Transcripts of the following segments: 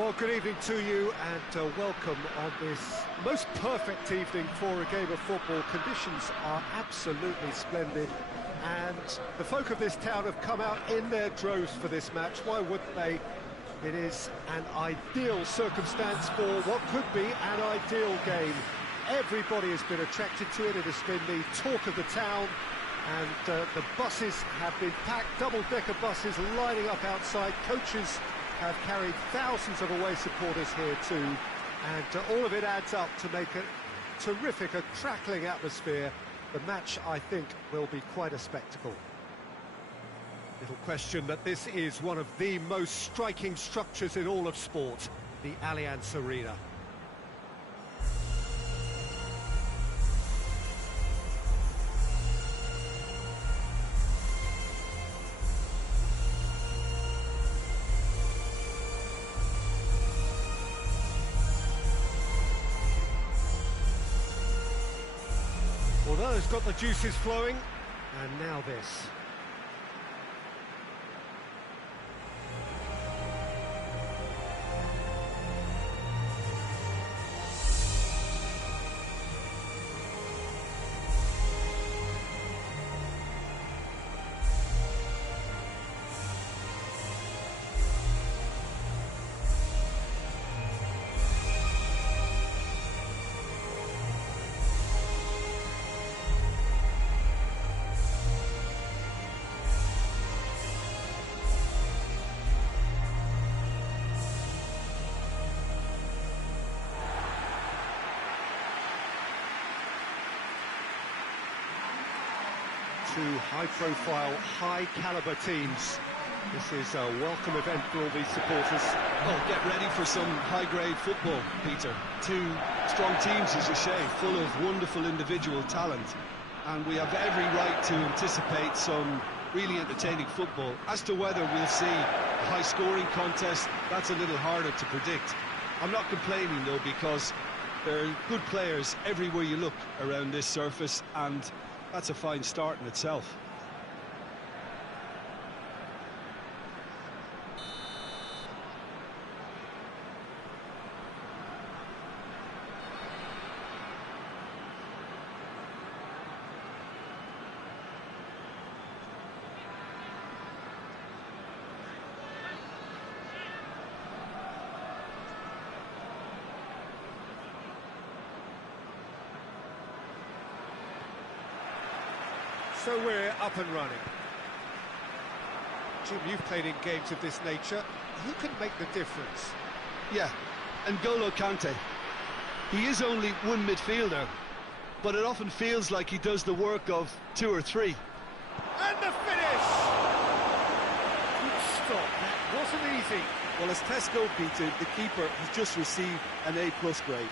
Well, good evening to you and welcome on this most perfect evening for a game of football. Conditions are absolutely splendid and the folk of this town have come out in their droves for this match. Why wouldn't they? It is an ideal circumstance for what could be an ideal game. Everybody has been attracted to it. It has been the talk of the town, and the buses have been packed, double-decker buses lining up outside. Coaches have carried thousands of away supporters here too, and all of it adds up to make a terrific, a crackling atmosphere. The match, I think, will be quite a spectacle. Little question that this is one of the most striking structures in all of sport, the Allianz Arena. Well, those got the juices flowing, and now this. Two high-profile, high-caliber teams. This is a welcome event for all these supporters. Oh, get ready for some high-grade football, Peter. Two strong teams, as you say, full of wonderful individual talent. And we have every right to anticipate some really entertaining football. As to whether we'll see a high-scoring contest, that's a little harder to predict. I'm not complaining, though, because there are good players everywhere you look around this surface, and that's a fine start in itself. So we're up and running. Jim, you've played in games of this nature. Who can make the difference? Yeah, N'Golo Kante. He is only one midfielder, but it often feels like he does the work of two or three. And the finish! Good stop, that wasn't easy. Well, as tests go, Peter, the keeper has just received an A+ grade.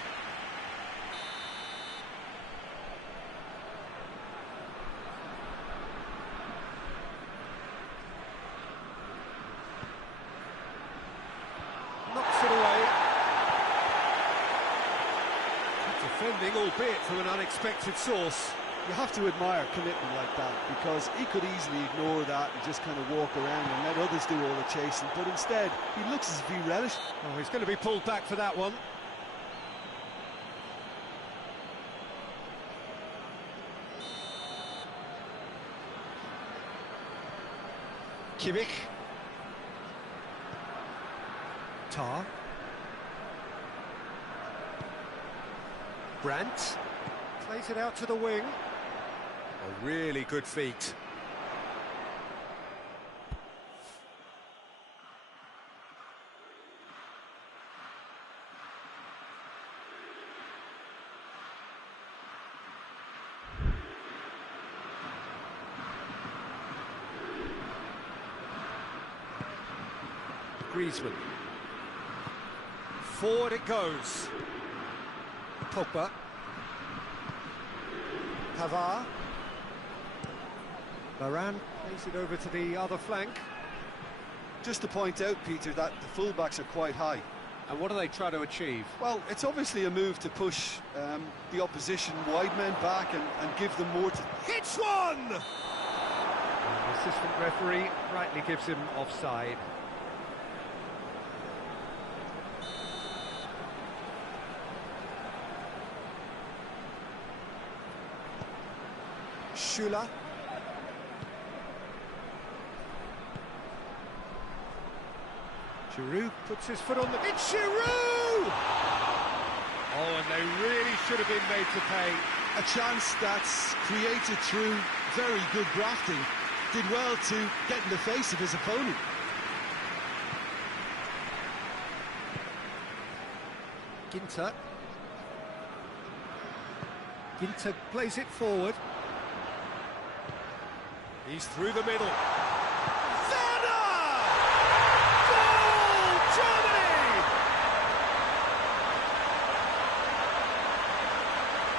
Knocks it away. Defending, albeit from an unexpected source. You have to admire commitment like that, because he could easily ignore that and just kind of walk around and let others do all the chasing, but instead, he looks as if he relished. Oh, he's going to be pulled back for that one. Kimmich. Tar. Brandt plays it out to the wing. A really good feat. Griezmann. Forward it goes. Pogba. Pavard. Varane plays it over to the other flank. Just to point out, Peter, that the fullbacks are quite high. And what do they try to achieve? Well, it's obviously a move to push the opposition wide men back and give them more to... Hits one! And the assistant referee rightly gives him offside. Schüller. Giroud puts his foot on the... It's Giroud! Oh, and they really should have been made to pay. A chance that's created through very good grafting. Did well to get in the face of his opponent. Ginter. Ginter plays it forward. He's through the middle. Werner! Goal! Germany!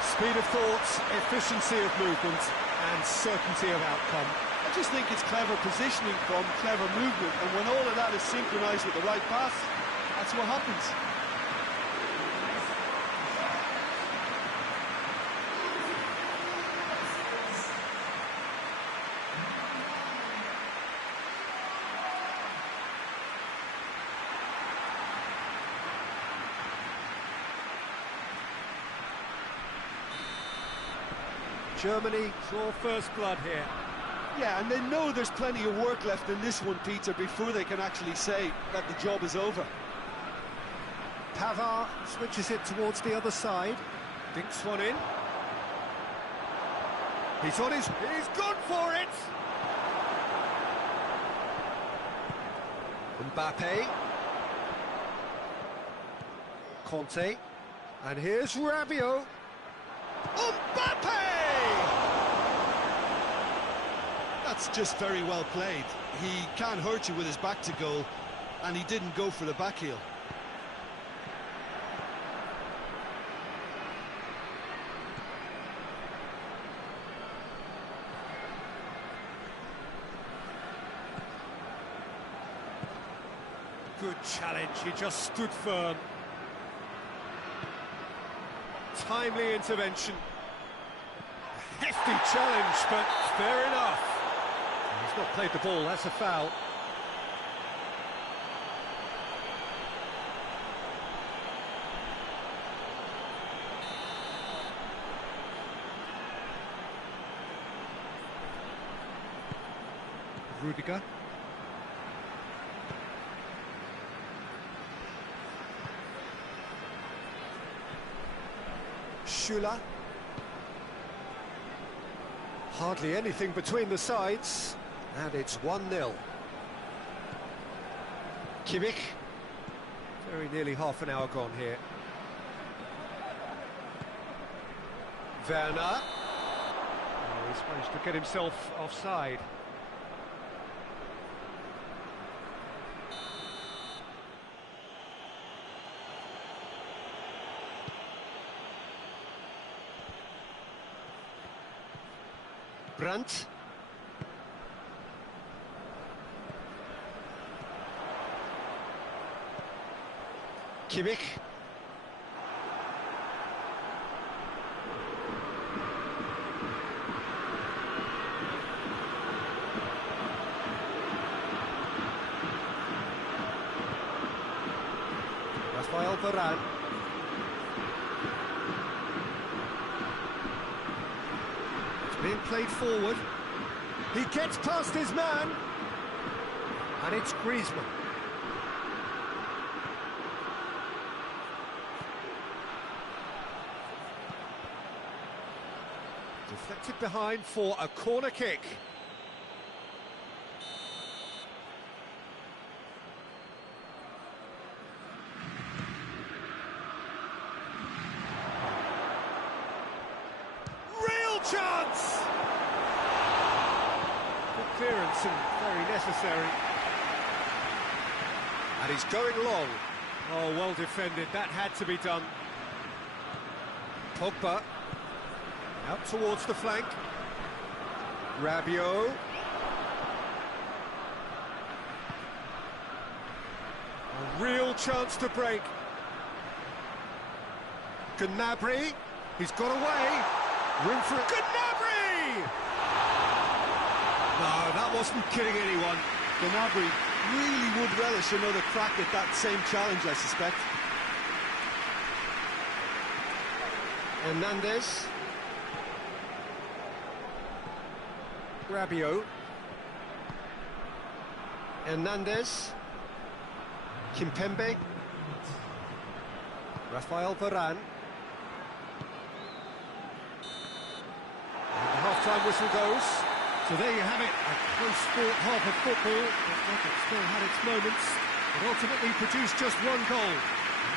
Speed of thoughts, efficiency of movement, and certainty of outcome. I just think it's clever positioning from clever movement, and when all of that is synchronised with the right pass, that's what happens. Germany draw first blood here. Yeah, and they know there's plenty of work left in this one, Peter, before they can actually say that the job is over. Pavard switches it towards the other side. Dinks one in. He's gone for it! Mbappe. Conte. And here's Rabiot. Mbappe! That's just very well played. He can't hurt you with his back to goal, and he didn't go for the back heel. Good challenge, he just stood firm. Timely intervention. A hefty challenge, but fair enough. He's not played the ball, that's a foul. Rudiger. Schüller. Hardly anything between the sides, and it's 1-0. Kimmich. Very nearly half an hour gone here. Werner. Oh, he's managed to get himself offside. Brandt. Kimmich. Rafael Varane. Being played forward. He gets past his man. And it's Griezmann. Deflected behind for a corner kick. Chance! Good clearance and very necessary. And he's going long. Oh, well defended. That had to be done. Pogba. Out towards the flank. Rabiot. A real chance to break. Gnabry. He's got away. Room for it. Gnabry! No, that wasn't kidding anyone. Gnabry really would relish another crack at that same challenge, I suspect. Hernandez. Rabiot. Hernandez. Kimpembe. Rafael Varane. And the half-time whistle goes. So there you have it, a close-fought half of football. It still had its moments, but ultimately produced just one goal.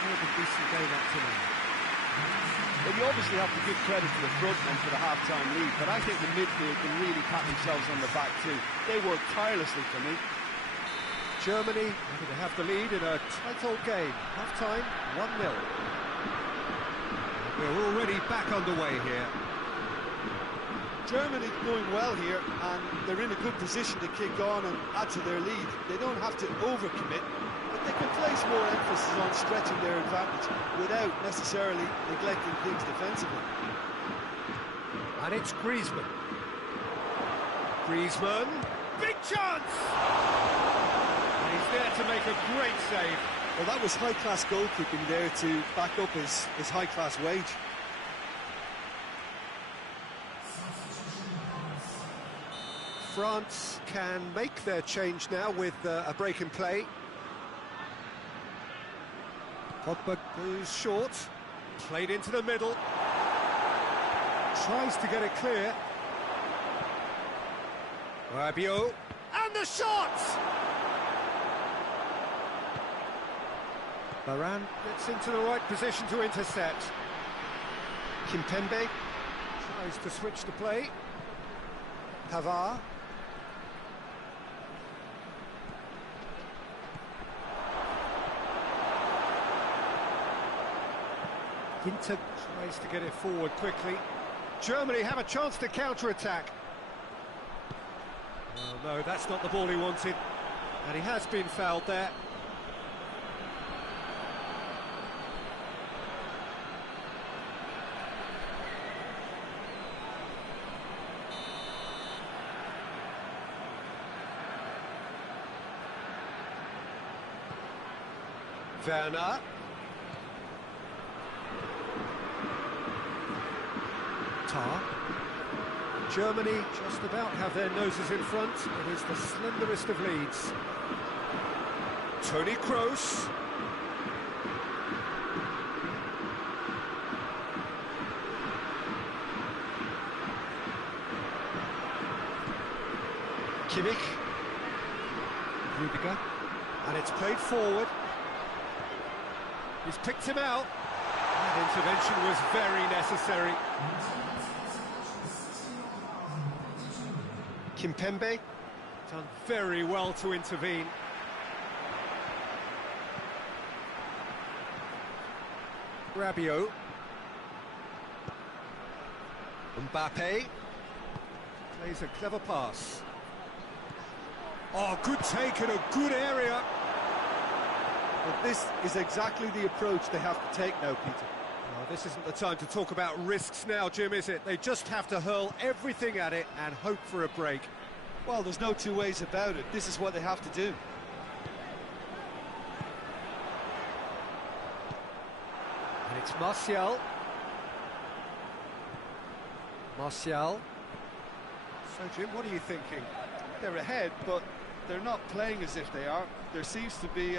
More than decent game up to now. Well, you obviously have to give credit to the front men for the half-time lead, but I think the midfield can really pat themselves on the back too. They worked tirelessly for me. Germany happy to have the lead in a tight old game. Half-time, 1-0. We're already back underway here. Germany going well here, and they're in a good position to kick on and add to their lead. They don't have to overcommit, but they can place more emphasis on stretching their advantage without necessarily neglecting things defensively. And it's Griezmann. Griezmann, big chance! And he's there to make a great save. Well, that was high-class goalkeeping there to back up his high-class wage. France can make their change now with a break in play. Pogba goes short, played into the middle, tries to get it clear. Rabiot, and the shot! Varane gets into the right position to intercept. Kimpembe tries to switch the play. Pavard. Ginter tries to get it forward quickly. Germany have a chance to counter-attack. Oh no, that's not the ball he wanted. And he has been fouled there. Werner. Tar. Germany just about have their noses in front. It is the slenderest of leads. Toni Kroos. Kimmich. Rudiger. And it's played forward. He's picked him out. That intervention was very necessary. Kimpembe done very well to intervene. Rabiot. Mbappe plays a clever pass. Oh, good take in a good area. But this is exactly the approach they have to take now, Peter. Oh, this isn't the time to talk about risks now, Jim, is it? They just have to hurl everything at it and hope for a break. Well, there's no two ways about it. This is what they have to do. And it's Martial. Martial. So, Jim, what are you thinking? They're ahead, but they're not playing as if they are. There seems to be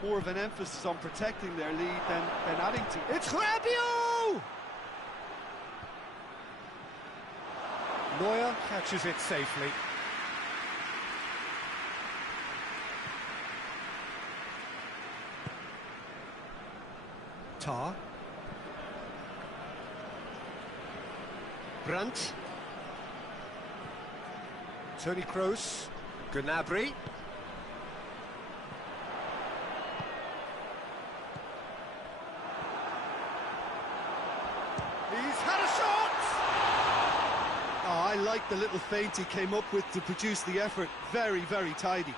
more of an emphasis on protecting their lead than adding to. It's Rabiot! Neuer catches it safely. Tar. Brandt. Toni Kroos. Gnabry. He's had a shot! Oh, I like the little feint he came up with to produce the effort. Very, very tidy.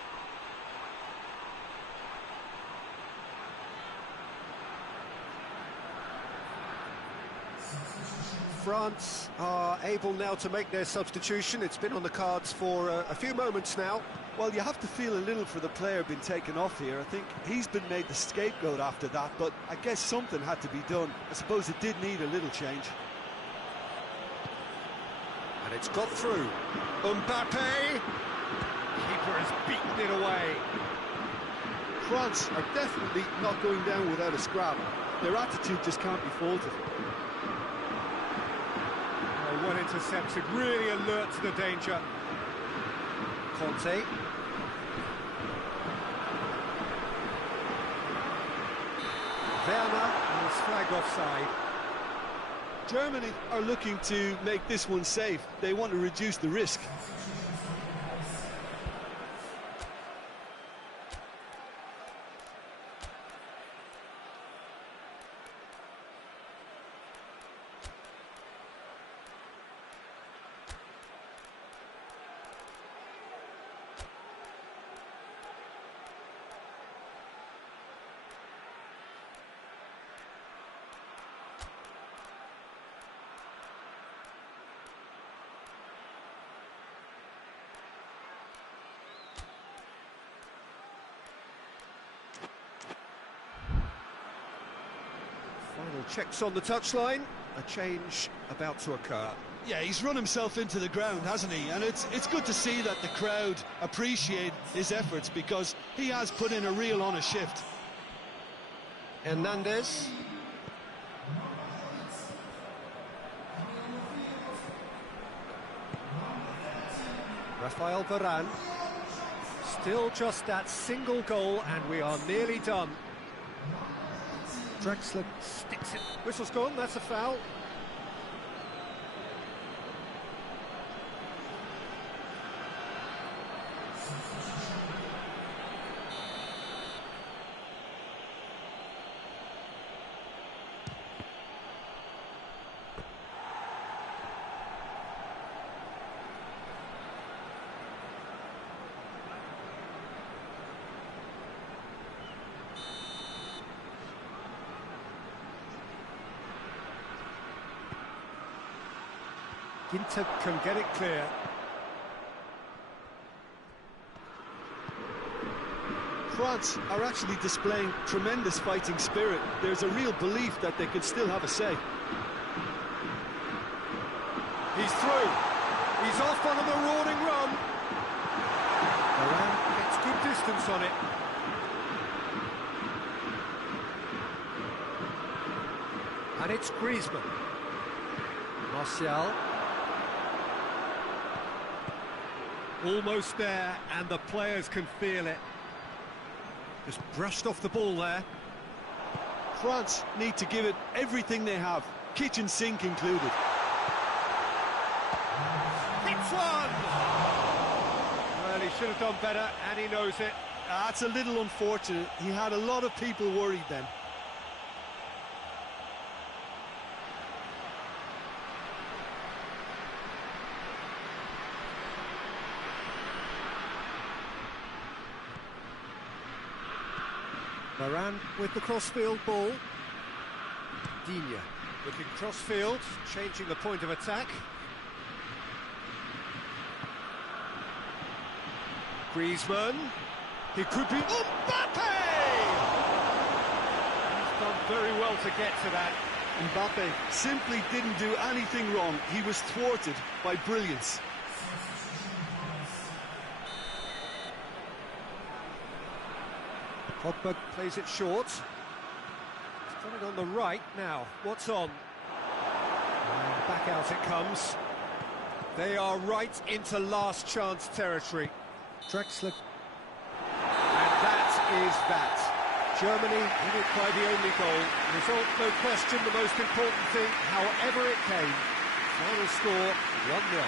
France are able now to make their substitution. It's been on the cards for a few moments now. Well, you have to feel a little for the player being taken off here. I think he's been made the scapegoat after that, but I guess something had to be done. I suppose it did need a little change. And it's got through. Mbappe! Keeper has beaten it away. France are definitely not going down without a scrap. Their attitude just can't be faulted. Oh, well intercepted, really alert to the danger. Conte. Werner is flagged offside. Germany are looking to make this one safe. They want to reduce the risk. Final checks on the touchline. A change about to occur. Yeah, he's run himself into the ground, hasn't he? And it's good to see that the crowd appreciate his efforts, because he has put in a real honest shift. Hernandez. Rafael Varane. Still just that single goal and we are nearly done. Drexler sticks it. Whistle's gone, that's a foul. Ginter can get it clear. France are actually displaying tremendous fighting spirit. There's a real belief that they can still have a say. He's through. He's off on a marauding run. Varane gets good distance on it. And it's Griezmann. Martial. Almost there, and the players can feel it. Just brushed off the ball there. France need to give it everything they have, kitchen sink included. Hits one! Well, he should have done better, and he knows it. That's a little unfortunate. He had a lot of people worried then. Varane with the crossfield ball. Digne looking crossfield, changing the point of attack. Griezmann. He could be... Mbappe! He's done very well to get to that. Mbappe simply didn't do anything wrong. He was thwarted by brilliance. Pogba plays it short. He's got it on the right now. What's on? And back out it comes. They are right into last chance territory. Drexler. And that is that. Germany in it by the only goal. Result, no question, the most important thing, however it came. Final score, 1-0.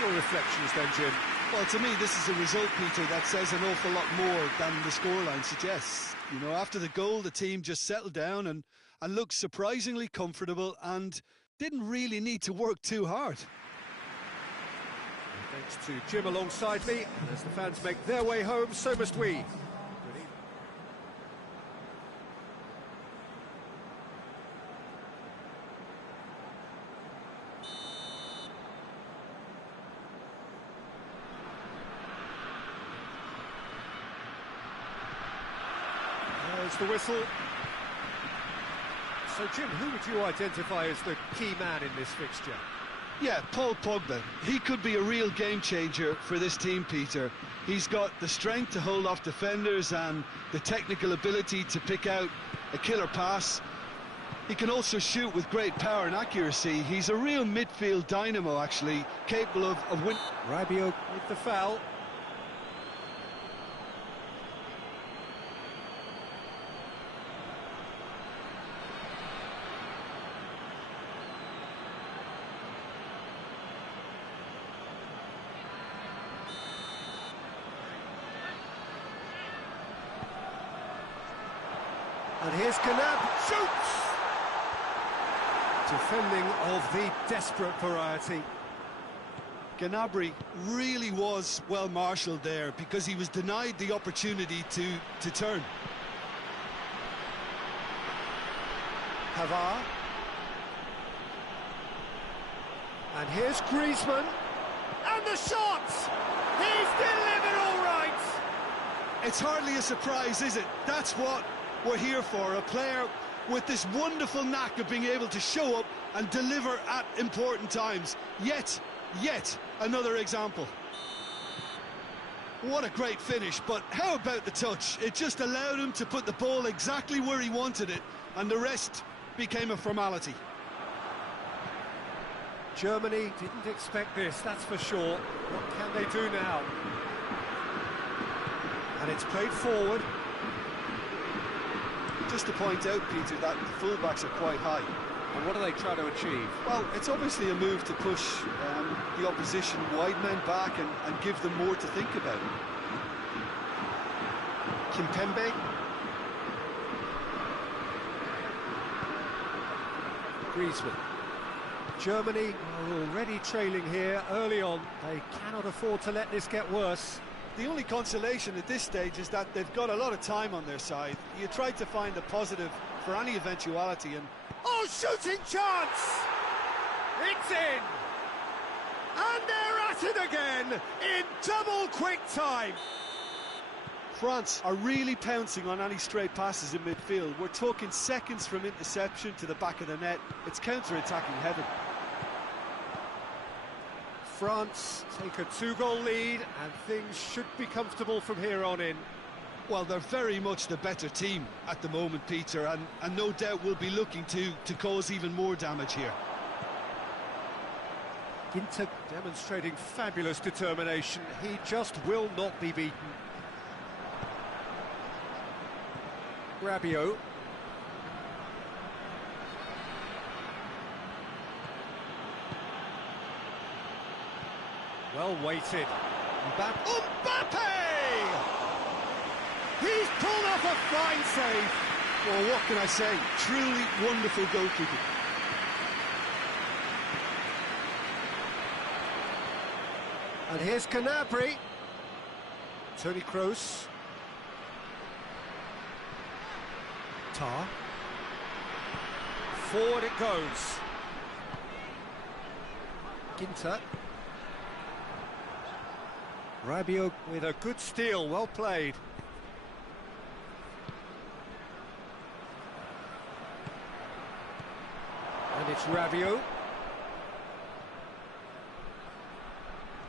Your reflections then, Jim? Well, to me, this is a result, Peter, that says an awful lot more than the scoreline suggests. You know, after the goal, the team just settled down and looked surprisingly comfortable and didn't really need to work too hard. Thanks to Jim alongside me, and as the fans make their way home, so must we. There's the whistle. So, Jim, who would you identify as the key man in this fixture? Yeah, Paul Pogba. He could be a real game changer for this team, Peter. He's got the strength to hold off defenders and the technical ability to pick out a killer pass. He can also shoot with great power and accuracy. He's a real midfield dynamo, actually, capable of winning. Rabiot with the foul. And here's Canab, shoots! Defending of the desperate variety. Gnabry really was well marshalled there because he was denied the opportunity to turn. Pavard. And here's Griezmann. And the shot! He's delivered all right! It's hardly a surprise, is it? That's what we're here for, a player with this wonderful knack of being able to show up and deliver at important times. Yet another example. What a great finish, but how about the touch? It just allowed him to put the ball exactly where he wanted it, and the rest became a formality. Germany didn't expect this, that's for sure. What can they do now? And it's played forward. Just to point out, Peter, that the fullbacks are quite high. And what do they try to achieve? Well, it's obviously a move to push the opposition wide men back and give them more to think about. Kimpembe. Griezmann. Germany are already trailing here early on. They cannot afford to let this get worse. The only consolation at this stage is that they've got a lot of time on their side. You try to find a positive for any eventuality, and oh, shooting chance! It's in! And they're at it again in double quick time. France are really pouncing on any stray passes in midfield. We're talking seconds from interception to the back of the net. It's counter-attacking heaven. France take a 2-goal lead and things should be comfortable from here on in. Well, they're very much the better team at the moment, Peter, and no doubt will be looking to cause even more damage here. Ginter demonstrating fabulous determination. He just will not be beaten. Rabiot. Well weighted. Mbappe! He's pulled off a fine save. Well, what can I say? Truly wonderful goalkeeping. And here's Gnabry. Toni Kroos. Tar. Forward it goes. Ginter. Rabiot with a good steal, well played. And it's Rabiot.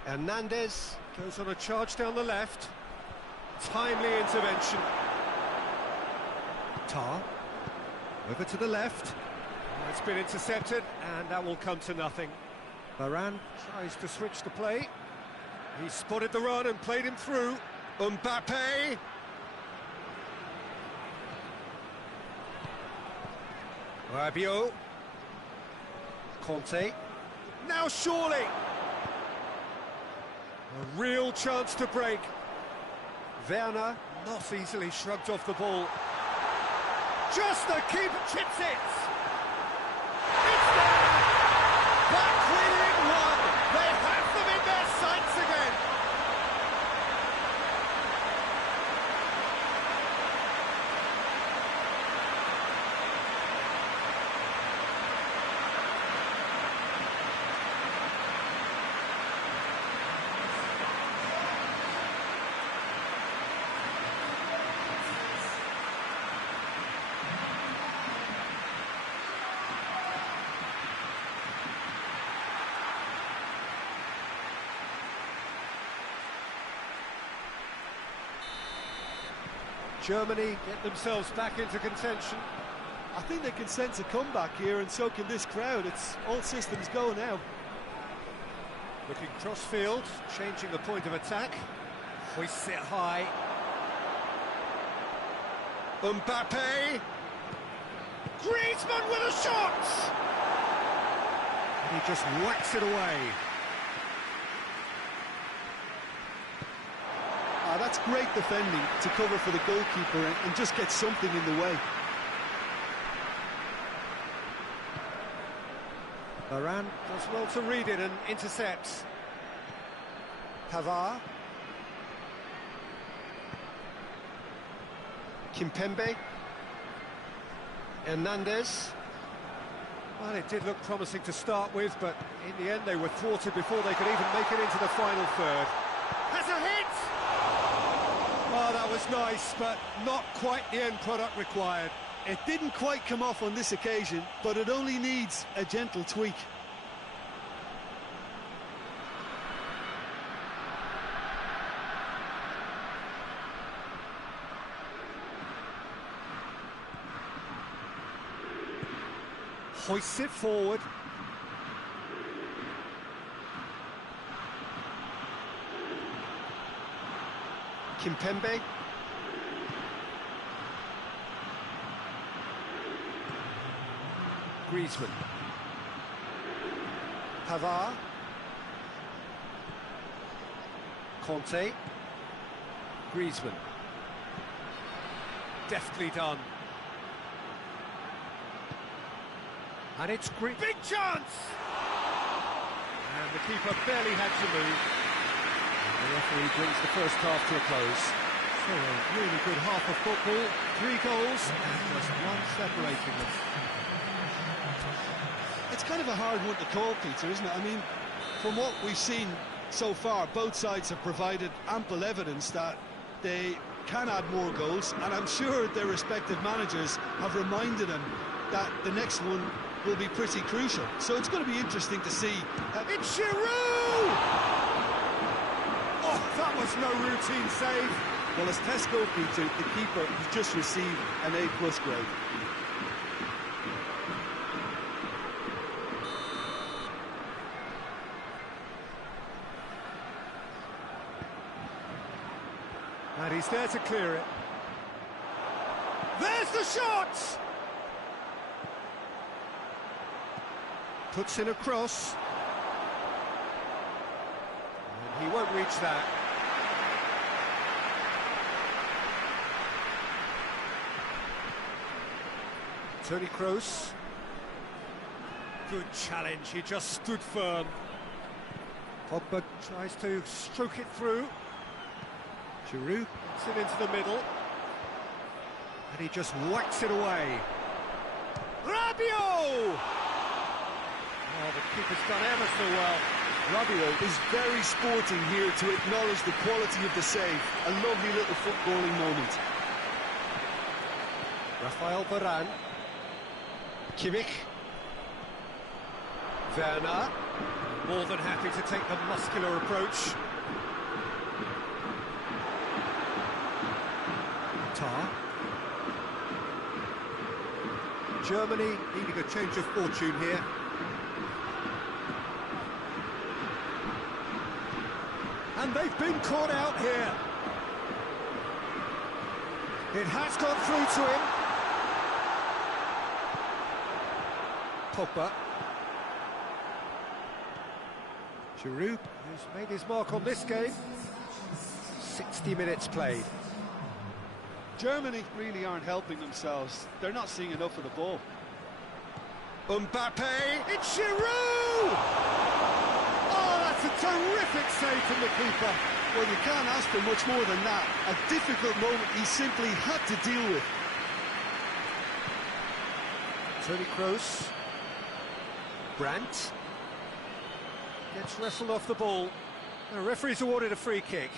Hernandez goes on a charge down the left. Timely intervention. Tar. Over to the left. Oh, it's been intercepted, and that will come to nothing. Varane tries to switch the play. He spotted the run and played him through. Mbappe. Rabiot. Conte. Now surely. A real chance to break. Werner not easily shrugged off the ball. Just the keeper chips it. It's there. Back within one. They have them in their sights again. Germany get themselves back into contention. I think they can sense a comeback here, and so can this crowd. It's all systems go now. Looking cross-field, changing the point of attack. Hoists it high. Mbappe! Griezmann with a shot! And he just whacks it away. That's great defending to cover for the goalkeeper and just get something in the way. Varane does well to read it and intercepts. Pavard. Kimpembe. Hernandez. Well, it did look promising to start with, but in the end they were thwarted before they could even make it into the final third. Has a hit! Oh, that was nice, but not quite the end product required. It didn't quite come off on this occasion, but it only needs a gentle tweak. Hoists it forward. Kimpembe. Griezmann. Pavard. Conte. Griezmann. Deftly done. And it's great. Big chance! And the keeper barely had to move. The referee brings the first half to a close. So a really good half of football. 3 goals and just one separating them. It's kind of a hard one to call, Peter, isn't it? I mean, from what we've seen so far, both sides have provided ample evidence that they can add more goals, and I'm sure their respective managers have reminded them that the next one will be pretty crucial. So it's going to be interesting to see. It's Giroud! Oh, that was no routine save. Well, as test goalkeeper, the keeper has just received an A+ grade. And he's there to clear it. There's the shot! Puts in a cross. And he won't reach that. Toni Kroos. Good challenge, he just stood firm. Pogba tries to stroke it through. Giroud gets it into the middle. And he just whacks it away. Rabiot! Oh, the keeper's done ever so well. Rabiot is very sporting here to acknowledge the quality of the save. A lovely little footballing moment. Rafael Varane. Kimmich. Werner. More than happy to take the muscular approach. Tar. Germany needing a change of fortune here. And they've been caught out here. It has gone through to him. Pogba. Giroud, who's made his mark on this game. 60 minutes played. Germany really aren't helping themselves. They're not seeing enough of the ball. Mbappe, it's Giroud! Oh, that's a terrific save from the keeper. Well, you can't ask for much more than that. A difficult moment he simply had to deal with. Toni Kroos. Brandt. Gets wrestled off the ball. The referee's awarded a free kick.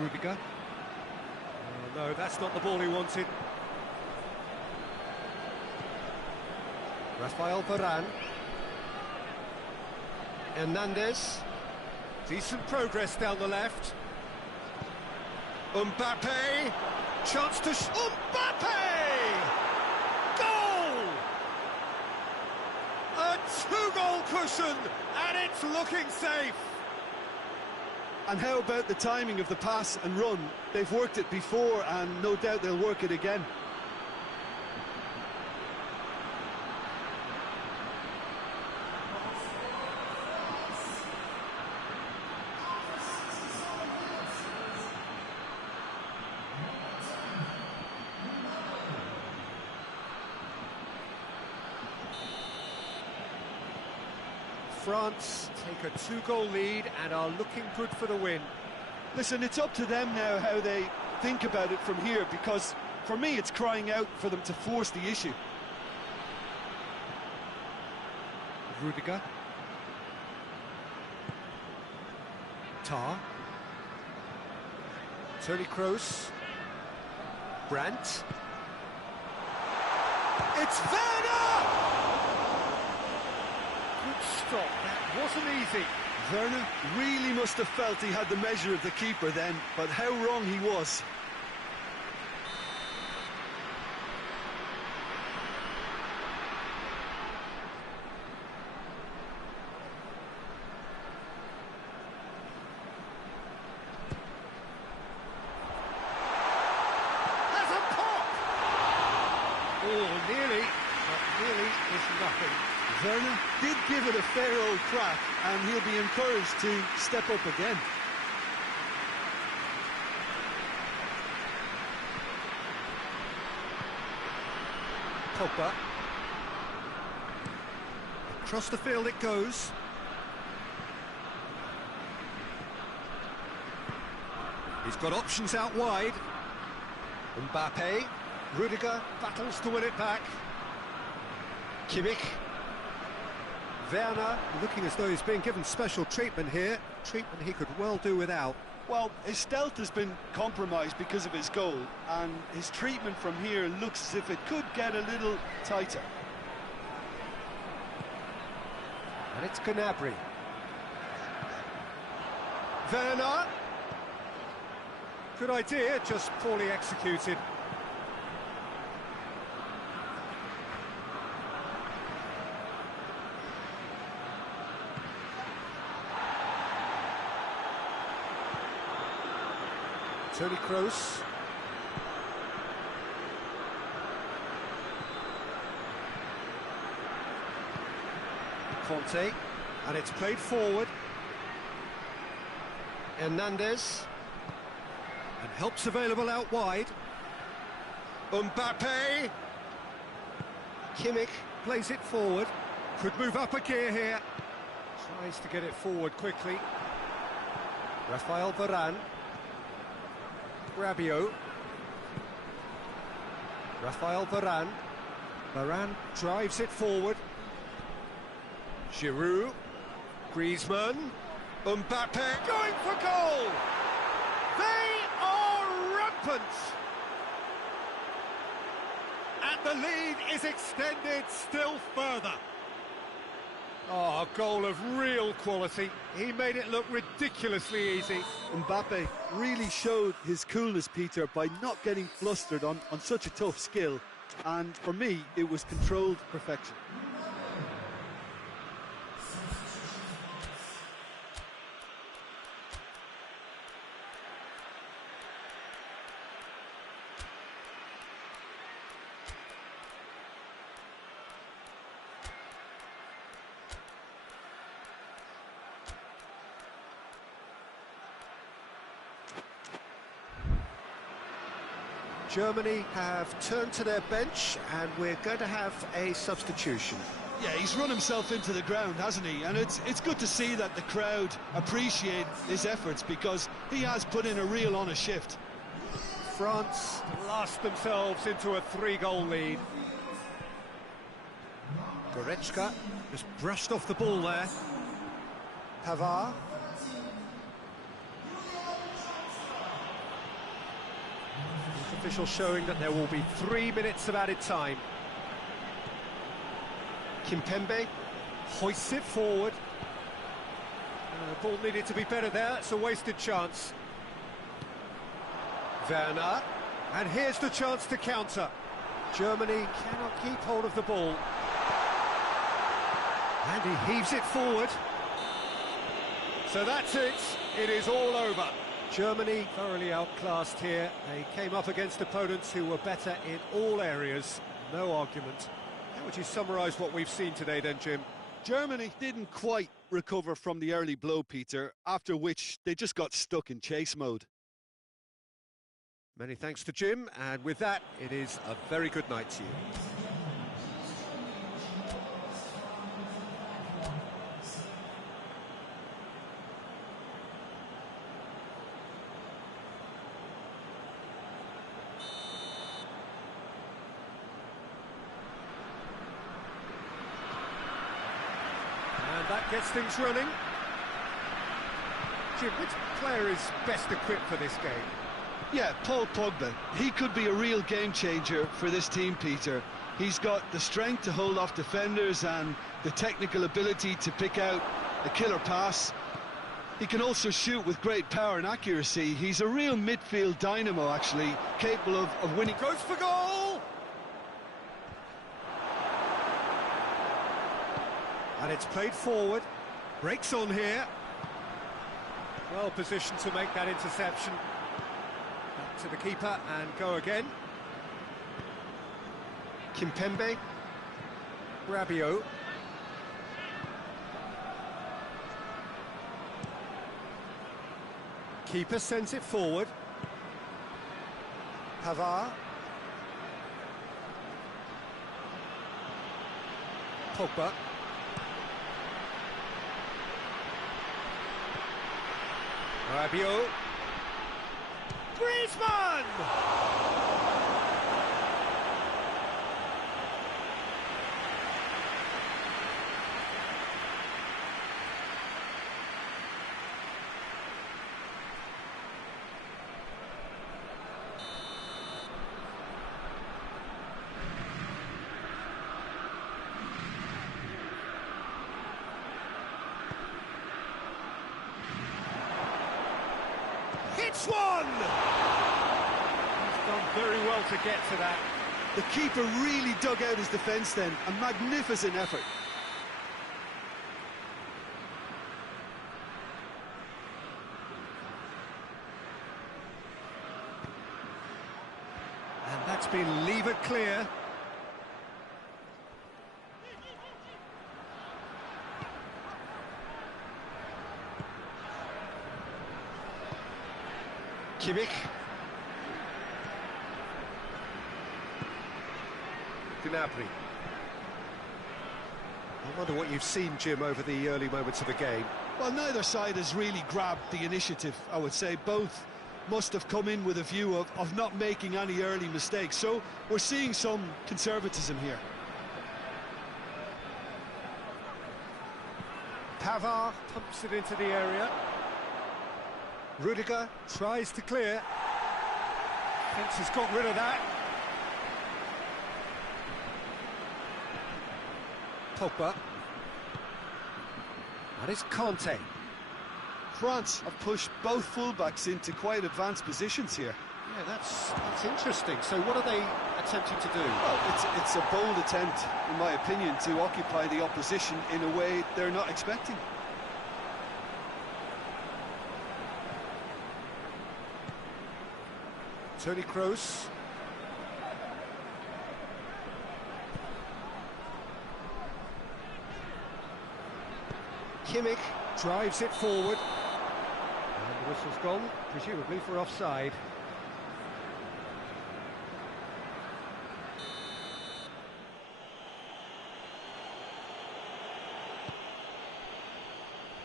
Rudiger. Oh, no, that's not the ball he wanted. Rafael Varane. Hernandez. Decent progress down the left. Mbappe. Chance to... Mbappe! Goal! A two-goal cushion, and it's looking safe. And how about the timing of the pass and run? They've worked it before, and no doubt they'll work it again. France take a two-goal lead and are looking good for the win. Listen, it's up to them now how they think about it from here, because for me it's crying out for them to force the issue. Rudiger. Tar. Toni Kroos. Brandt. It's Werner! Good stop, that wasn't easy. Werner really must have felt he had the measure of the keeper then, but how wrong he was. There's a pop! Oh, nearly, but nearly is nothing. Werner did give it a fair old crack, and he'll be encouraged to step up again. Pogba. Across the field it goes. He's got options out wide. Mbappe. Rudiger battles to win it back. Kimmich. Werner looking as though he's being given special treatment here. Treatment he could well do without. Well, his stealth has been compromised because of his goal, and his treatment from here looks as if it could get a little tighter. And it's Gnabry. Werner. Good idea, just poorly executed. Toni Kroos. Conte, and it's played forward. Hernandez, and help's available out wide. Mbappe. Kimmich plays it forward. Could move up a gear here. Tries to get it forward quickly. Rafael Varane. Rabiot. Rafael Varane. Varane drives it forward. Giroud. Griezmann. Mbappe going for goal! They are rampant! And the lead is extended still further. Oh, a goal of real quality. He made it look ridiculously easy. Mbappe really showed his coolness, Peter, by not getting flustered on such a tough skill. And for me, it was controlled perfection. Germany have turned to their bench, and we're going to have a substitution. Yeah, he's run himself into the ground, hasn't he? And it's good to see that the crowd appreciate his efforts, because he has put in a real honest shift. France blast themselves into a 3-goal lead. Goretzka just brushed off the ball there. Pavard. Official showing that there will be 3 minutes of added time. Kimpembe hoists it forward. Ball needed to be better there, it's a wasted chance. Werner, and here's the chance to counter. Germany cannot keep hold of the ball. And he heaves it forward. So that's it, it is all over. Germany thoroughly outclassed here. They came up against opponents who were better in all areas, no argument. How would you summarise what we've seen today then, Jim? Germany didn't quite recover from the early blow, Peter, after which they just got stuck in chase mode. Many thanks to Jim, and with that, it is a very good night to you. And that gets things running. Jim, which player is best equipped for this game? Yeah, Paul Pogba. He could be a real game changer for this team, Peter. He's got the strength to hold off defenders and the technical ability to pick out a killer pass. He can also shoot with great power and accuracy. He's a real midfield dynamo, actually, capable of winning. Goes for goal! And it's played forward. Breaks on here. Well positioned to make that interception. Back to the keeper and go again. Kimpembe. Rabiot. Keeper sends it forward. Pavard. Pogba. Rabiot. Griezmann! Hits one! He's done very well to get to that. The keeper really dug out his defence then. A magnificent effort. And that's been levered clear. Kimmich. Gnabry. I wonder what you've seen, Jim, over the early moments of the game. Well, neither side has really grabbed the initiative, I would say. Both must have come in with a view of not making any early mistakes. So we're seeing some conservatism here. Pavard pumps it into the area. Rudiger tries to clear. Fence has got rid of that. Pogba. And it's Conte. France have pushed both fullbacks into quite advanced positions here. Yeah, that's interesting. So what are they attempting to do? Well, it's a bold attempt, in my opinion, to occupy the opposition in a way they're not expecting. Toni Kroos. Kimmich drives it forward. And the whistle's gone, presumably for offside.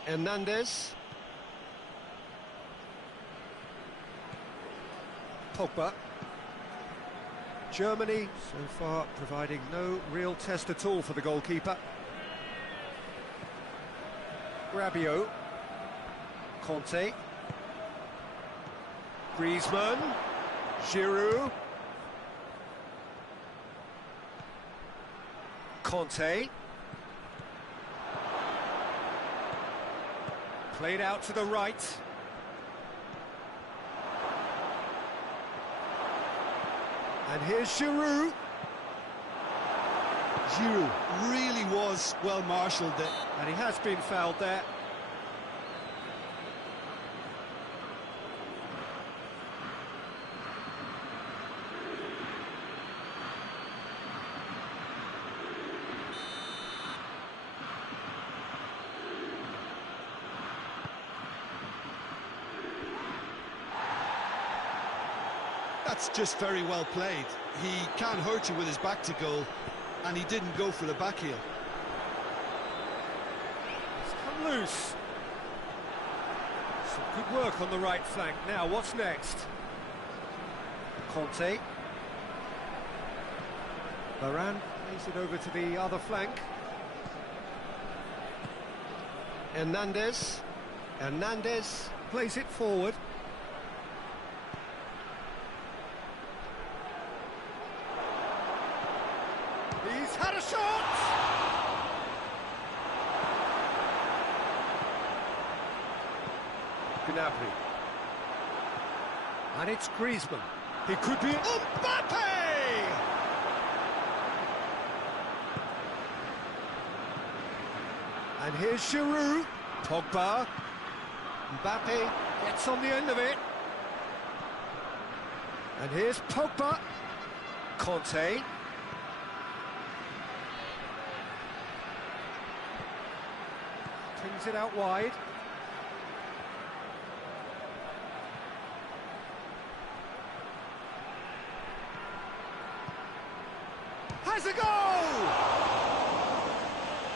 Hernandez. Pogba. Germany, so far, providing no real test at all for the goalkeeper. Rabiot. Conte. Griezmann. Giroud. Conte. Played out to the right. And here's Giroud. Giroud really was well marshalled there. And he has been fouled there. That's just very well played. He can't hurt you with his back to goal, and he didn't go for the back heel. It's come loose. Some good work on the right flank. Now, what's next? Conte. Varane plays it over to the other flank. Hernandez. Hernandez plays it forward. He's had a shot! Gnabry. And it's Griezmann. He could be... Mbappe! And here's Giroud. Pogba. Mbappe gets on the end of it. And here's Pogba. Conte. Brings it out wide. Has a goal!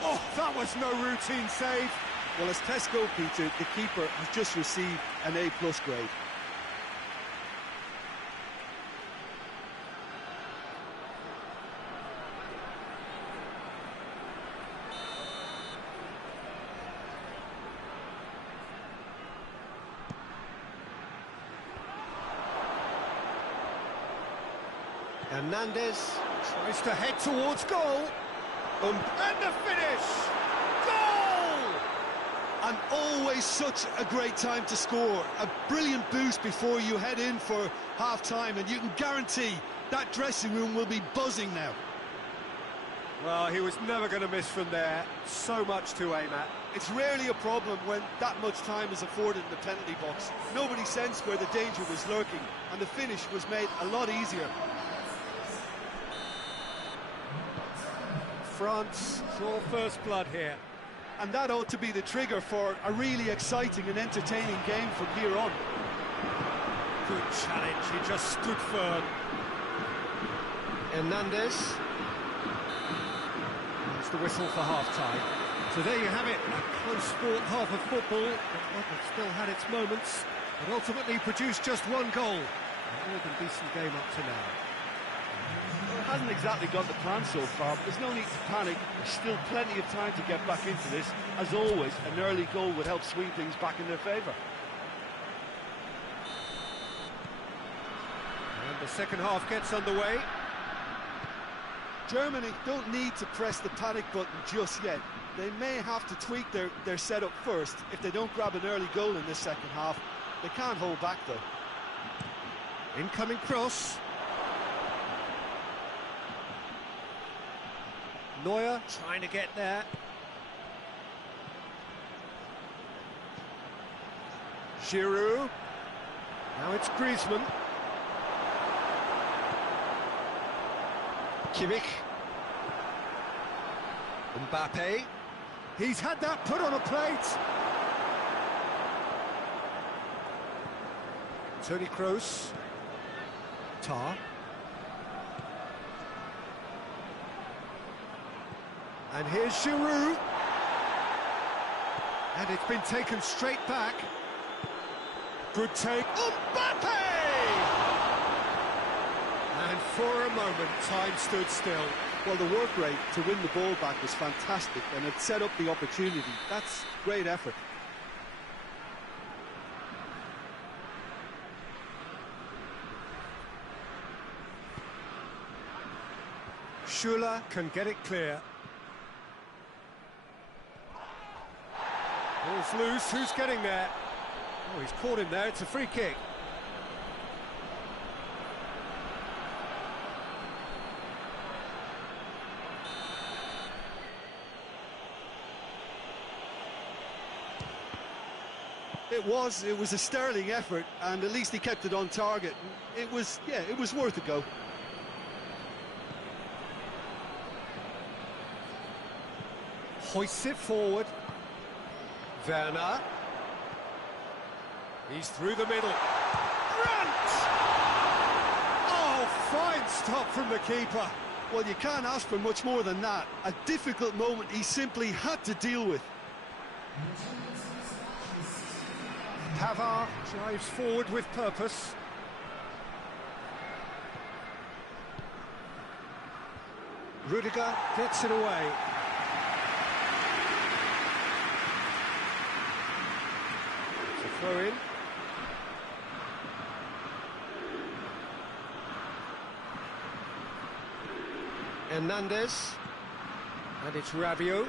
Oh, that was no routine save. Well, as tests go, Peter, the keeper has just received an A+ grade. Hernandez tries to head towards goal. And the finish! Goal! And always such a great time to score. A brilliant boost before you head in for half-time, and you can guarantee that dressing room will be buzzing now. Well, he was never going to miss from there. So much to aim at. It's rarely a problem when that much time is afforded in the penalty box. Nobody sensed where the danger was lurking, and the finish was made a lot easier. France saw first blood here. And that ought to be the trigger for a really exciting and entertaining game from here on. Good challenge, he just stood firm. Hernandez. That's the whistle for half-time. So there you have it, a close sport half of football. It still had its moments, but ultimately produced just one goal. A more than decent game up to now. It hasn't exactly got the plan so far, but there's no need to panic. There's still plenty of time to get back into this. As always, an early goal would help swing things back in their favour. And the second half gets underway. Germany don't need to press the panic button just yet. They may have to tweak their setup first. If they don't grab an early goal in this second half, they can't hold back though. Incoming cross. Neuer trying to get there. Giroud. Now it's Griezmann. Kimmich. Mbappe. He's had that put on a plate. Toni Kroos. Tar. And here's Giroud. And it's been taken straight back. Good take. Mbappe! And for a moment, time stood still. Well, the work rate to win the ball back was fantastic, and it set up the opportunity. That's great effort. Schüller can get it clear. Ball's loose, who's getting there? Oh, he's caught him there, it's a free kick. It was a sterling effort, and at least he kept it on target. It was worth a go. Hoists it forward. Werner. He's through the middle. Grant! Oh, fine stop from the keeper. Well, you can't ask for much more than that. A difficult moment he simply had to deal with. Pavard drives forward with purpose. Rudiger gets it away. It's a throw in. Hernandez. And it's Rabiot.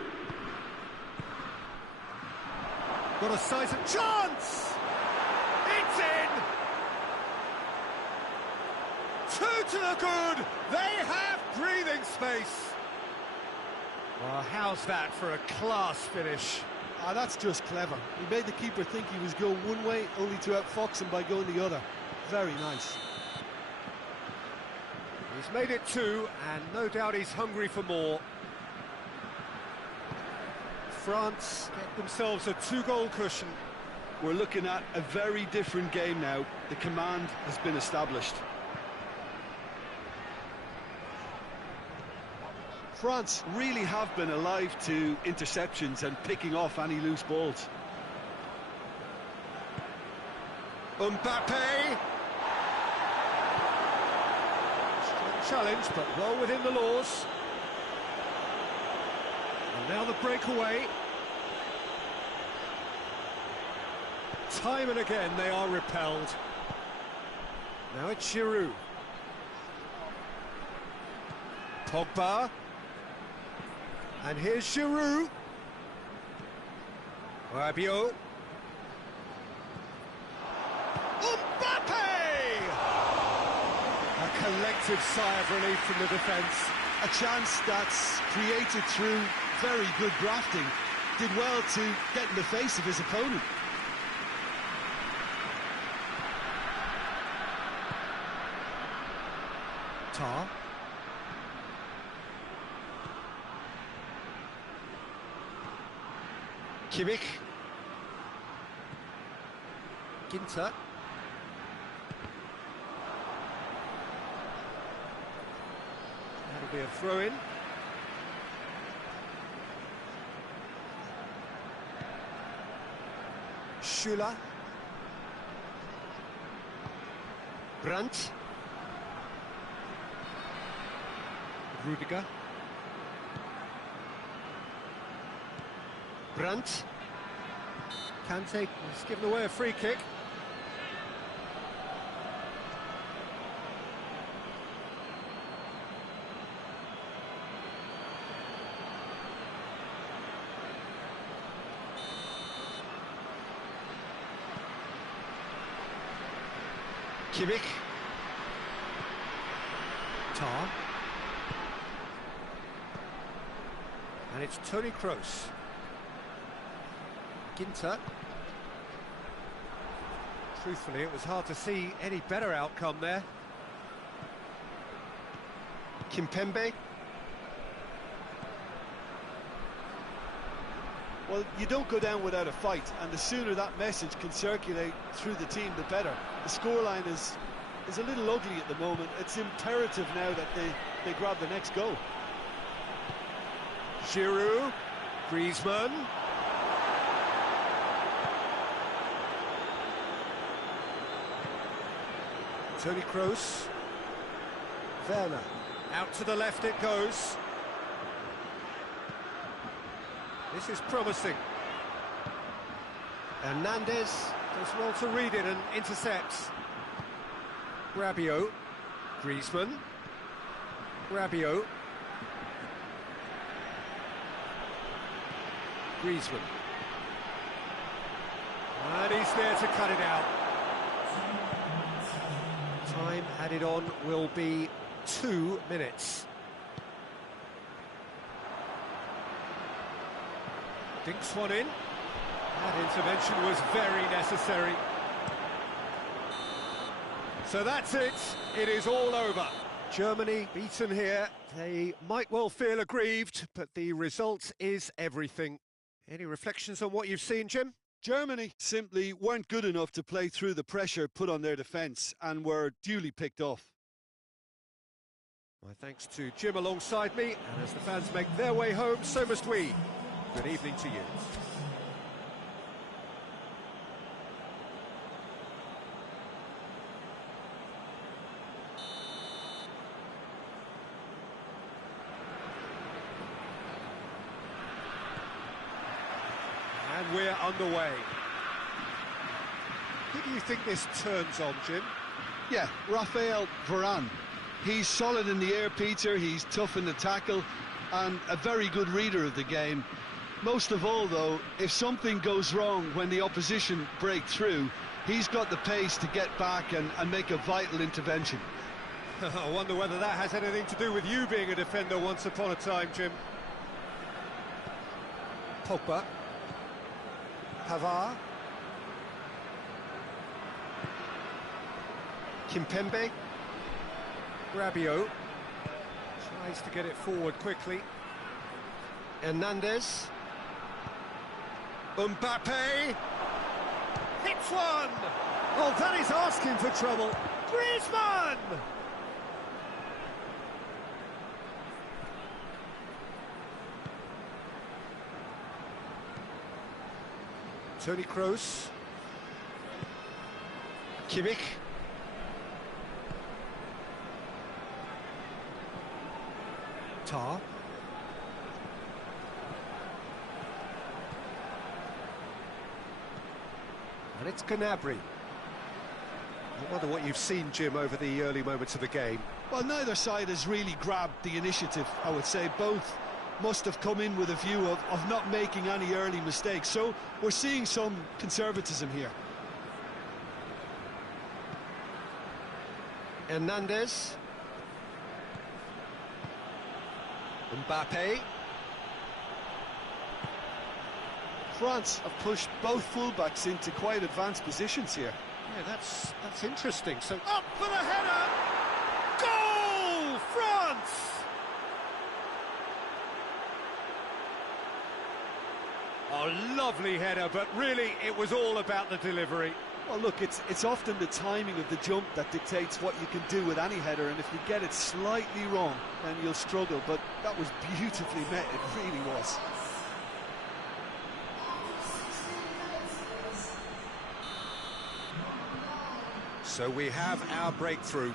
Got a size of chance! It's in! Two to the good! They have breathing space! Well, how's that for a class finish? Ah, that's just clever. He made the keeper think he was going one way, only to outfox him by going the other. Very nice. He's made it two, and no doubt he's hungry for more. France get themselves a two-goal cushion. We're looking at a very different game now. The command has been established. France really have been alive to interceptions and picking off any loose balls. Mbappe! Strong challenge, but well within the laws. And now the breakaway. Time and again they are repelled. Now it's Giroud. Pogba. And here's Giroud. Rabiot. Mbappe! A collective sigh of relief from the defence. A chance that's created through very good grafting. Did well to get in the face of his opponent. Tar. Kimmich. Ginter. That'll be a throw-in. Schüller. Brandt. Rudiger. Brandt. Kante has given away a free kick. Kimmich. Tar. And it's Toni Kroos. Ginter. Truthfully, it was hard to see any better outcome there. Kimpembe. Well, you don't go down without a fight, and the sooner that message can circulate through the team, the better. The scoreline is a little ugly at the moment. It's imperative now that they grab the next goal. Giroud. Griezmann. Toni Kroos. Werner. Out to the left it goes. This is promising. Hernandez does well to read it and intercepts. Rabiot. Griezmann. Rabiot. Griezmann. And he's there to cut it out. Time added on will be 2 minutes. Dinks one in. That intervention was very necessary. So that's it. It is all over. Germany beaten here. They might well feel aggrieved, but the result is everything. Any reflections on what you've seen, Jim? Germany simply weren't good enough to play through the pressure put on their defence and were duly picked off. My thanks to Jim alongside me, and as the fans make their way home, so must we. Good evening to you. And we're underway. Who do you think this turns on, Jim? Yeah, Raphael Varane. He's solid in the air, Peter, he's tough in the tackle, and a very good reader of the game. Most of all, though, if something goes wrong when the opposition break through, he's got the pace to get back and make a vital intervention. I wonder whether that has anything to do with you being a defender once upon a time, Jim. Pogba. Pavard. Kimpembe. Rabiot. Tries to get it forward quickly. Hernandez. Mbappe. Hits one! Oh, that is asking for trouble. Griezmann! Toni Kroos. Kimmich. Tar. And it's Gnabry. I wonder what you've seen, Jim, over the early moments of the game. Well, neither side has really grabbed the initiative, I would say. Both must have come in with a view of not making any early mistakes. So we're seeing some conservatism here. Hernandez. Mbappe. France have pushed both fullbacks into quite advanced positions here. Yeah, that's interesting. So up for the header! Goal! France! Oh, lovely header, but really it was all about the delivery. Well, look, it's often the timing of the jump that dictates what you can do with any header, and if you get it slightly wrong, then you'll struggle. But that was beautifully met, it really was. So we have our breakthrough.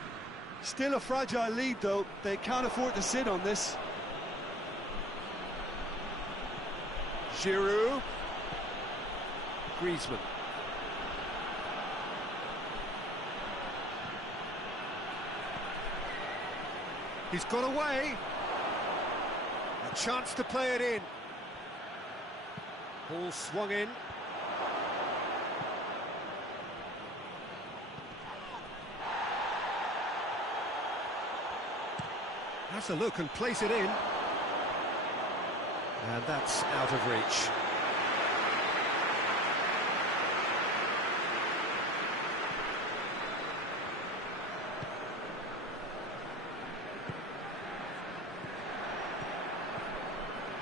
Still a fragile lead, though. They can't afford to sit on this. Giroud. Griezmann. He's got away. A chance to play it in. Ball swung in. Has a look and place it in. And that's out of reach.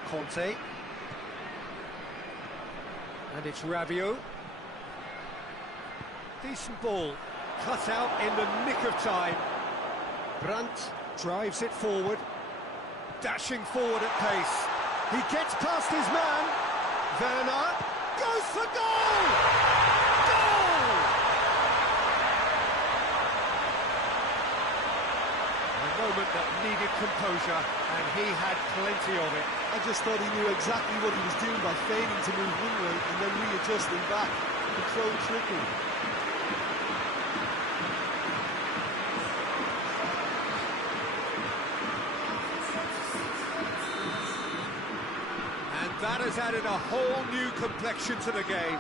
Conte. And it's Rabiot. Decent ball. Cut out in the nick of time. Brandt drives it forward. Dashing forward at pace. He gets past his man. Werner goes for goal! Goal! A moment that needed composure, and he had plenty of it. I just thought he knew exactly what he was doing by failing to move one way and then readjusting back. Controlled trickery. that has added a whole new complexion to the game.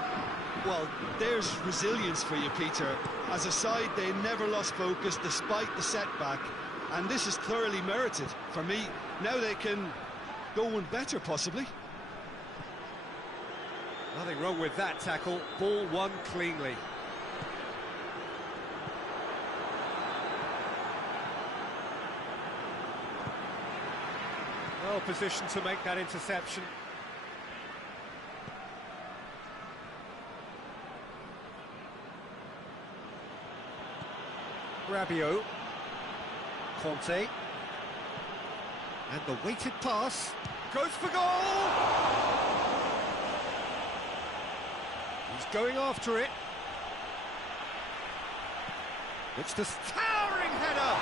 Well, there's resilience for you, Peter. As a side, they never lost focus despite the setback, and this is thoroughly merited. For me, now they can go one better, possibly. Nothing wrong with that tackle. Ball won cleanly. Well positioned to make that interception. Rabiot. Conte. And the weighted pass. Goes for goal! He's going after it. It's the towering header!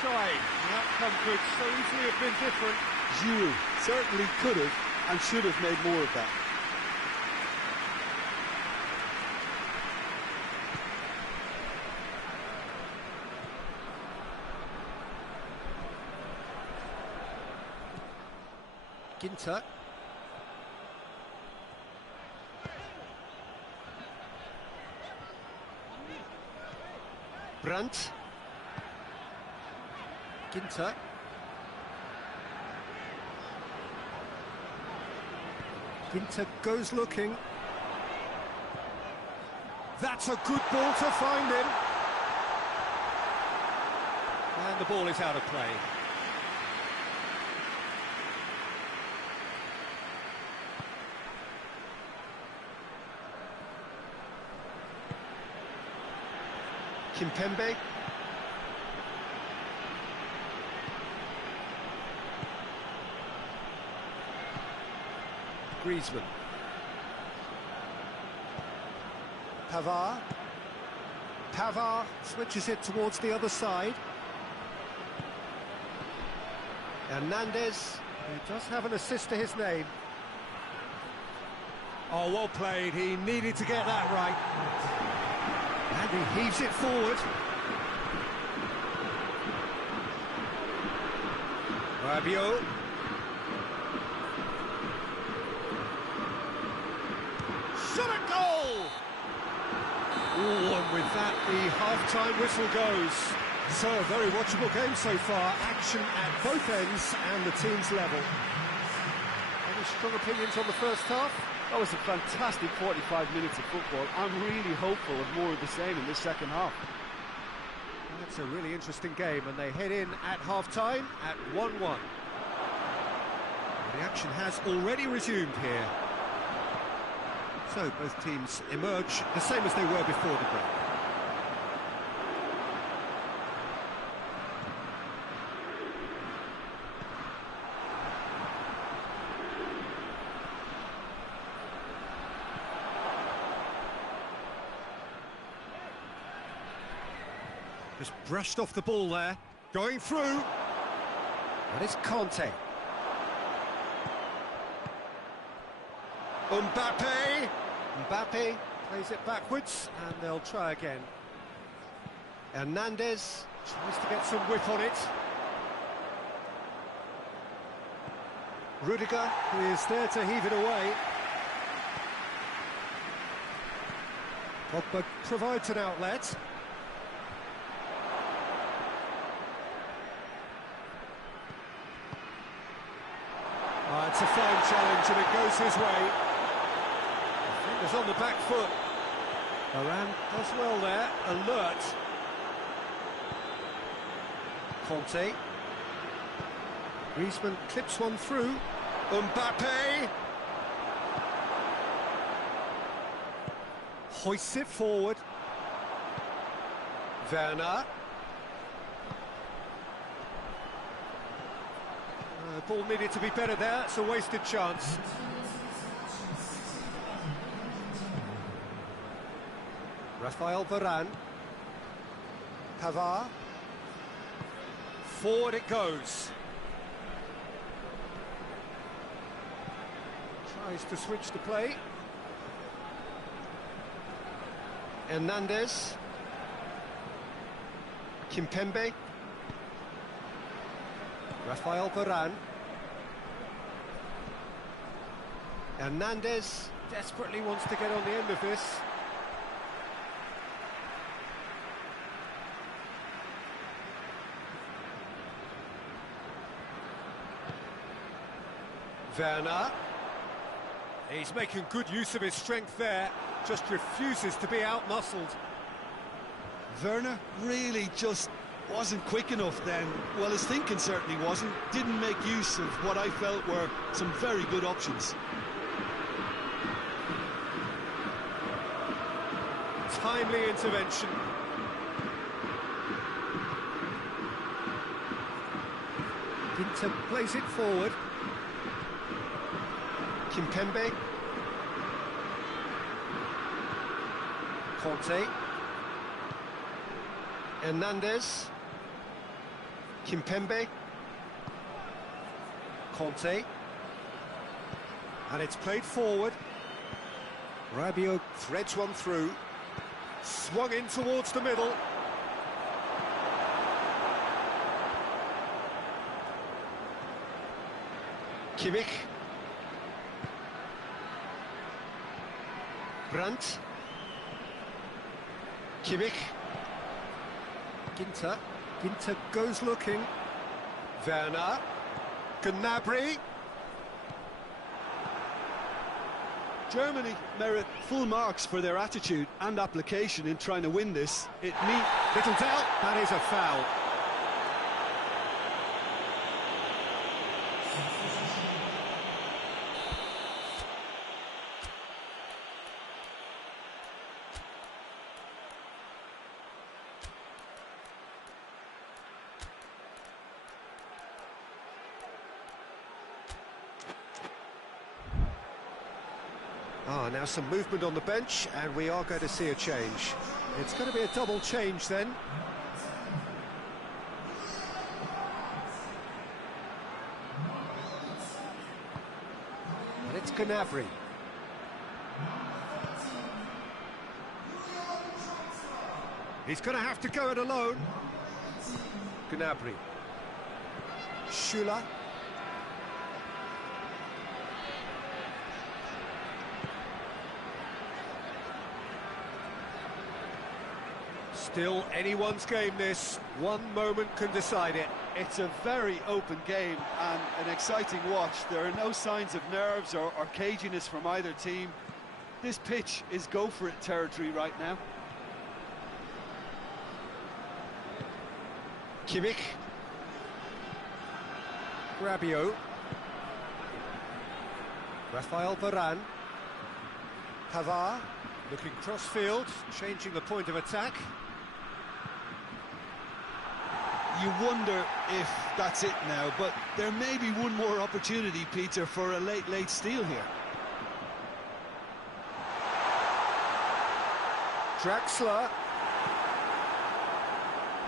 Trying. The outcome could so easily have been different. Giroud certainly could have and should have made more of that. Ginter. Brandt. Ginter. Ginter goes looking. That's a good ball to find him. And the ball is out of play. Kimpembe. Griezmann. Pavard. Pavard switches it towards the other side. Hernandez, who does have an assist to his name. Oh, well played. He needed to get that right. And he heaves it forward. Rabiot. Shot a goal! Oh, and with that, the half-time whistle goes. So, a very watchable game so far. Action at both ends and the team's level. Any strong opinions on the first half? That was a fantastic 45 minutes of football. I'm really hopeful of more of the same in this second half. That's a really interesting game, and they head in at half-time at 1-1. The action has already resumed here. So both teams emerge the same as they were before the break. Just brushed off the ball there, going through. And it's Conte. Mbappe. Mbappe plays it backwards, and they'll try again. Hernandez tries to get some whip on it. Rudiger, who is there to heave it away. Pogba provides an outlet. It's a fine challenge, and it goes his way. Fingers on the back foot. Varane does well there, alert. Conte. Griezmann clips one through. Mbappe. Hoists it forward. Werner. Ball needed to be better there, it's a wasted chance. Rafael Varane. Pavard. Forward it goes. Tries to switch the play. Hernandez. Kimpembe. Rafael Varane. Hernandez desperately wants to get on the end of this. Werner. He's making good use of his strength there, just refuses to be out-muscled. Werner really just wasn't quick enough then. Well, his thinking certainly wasn't. Didn't make use of what I felt were some very good options. Timely intervention. Ginter plays it forward. Kimpembe. Conte. Hernandez. Kimpembe. Conte. And it's played forward. Rabiot threads one through. Swung in towards the middle. Kimmich. Brandt. Kimmich. Ginter. Ginter goes looking. Werner. Gnabry. Germany merit full marks for their attitude and application in trying to win this. Little doubt, that is a foul. Now some movement on the bench, and we are going to see a change. It's going to be a double change then. And it's Gnabry. He's going to have to go it alone. Gnabry. Schüller. Still anyone's game this. One moment can decide it. It's a very open game and an exciting watch. There are no signs of nerves or caginess from either team. This pitch is go-for-it territory right now. Kimmich. Rabiot. Rafael Varane. Pavard. Looking cross-field, changing the point of attack. You wonder if that's it now, but there may be one more opportunity, Peter, for a late steal here. Draxler.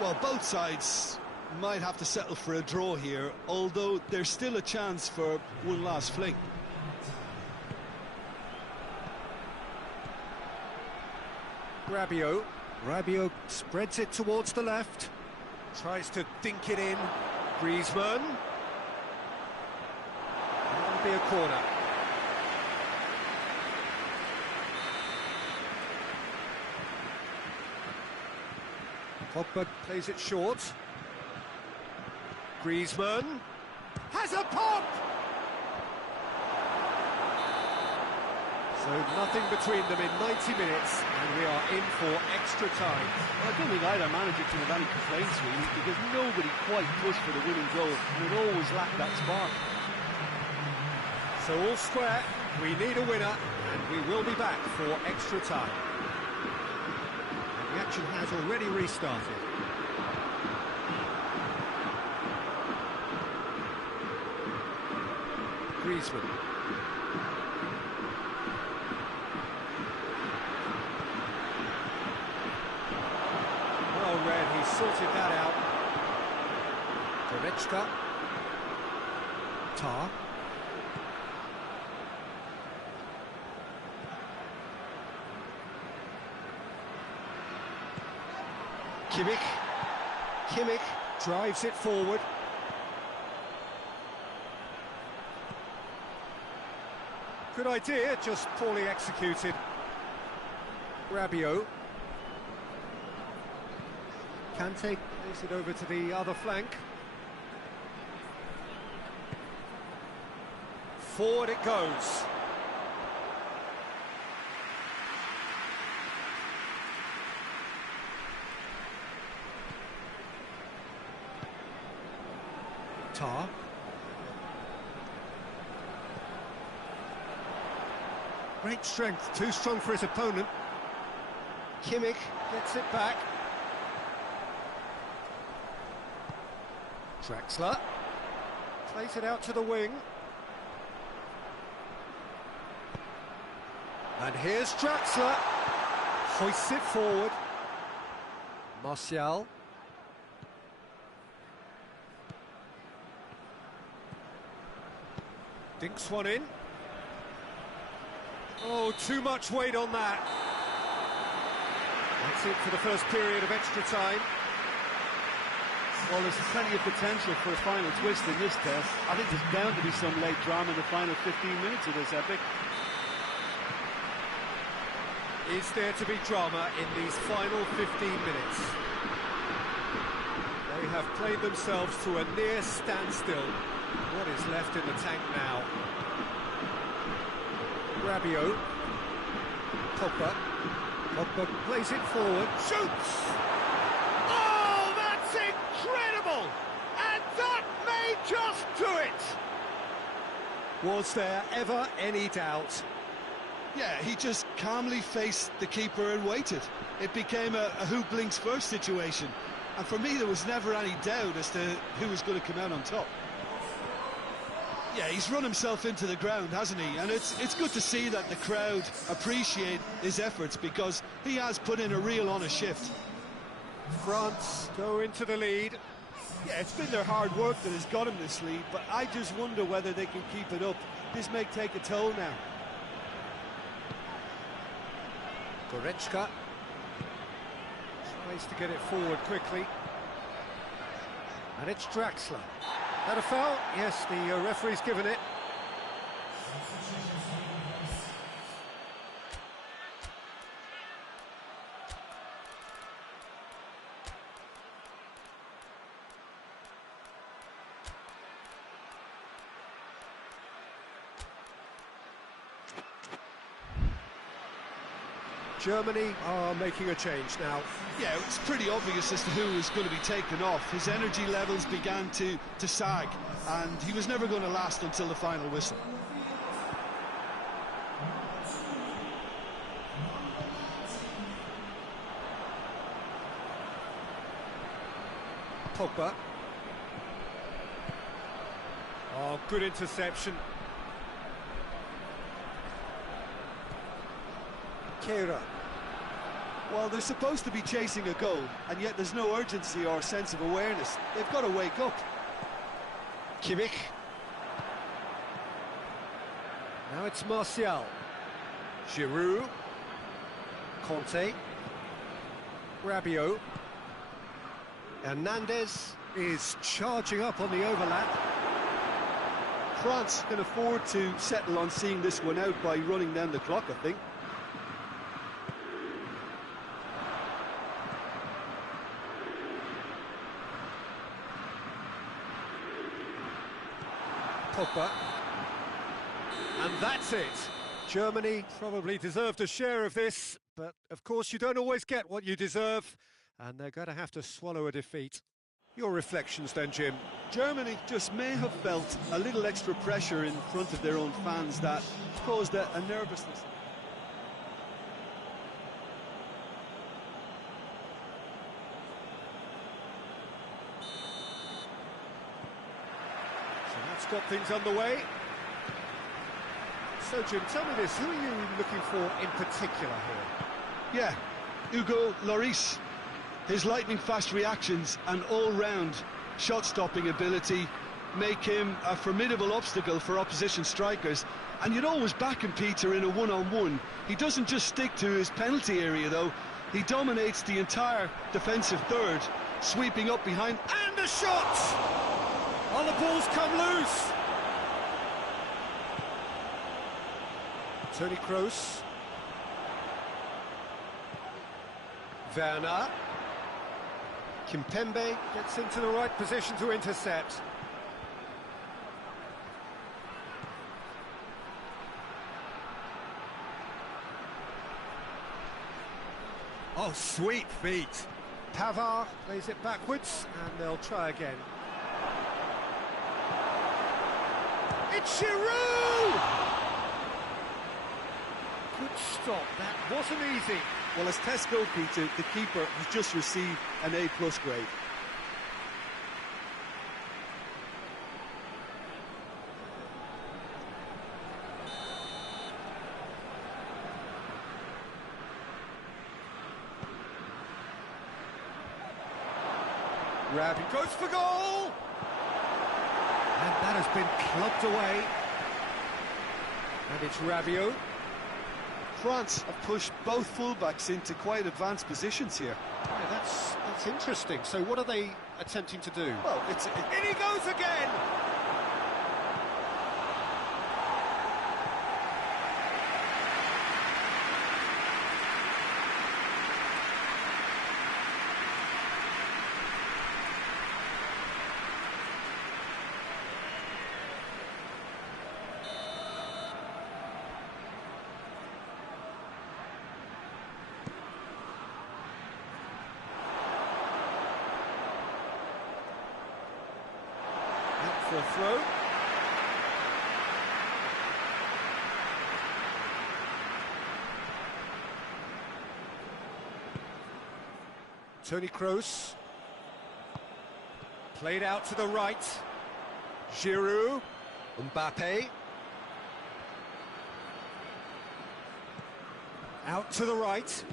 Well, both sides might have to settle for a draw here, although there's still a chance for one last fling. Rabiot. Rabiot spreads it towards the left. Tries to dink it in. Griezmann. That'll be a corner. Pogba plays it short. Griezmann has a pop! So nothing between them in 90 minutes, and we are in for extra time. Well, I don't think either manager can have any complaints, really, because nobody quite pushed for the winning goal, and it always lacked that spark. So all square, we need a winner, and we will be back for extra time. And the action has already restarted. Griezmann. He sorted that out. Goretzka. Tar. Kimmich. Kimmich drives it forward. Good idea, just poorly executed. Rabiot. Kante plays it over to the other flank. Forward it goes. Tar. Great strength, too strong for his opponent. Kimmich gets it back. Draxler plays it out to the wing. And here's Draxler. Hoists it forward. Martial. Dinks one in. Oh, too much weight on that. That's it for the first period of extra time. Well, there's plenty of potential for a final twist in this test. I think there's bound to be some late drama in the final 15 minutes of this epic. Is there to be drama in these final 15 minutes? They have played themselves to a near standstill. What is left in the tank now? Rabiot. Pogba. Pogba plays it forward. Shoots! Oh, that's incredible! And that may just do it! Was there ever any doubt? Yeah, he just calmly faced the keeper and waited. It became a who blinks first situation. And for me, there was never any doubt as to who was going to come out on top. Yeah, he's run himself into the ground, hasn't he? And it's good to see that the crowd appreciate his efforts, because he has put in a real honest shift. France go into the lead. Yeah, it's been their hard work that has got him this lead, but I just wonder whether they can keep it up. This may take a toll now. Goretzka tries to get it forward quickly. And it's Draxler. That a foul? Yes, the referee's given it. Germany are making a change now. Yeah, it's pretty obvious as to who was going to be taken off. His energy levels began to sag, and he was never going to last until the final whistle. Pogba. Oh, good interception. Kehrer. Well, they're supposed to be chasing a goal, and yet there's no urgency or sense of awareness. They've got to wake up. Kimmich. Now it's Martial. Giroud. Conte. Rabiot. Hernandez is charging up on the overlap. France can afford to settle on seeing this one out by running down the clock, I think. Pogba. And that's it. Germany probably deserved a share of this, but of course you don't always get what you deserve, and they're going to have to swallow a defeat. Your reflections then, Jim? Germany just may have felt a little extra pressure in front of their own fans that caused a nervousness. That's got things underway. So, Jim, tell me this, who are you looking for in particular here? Yeah, Hugo Lloris. His lightning-fast reactions and all-round shot-stopping ability make him a formidable obstacle for opposition strikers. And you'd always back him, Peter, in a one-on-one. He doesn't just stick to his penalty area, though. He dominates the entire defensive third, sweeping up behind. And the shot! Oh, the ball's come loose. Toni Kroos. Werner. Kimpembe gets into the right position to intercept. Oh, sweet feet. Pavard plays it backwards, and they'll try again. It's Giroud! Good stop, that wasn't easy. Well, as Tesco, Peter, the keeper has just received an A+ grade. Rabiot goes for goal! And that has been clubbed away. And it's Rabiot. France have pushed both fullbacks into quite advanced positions here. Yeah, that's interesting. So what are they attempting to do? Well, In he goes again! For a throw. Toni Kroos. Played out to the right. Giroud. Mbappe. Out to the right.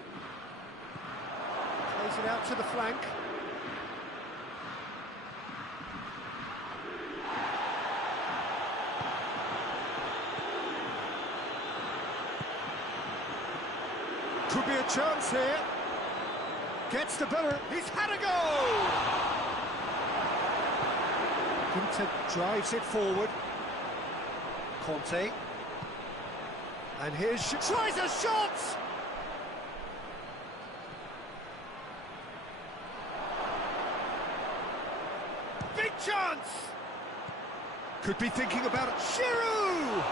Plays it out to the flank. Could be a chance here. Gets the better. He's had a goal! Inter drives it forward. Conte. And here's... Tries a shot! Big chance! Could be thinking about it. Giroud!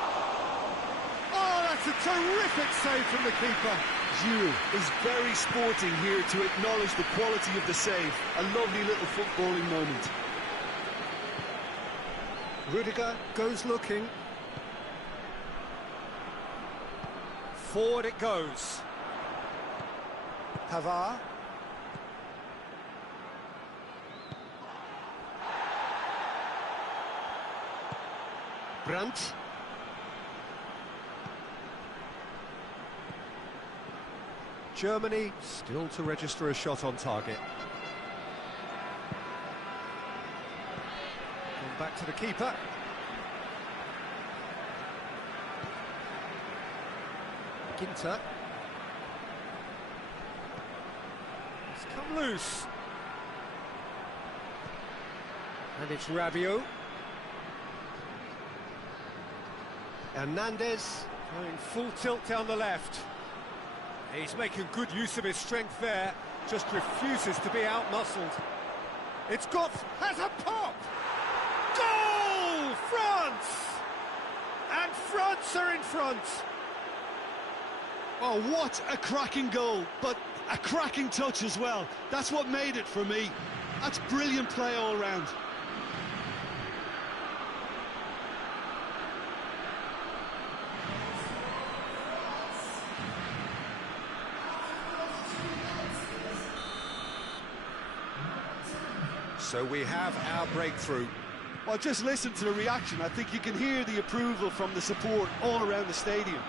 Oh, that's a terrific save from the keeper. Giroud is very sporting here to acknowledge the quality of the save. A lovely little footballing moment. Rudiger goes looking. Forward it goes. Pavard. Brandt. Germany still to register a shot on target. Going back to the keeper. Ginter. It's come loose. And it's Rabiot. Hernandez going full tilt down the left. He's making good use of his strength there, just refuses to be out-muscled. It's got... has a pop! Goal! France! And France are in front! Oh, what a cracking goal, but a cracking touch as well. That's what made it for me. That's brilliant play all round. So we have our breakthrough. Well, just listen to the reaction. I think you can hear the approval from the support all around the stadium.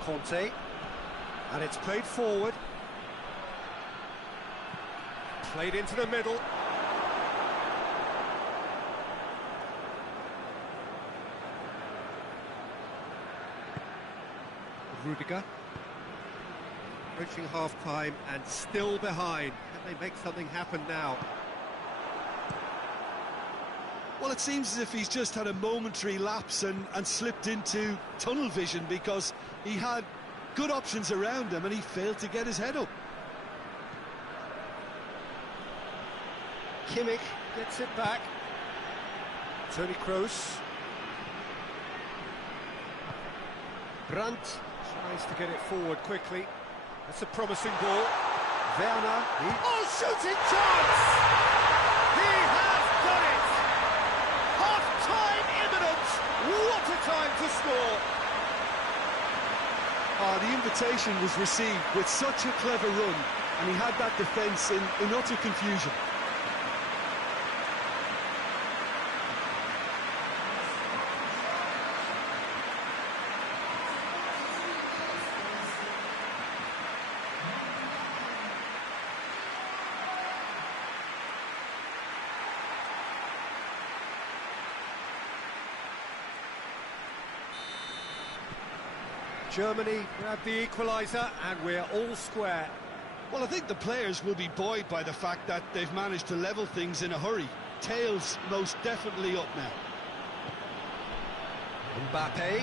Conte, and it's played forward. Played into the middle. Rudiger. Approaching half-time and still behind. Can they make something happen now? Well, it seems as if he's just had a momentary lapse and slipped into tunnel vision, because he had good options around him and he failed to get his head up. Kimmich gets it back. Toni Kroos. Brandt tries to get it forward quickly. That's a promising ball. Werner. Oh, shooting chance! He has done it! Half-time imminent! What a time to score! The invitation was received with such a clever run, and he had that defence in utter confusion. Germany grab the equaliser, and we're all square. Well, I think the players will be buoyed by the fact that they've managed to level things in a hurry. Tails most definitely up now. Mbappe.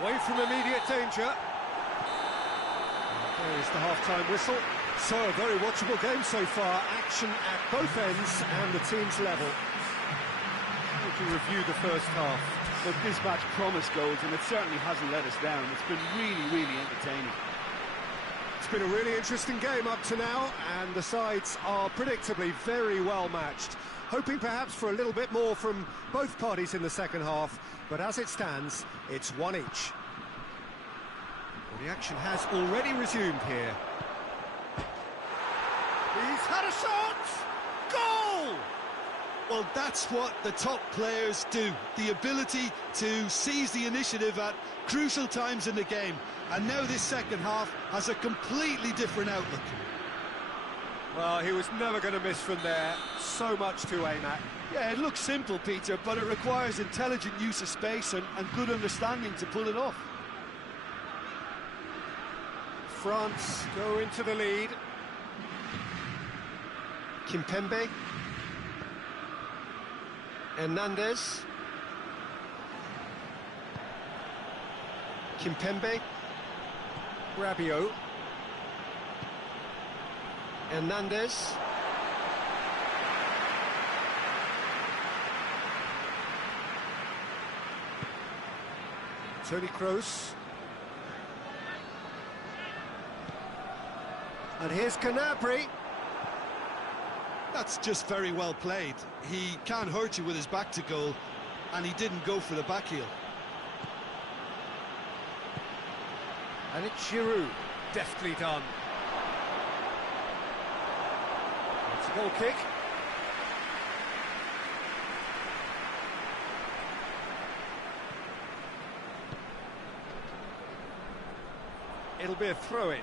Away from immediate danger. There is the half-time whistle. So, a very watchable game so far. Action at both ends, and the team's level. To review the first half, but this match promised goals, and it certainly hasn't let us down. It's been really entertaining. It's been a really interesting game up to now, and the sides are predictably very well matched. Hoping perhaps for a little bit more from both parties in the second half, but as it stands, it's one each. Well, the action has already resumed here. He's had a shot! Goal! Well, that's what the top players do. The ability to seize the initiative at crucial times in the game. And now this second half has a completely different outlook. Well, he was never going to miss from there. So much to aim at. Yeah, it looks simple, Peter, but it requires intelligent use of space and good understanding to pull it off. France go into the lead. Kimpembe. Hernandez. Kimpembe. Rabiot. Hernandez. Toni Kroos. And here's Gnabry. That's just very well played. He can't hurt you with his back to goal, and he didn't go for the back heel. And it's Giroud. Deftly done. It's a goal kick. It'll be a throw-in.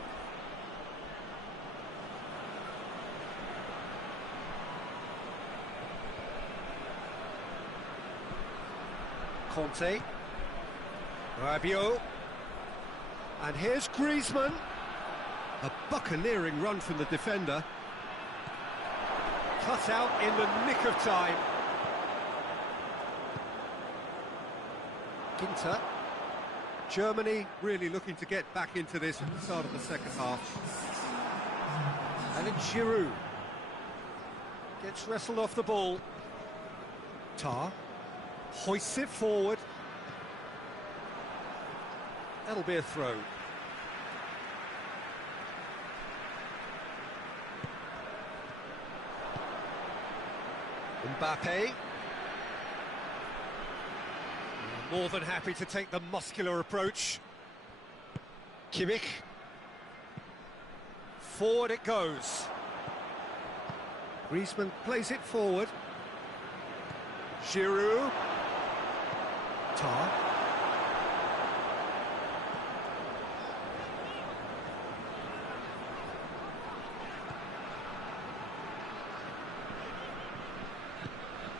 Conte. Rabiot. And here's Griezmann. A buccaneering run from the defender. Cut out in the nick of time. Ginter. Germany really looking to get back into this at the start of the second half. And it's Giroud. Gets wrestled off the ball. Tar. Hoists it forward. That'll be a throw. Mbappe. More than happy to take the muscular approach. Kimmich. Forward it goes. Griezmann plays it forward. Giroud. Tar.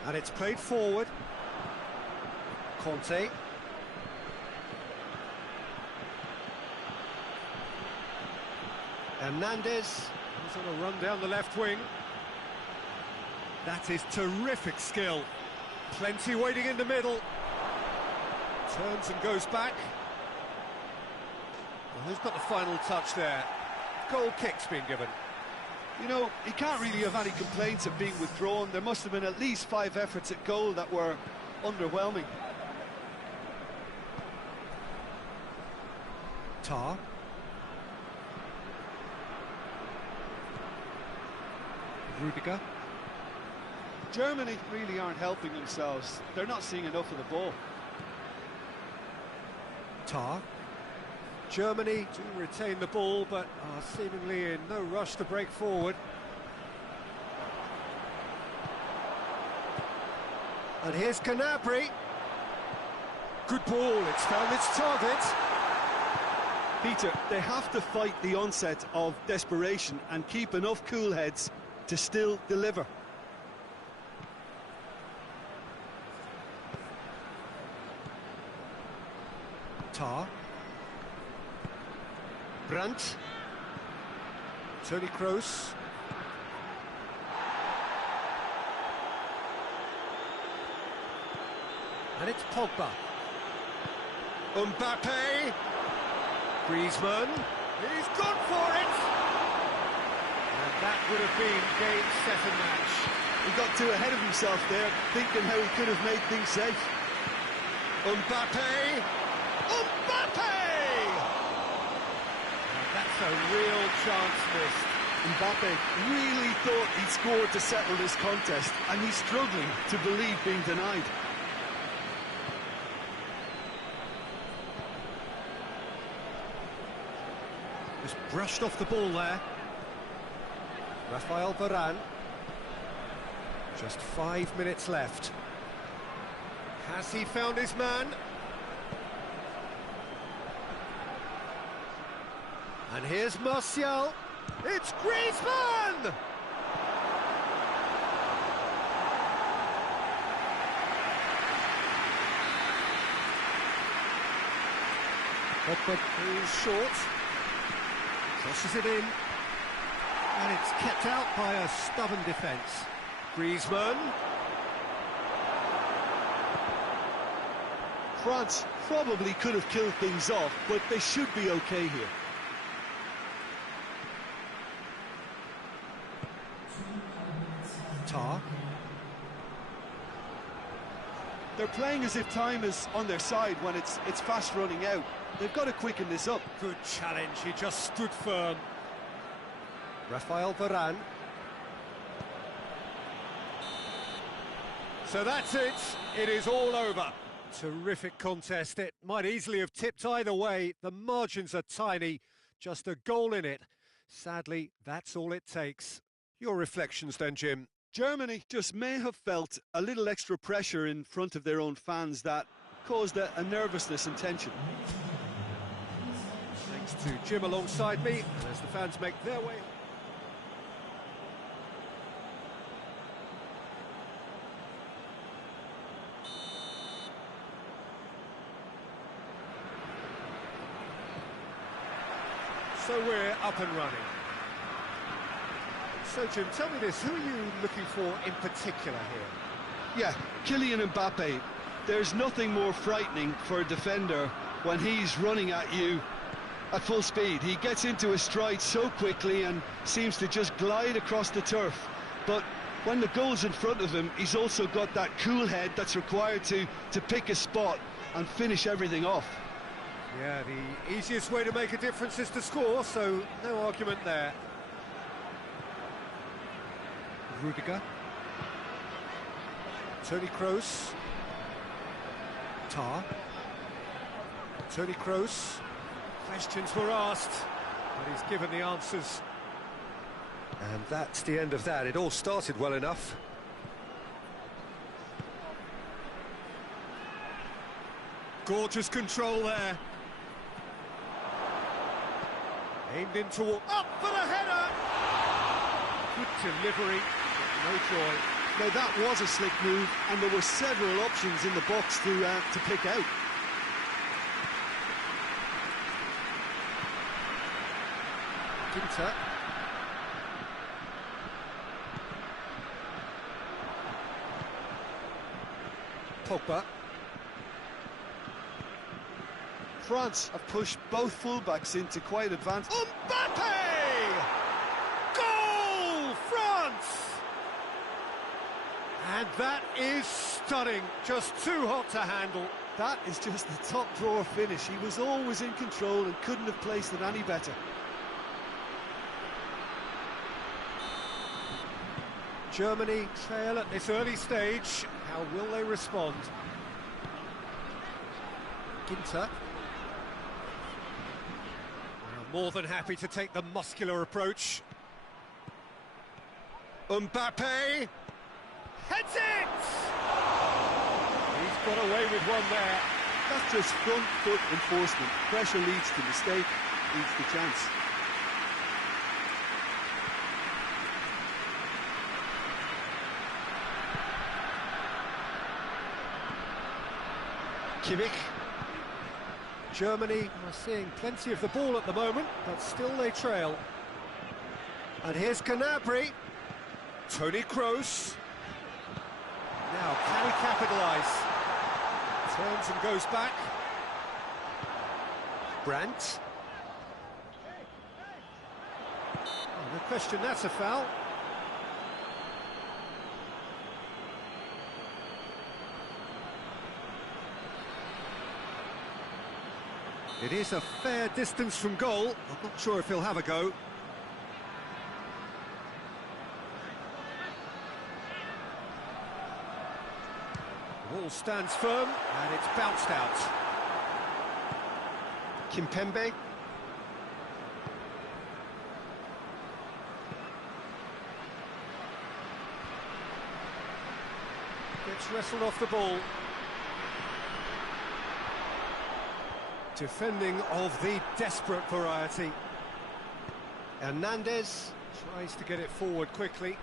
And it's played forward. Conte. Hernandez. He's on a run down the left wing. That is terrific skill. Plenty waiting in the middle. Turns and goes back. Well, who's got the final touch there? Goal kick's been given. You know, he can't really have any complaints of being withdrawn. There must have been at least 5 efforts at goal that were underwhelming. Tar. Rudiger. Germany really aren't helping themselves. They're not seeing enough of the ball. Tar. Germany do retain the ball, but are seemingly in no rush to break forward. And here's Canabry. Good ball, it's found its target. Peter, they have to fight the onset of desperation and keep enough cool heads to still deliver. Tar. Brandt. Toni Kroos. And it's Pogba. Mbappe. Griezmann. He's gone for it! And that would have been game, set and match. He got too ahead of himself there, thinking how he could have made things safe. Mbappe. Mbappe! That's a real chance missed. Mbappe really thought he'd scored to settle this contest, and he's struggling to believe being denied. Just brushed off the ball there. Rafael Varane. Just 5 minutes left. Has he found his man? And here's Martial. It's Griezmann! But he's short. Crosses it in. And it's kept out by a stubborn defence. Griezmann. France probably could have killed things off, but they should be okay here. Tar. They're playing as if time is on their side when it's fast running out. They've got to quicken this up. Good challenge, he just stood firm. Rafael Varane. So that's it, it is all over. Terrific contest, it might easily have tipped either way. The margins are tiny, just a goal in it. Sadly, that's all it takes. Your reflections then, Jim? Germany just may have felt a little extra pressure in front of their own fans that caused a nervousness and tension. Thanks to Jim alongside me, and as the fans make their way... So we're up and running. So, Jim, tell me this, who are you looking for in particular here? Yeah, Kylian Mbappe. There's nothing more frightening for a defender when he's running at you at full speed. He gets into his stride so quickly and seems to just glide across the turf. But when the goal's in front of him, he's also got that cool head that's required to pick a spot and finish everything off. Yeah, the easiest way to make a difference is to score, so no argument there. Rudiger. Toni Kroos. Tar. Toni Kroos. Questions were asked, but he's given the answers. And that's the end of that. It all started well enough. Gorgeous control there. Aimed in toward... Up for the header! Good delivery, but no joy. Now that was a slick move, and there were several options in the box to pick out. Ginter. Pogba. France have pushed both fullbacks into quite advanced. Mbappe! Goal, France! And that is stunning, just too hot to handle. That is just the top drawer finish. He was always in control and couldn't have placed it any better. Germany trail at this early stage. How will they respond? Ginter. More than happy to take the muscular approach. Mbappe! Heads it! He's got away with one there. That's just front foot enforcement. Pressure leads to mistake, leads to chance. Kimmich. Germany are seeing plenty of the ball at the moment, but still they trail. And here's Gnabry. Toni Kroos. Now, can he capitalise? Turns and goes back. Brandt. Oh, no question, that's a foul. It is a fair distance from goal. I'm not sure if he'll have a go. The ball stands firm, and it's bounced out. Kimpembe. Gets wrestled off the ball. Defending of the desperate variety. Hernandez tries to get it forward quickly.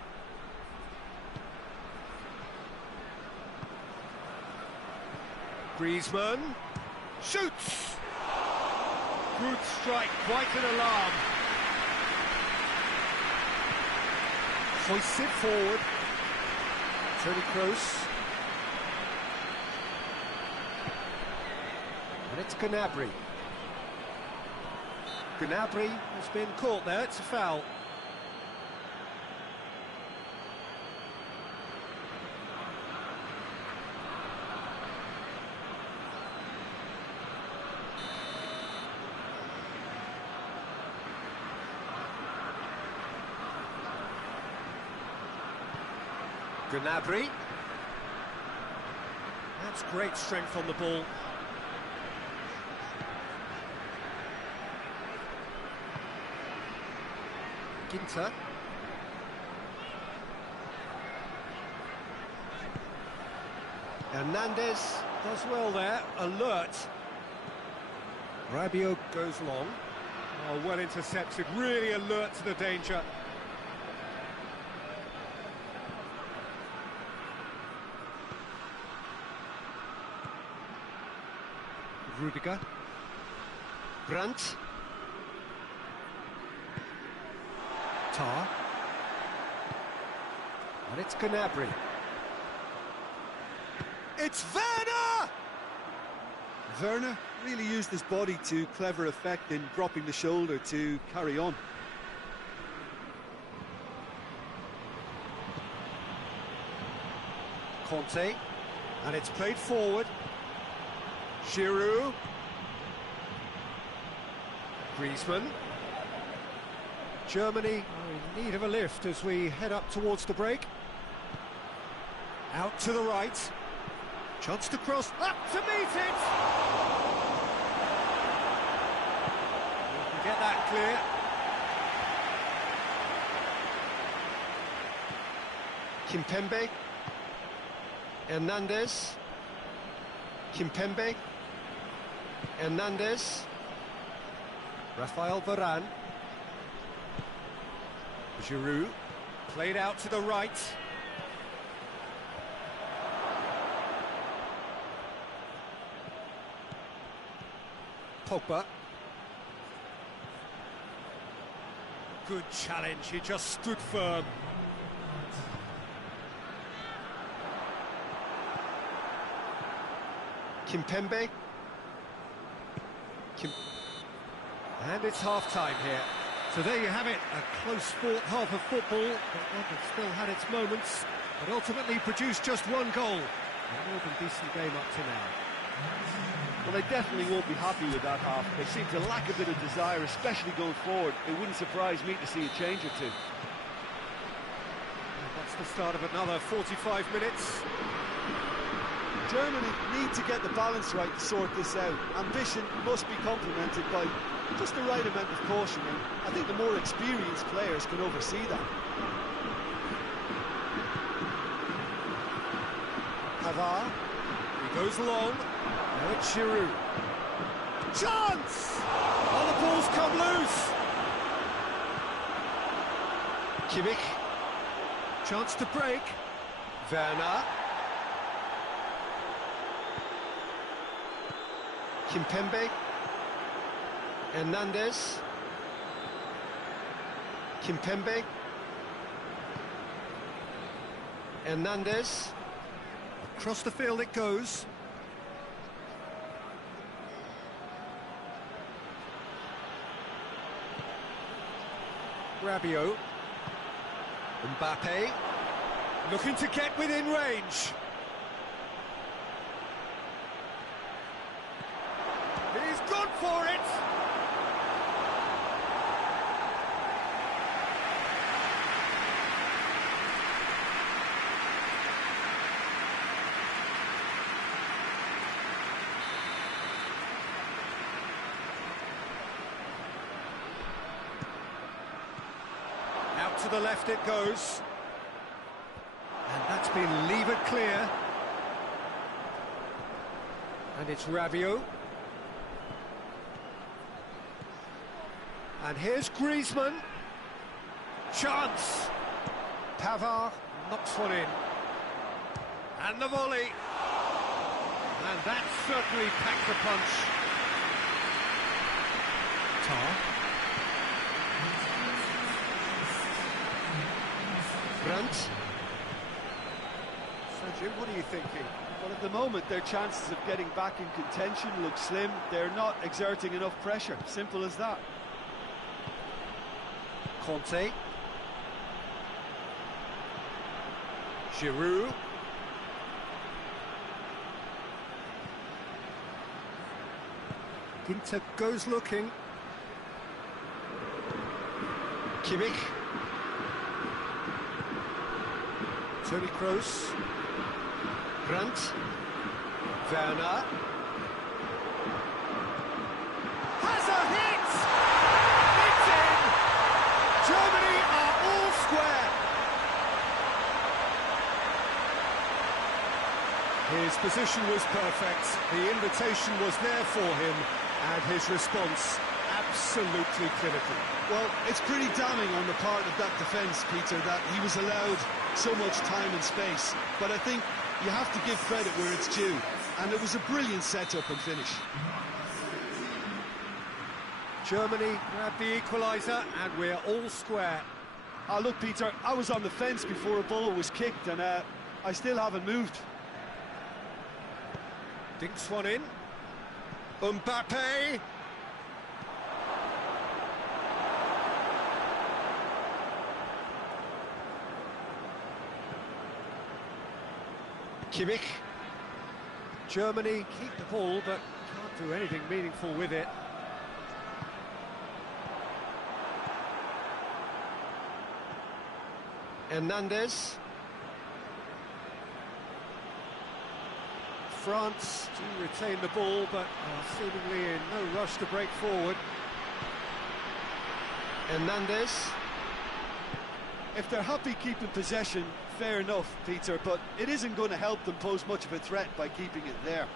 Griezmann shoots! Good strike, quite an alarm. Hoists it forward. Toni Kroos. And it's Gnabry. Gnabry has been caught there, it's a foul. Gnabry. That's great strength on the ball. Ginter. Hernandez does well there, alert. Rabiot goes long. Oh, well intercepted, really alert to the danger. Rudiger. Brandt. Tar. And it's Gnabry. It's Werner! Werner really used his body to clever effect in dropping the shoulder to carry on. Conte. And it's played forward. Giroud. Griezmann. Germany are in need of a lift as we head up towards the break. Out to the right. Chance to cross. Up to meet it! We can get that clear. Kimpembe. Hernandez. Kimpembe. Hernandez. Rafael Varane. Giroud. Played out to the right. Pogba. Good challenge, he just stood firm. Kimpembe. And it's half-time here. So there you have it, a close-fought half of football, but one that still had its moments, but ultimately produced just one goal. A more than decent game up to now. Well, they definitely won't be happy with that half. They seem to lack a bit of desire, especially going forward. It wouldn't surprise me to see a change or two. And that's the start of another 45 minutes. Germany need to get the balance right to sort this out. Ambition must be complemented by just the right amount of caution, and I think the more experienced players can oversee that. Pavard, he goes long, now it's Giroud. Chance! Oh, the ball's come loose! Kimmich. Chance to break. Werner. Kimpembe. Hernandez. Kimpembe. Hernandez. Across the field it goes. Rabiot. Mbappe. Looking to get within range. He's gone for it! Out to the left it goes. And that's been levered clear. And it's Rabiot. And here's Griezmann. Chance. Pavard knocks one in. And the volley. And that certainly packed the punch. Tar. Brandt. So Jim, what are you thinking? Well, at the moment, their chances of getting back in contention look slim. They're not exerting enough pressure. Simple as that. Conte. Giroud. Ginter goes looking. Kimmich. Toni Kroos. Brandt. Werner. Has a hit! It's in! Germany are all square! His position was perfect, the invitation was there for him, and his response absolutely clinical. Well, it's pretty damning on the part of that defence, Peter, that he was allowed so much time and space. But I think you have to give credit where it's due, and it was a brilliant set-up and finish. Germany grabbed the equaliser, and we're all square. Look, Peter, I was on the fence before a ball was kicked, and I still haven't moved. Dinks one in. Mbappe. Kimmich. Germany keep the ball, but can't do anything meaningful with it. Hernandez. France do retain the ball, but are seemingly in no rush to break forward. Hernandez. If they're happy keeping possession, fair enough, Peter, but it isn't going to help them pose much of a threat by keeping it there.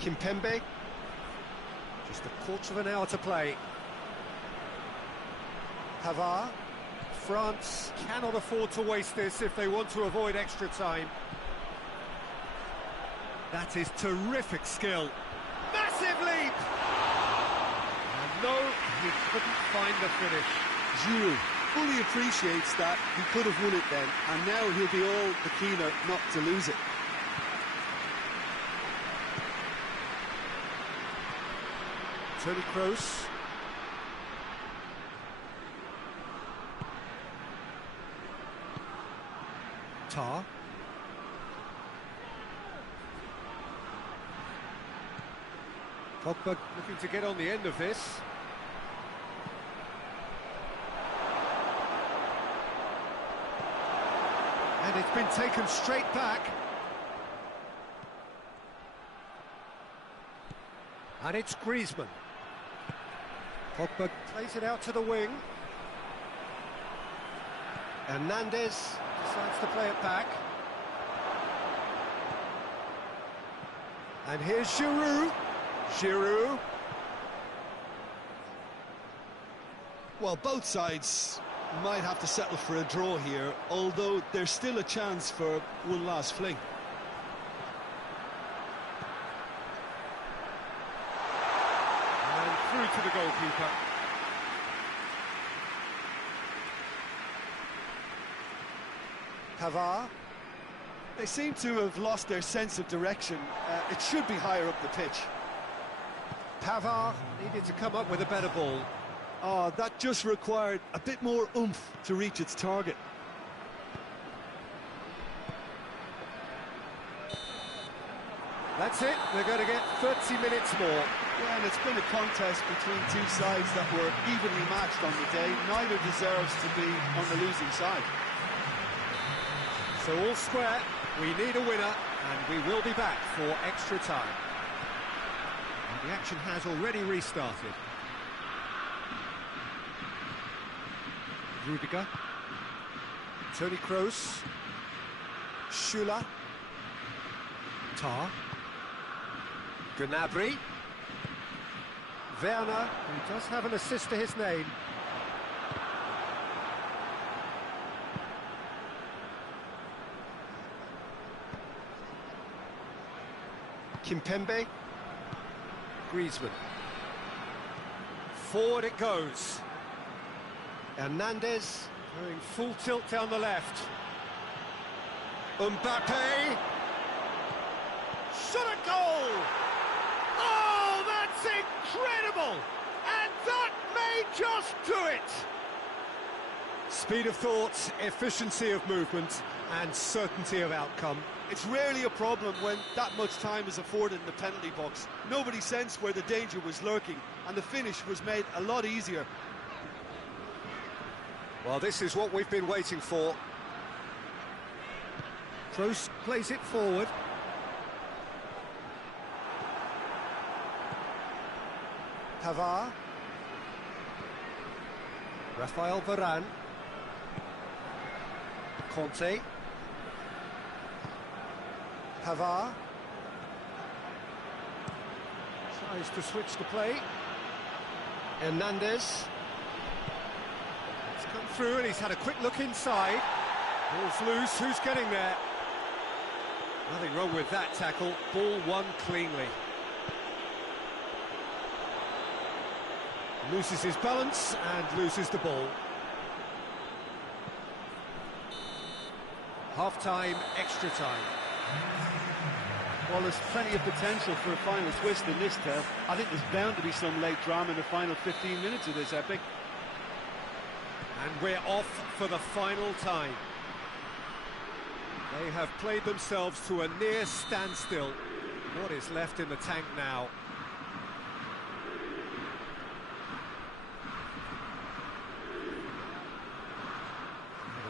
Kimpembe. Just a quarter of an hour to play. Pavard. France cannot afford to waste this if they want to avoid extra time. That is terrific skill. Massive leap! And no, he couldn't find the finish. Giroud fully appreciates that he could have won it then, and now he'll be all the keener not to lose it. Toni Kroos. Tar. Pogba looking to get on the end of this. And it's been taken straight back. And it's Griezmann. Pogba plays it out to the wing. Hernandez decides to play it back. And here's Giroud. Giroud. Well, both sides might have to settle for a draw here, although there's still a chance for one last fling. And through to the goalkeeper. Pavard. They seem to have lost their sense of direction. It should be higher up the pitch. Pavard needed to come up with a better ball. Oh, that just required a bit more oomph to reach its target. That's it, they're going to get 30 minutes more. Yeah, and it's been a contest between two sides that were evenly matched on the day. Neither deserves to be on the losing side. So all square, we need a winner, and we will be back for extra time. And the action has already restarted. Rudiger. Toni Kroos. Schüller. Tar. Gnabry. Werner, who does have an assist to his name. Kimpembe. Griezmann. Forward it goes. Hernandez going full tilt down the left. Mbappe. Shot a goal! Oh, that's incredible! And that may just do it! Speed of thought, efficiency of movement, and certainty of outcome. It's rarely a problem when that much time is afforded in the penalty box. Nobody sensed where the danger was lurking, and the finish was made a lot easier. Well, this is what we've been waiting for. Kroos plays it forward. Pavard. Rafael Varane. Conte. Pavard. Tries to switch the play. Hernandez. It's come through and he's had a quick look inside. Ball's loose, who's getting there? Nothing wrong with that tackle, ball won cleanly. Loses his balance and loses the ball. Half-time, extra time. Well, there's plenty of potential for a final twist in this tale. I think there's bound to be some late drama in the final 15 minutes of this epic. And we're off for the final time. They have played themselves to a near standstill. What is left in the tank now?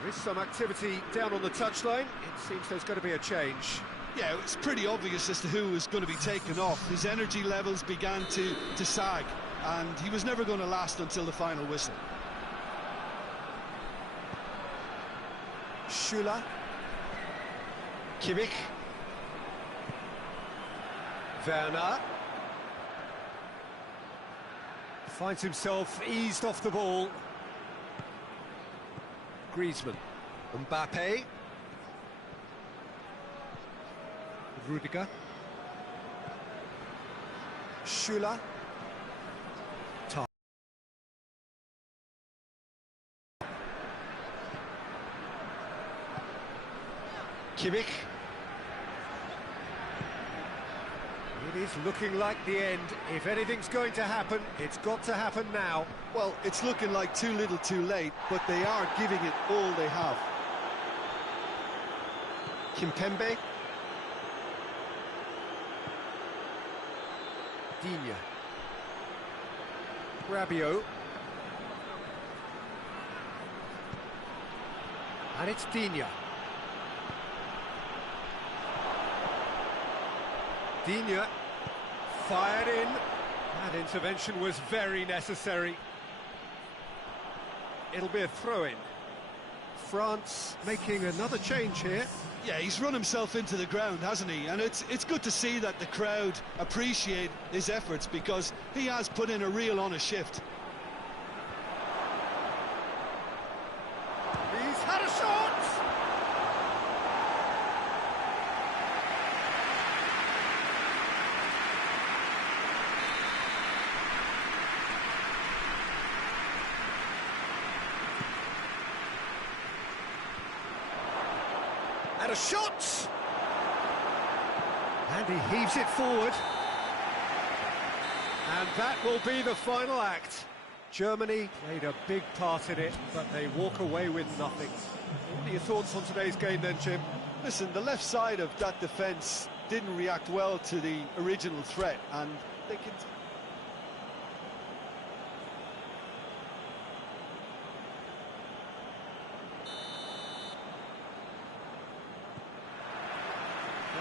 There is some activity down on the touchline. It seems there's going to be a change. Yeah, it's pretty obvious as to who was going to be taken off. His energy levels began to sag, and he was never going to last until the final whistle. Schüller. Kimmich. Werner. Finds himself eased off the ball. Griezmann. Mbappe. Rudiger. Schüller. Kimmich. It is looking like the end. If anything's going to happen, it's got to happen now. Well, it's looking like too little too late, but they are giving it all they have. Kimpembe. Digne. Rabiot. And it's Digne. Digne fired in. That intervention was very necessary. It'll be a throw-in. France making another change here. Yeah, he's run himself into the ground, hasn't he? And it's good to see that the crowd appreciate his efforts, because he has put in a real honest shift. He's had a shot! And a shot! And he heaves it forward. And that will be the final act. Germany played a big part in it, but they walk away with nothing. What are your thoughts on today's game then, Jim? Listen, the left side of that defence didn't react well to the original threat, and they can...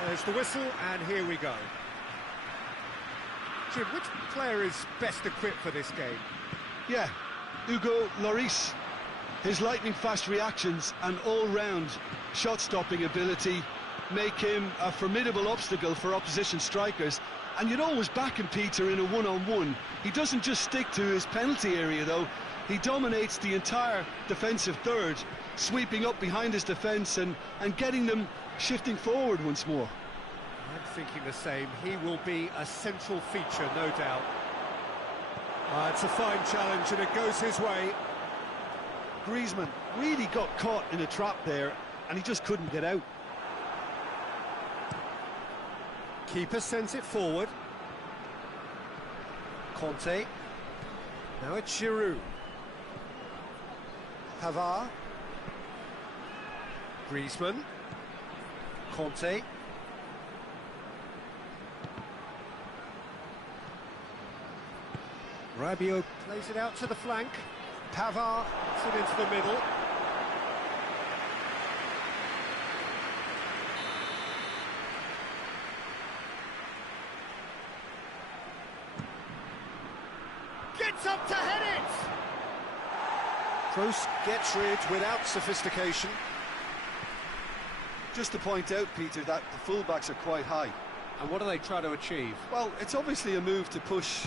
There's the whistle, and here we go. Jim, which player is best equipped for this game? Yeah, Hugo Lloris. His lightning-fast reactions and all-round shot-stopping ability make him a formidable obstacle for opposition strikers. And you'd always back him, Peter, in a one-on-one. He doesn't just stick to his penalty area, though. He dominates the entire defensive third, sweeping up behind his defence and getting them shifting forward once more. I'm thinking the same. He will be a central feature, no doubt. It's a fine challenge, and it goes his way. Griezmann really got caught in a trap there, and he just couldn't get out. Keeper sends it forward. Conte. Now it's Giroud. Pavard. Griezmann. Conte. Rabiot plays it out to the flank. Pavard puts it into the middle. Gets up to head it! Kroos gets rid without sophistication. Just to point out, Peter, that the fullbacks are quite high. And what do they try to achieve? Well, it's obviously a move to push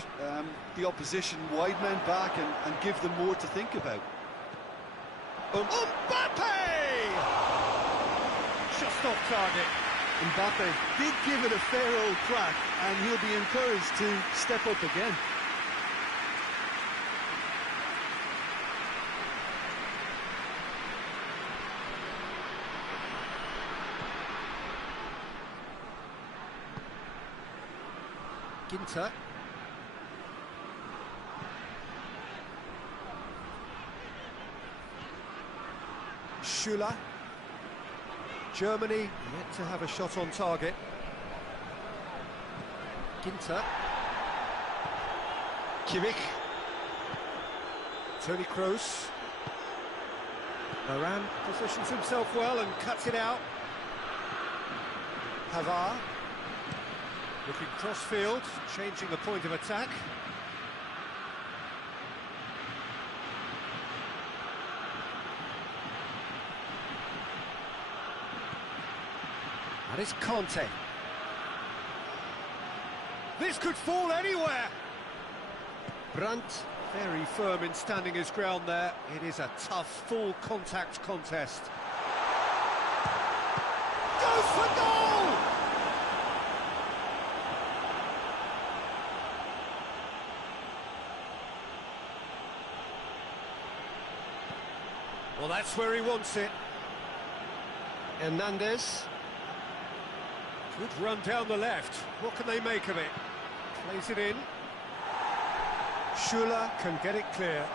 the opposition wide men back and give them more to think about. Mbappe! Just off target. Mbappe did give it a fair old crack, and he'll be encouraged to step up again. Ginter. Schüller. Germany yet to have a shot on target. Ginter. Kimmich. Toni Kroos. Varane positions himself well and cuts it out. Pavard. Looking cross-field, changing the point of attack. And it's Conte. This could fall anywhere! Brandt. Very firm in standing his ground there. It is a tough, full contact contest. Goes for goal! Well, that's where he wants it. Hernandez. Good run down the left. What can they make of it? Plays it in. Schuler can get it clear.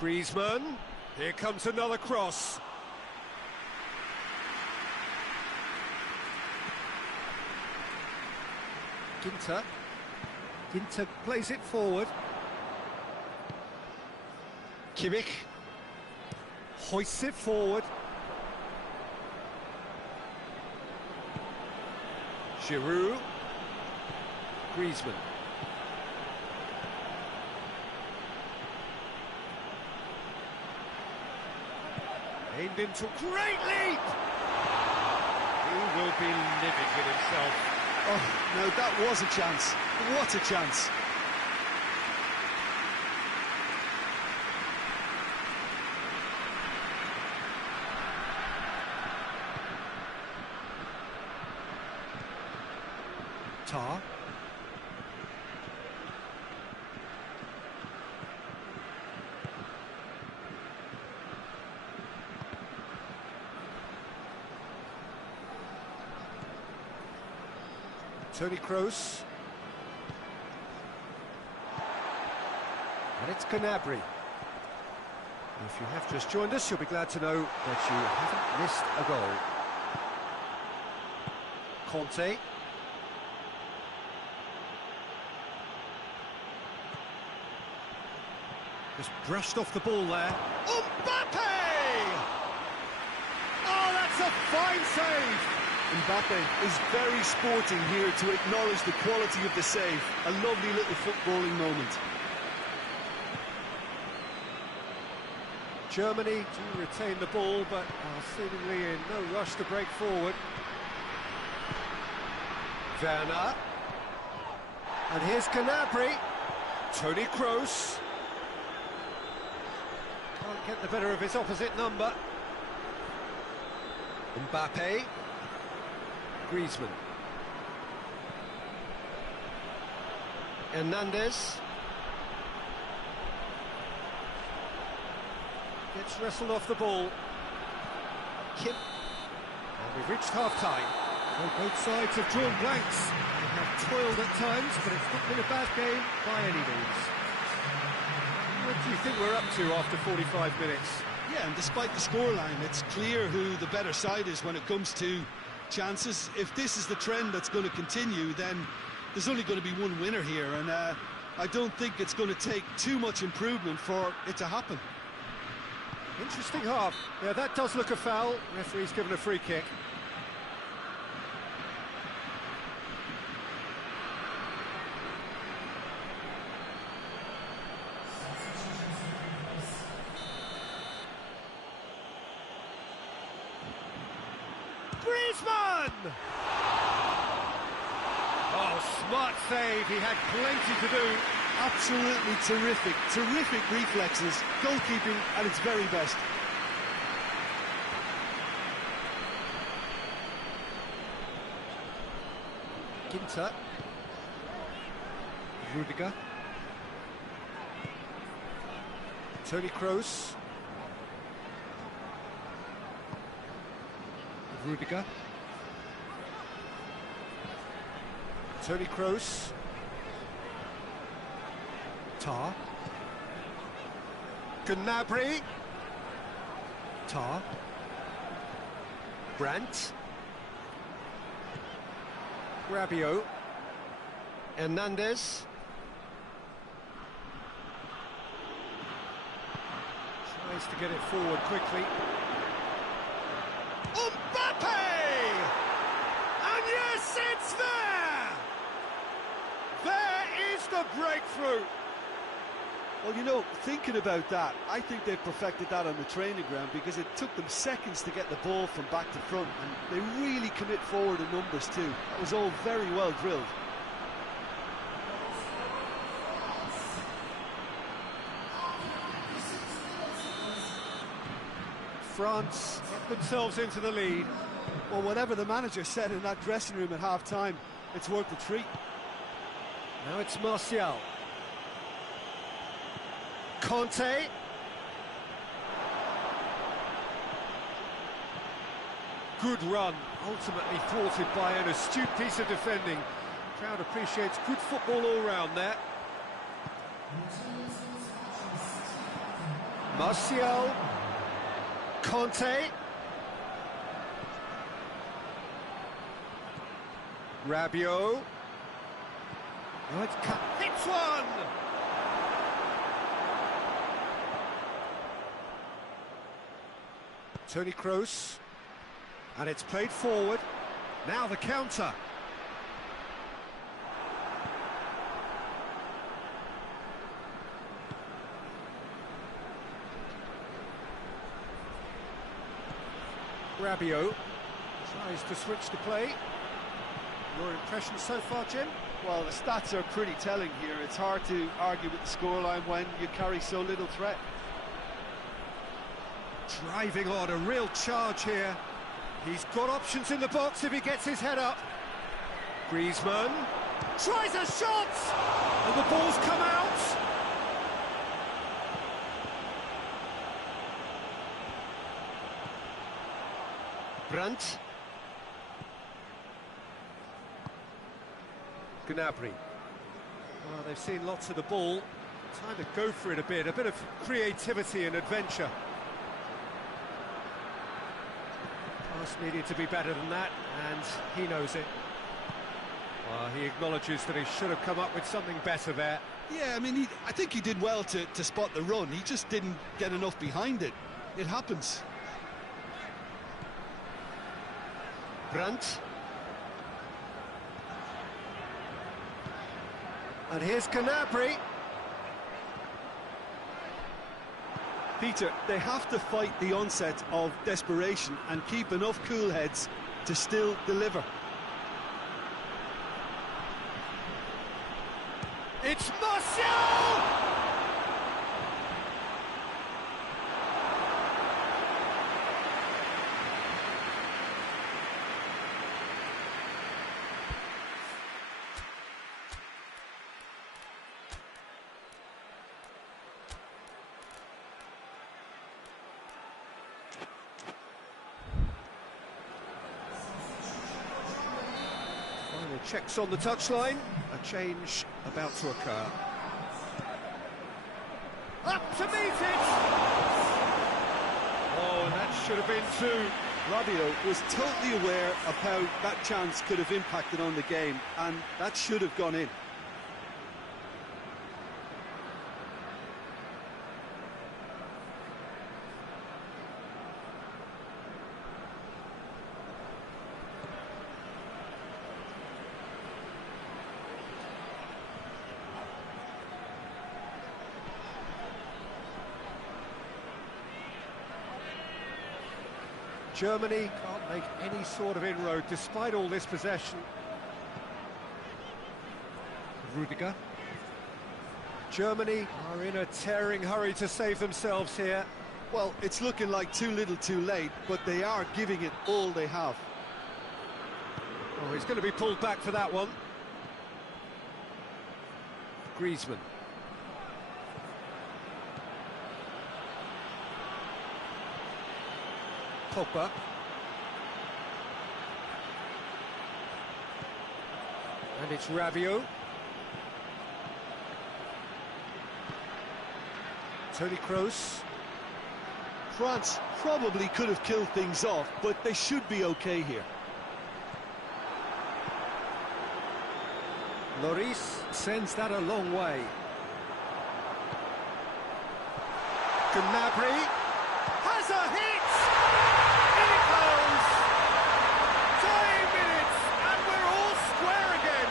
Griezmann. Here comes another cross. Ginter plays it forward. Kimmich hoists it forward. Giroud. Griezmann. Aimed into great leap! He will be living with himself. Oh, no, that was a chance. What a chance. Tar. Tony Kroos. And it's Gnabry. If you have just joined us, you'll be glad to know that you haven't missed a goal. Conte. Just brushed off the ball there. Mbappe! Oh, that's a fine save! Mbappe is very sporting here to acknowledge the quality of the save. A lovely little footballing moment. Germany do retain the ball, but are seemingly in no rush to break forward. Werner. And here's Gnabry. Tony Kroos. Can't get the better of his opposite number. Mbappe. Griezmann. Hernandez. Gets wrestled off the ball. Kim. And we've reached half-time. Well, both sides have drawn blanks. They have toiled at times, but it's not been a bad game by any means. What do you think we're up to after 45 minutes? Yeah, and despite the scoreline, it's clear who the better side is when it comes to chances. If this is the trend that's going to continue, then there's only going to be one winner here, and I don't think it's going to take too much improvement for it to happen. Interesting half. Yeah, that does look a foul. Referee's given a free kick. Griezmann! Oh, smart save. He had plenty to do. Absolutely terrific, terrific reflexes. Goalkeeping at its very best. Ginter. Rudiger. Tony Kroos. Rudiger. Tony Kroos. Tar. Gnabry. Tar. Brandt. Rabiot. Hernandez. Tries to get it forward quickly. Mbappe! And yes, it's there! There is the breakthrough! Well, you know, thinking about that, I think they perfected that on the training ground because it took them seconds to get the ball from back to front, and they really commit forward in numbers too. That was all very well drilled. France get themselves into the lead. Well, whatever the manager said in that dressing room at half-time, it's worth the treat. Now it's Martial. Conte. Good run, ultimately thwarted by an astute piece of defending. Crowd appreciates good football all round there. Martial. Conte. Rabiot. Right cut. Hits one! Toni Kroos. And it's played forward. Now the counter. Rabiot tries to switch the play. Your impression so far, Jim? Well, the stats are pretty telling here. It's hard to argue with the scoreline when you carry so little threat. Driving on, a real charge here. He's got options in the box if he gets his head up. Griezmann tries a shot! And the ball's come out! Brandt. Gnabry. Well, they've seen lots of the ball. Time to go for it a bit of creativity and adventure. Pass needed to be better than that, and he knows it. Well, he acknowledges that he should have come up with something better there. Yeah, I mean, I think he did well to spot the run. He just didn't get enough behind it. It happens. Brandt. And here's Gnabry. Peter, they have to fight the onset of desperation and keep enough cool heads to still deliver. It's Martial! Final checks on the touchline. A change about to occur. Up to meet it! Oh, and that should have been two. Rabiot was totally aware of how that chance could have impacted on the game, and that should have gone in. Germany can't make any sort of inroad despite all this possession. Rudiger. Germany are in a tearing hurry to save themselves here. Well, it's looking like too little too late, but they are giving it all they have. Oh, he's going to be pulled back for that one. Griezmann. Pogba. And it's Rabiot. Toni Kroos. France probably could have killed things off, but they should be okay here. Lloris sends that a long way. Gnabry has a hit! In it goes! Dying minutes, and we're all square again!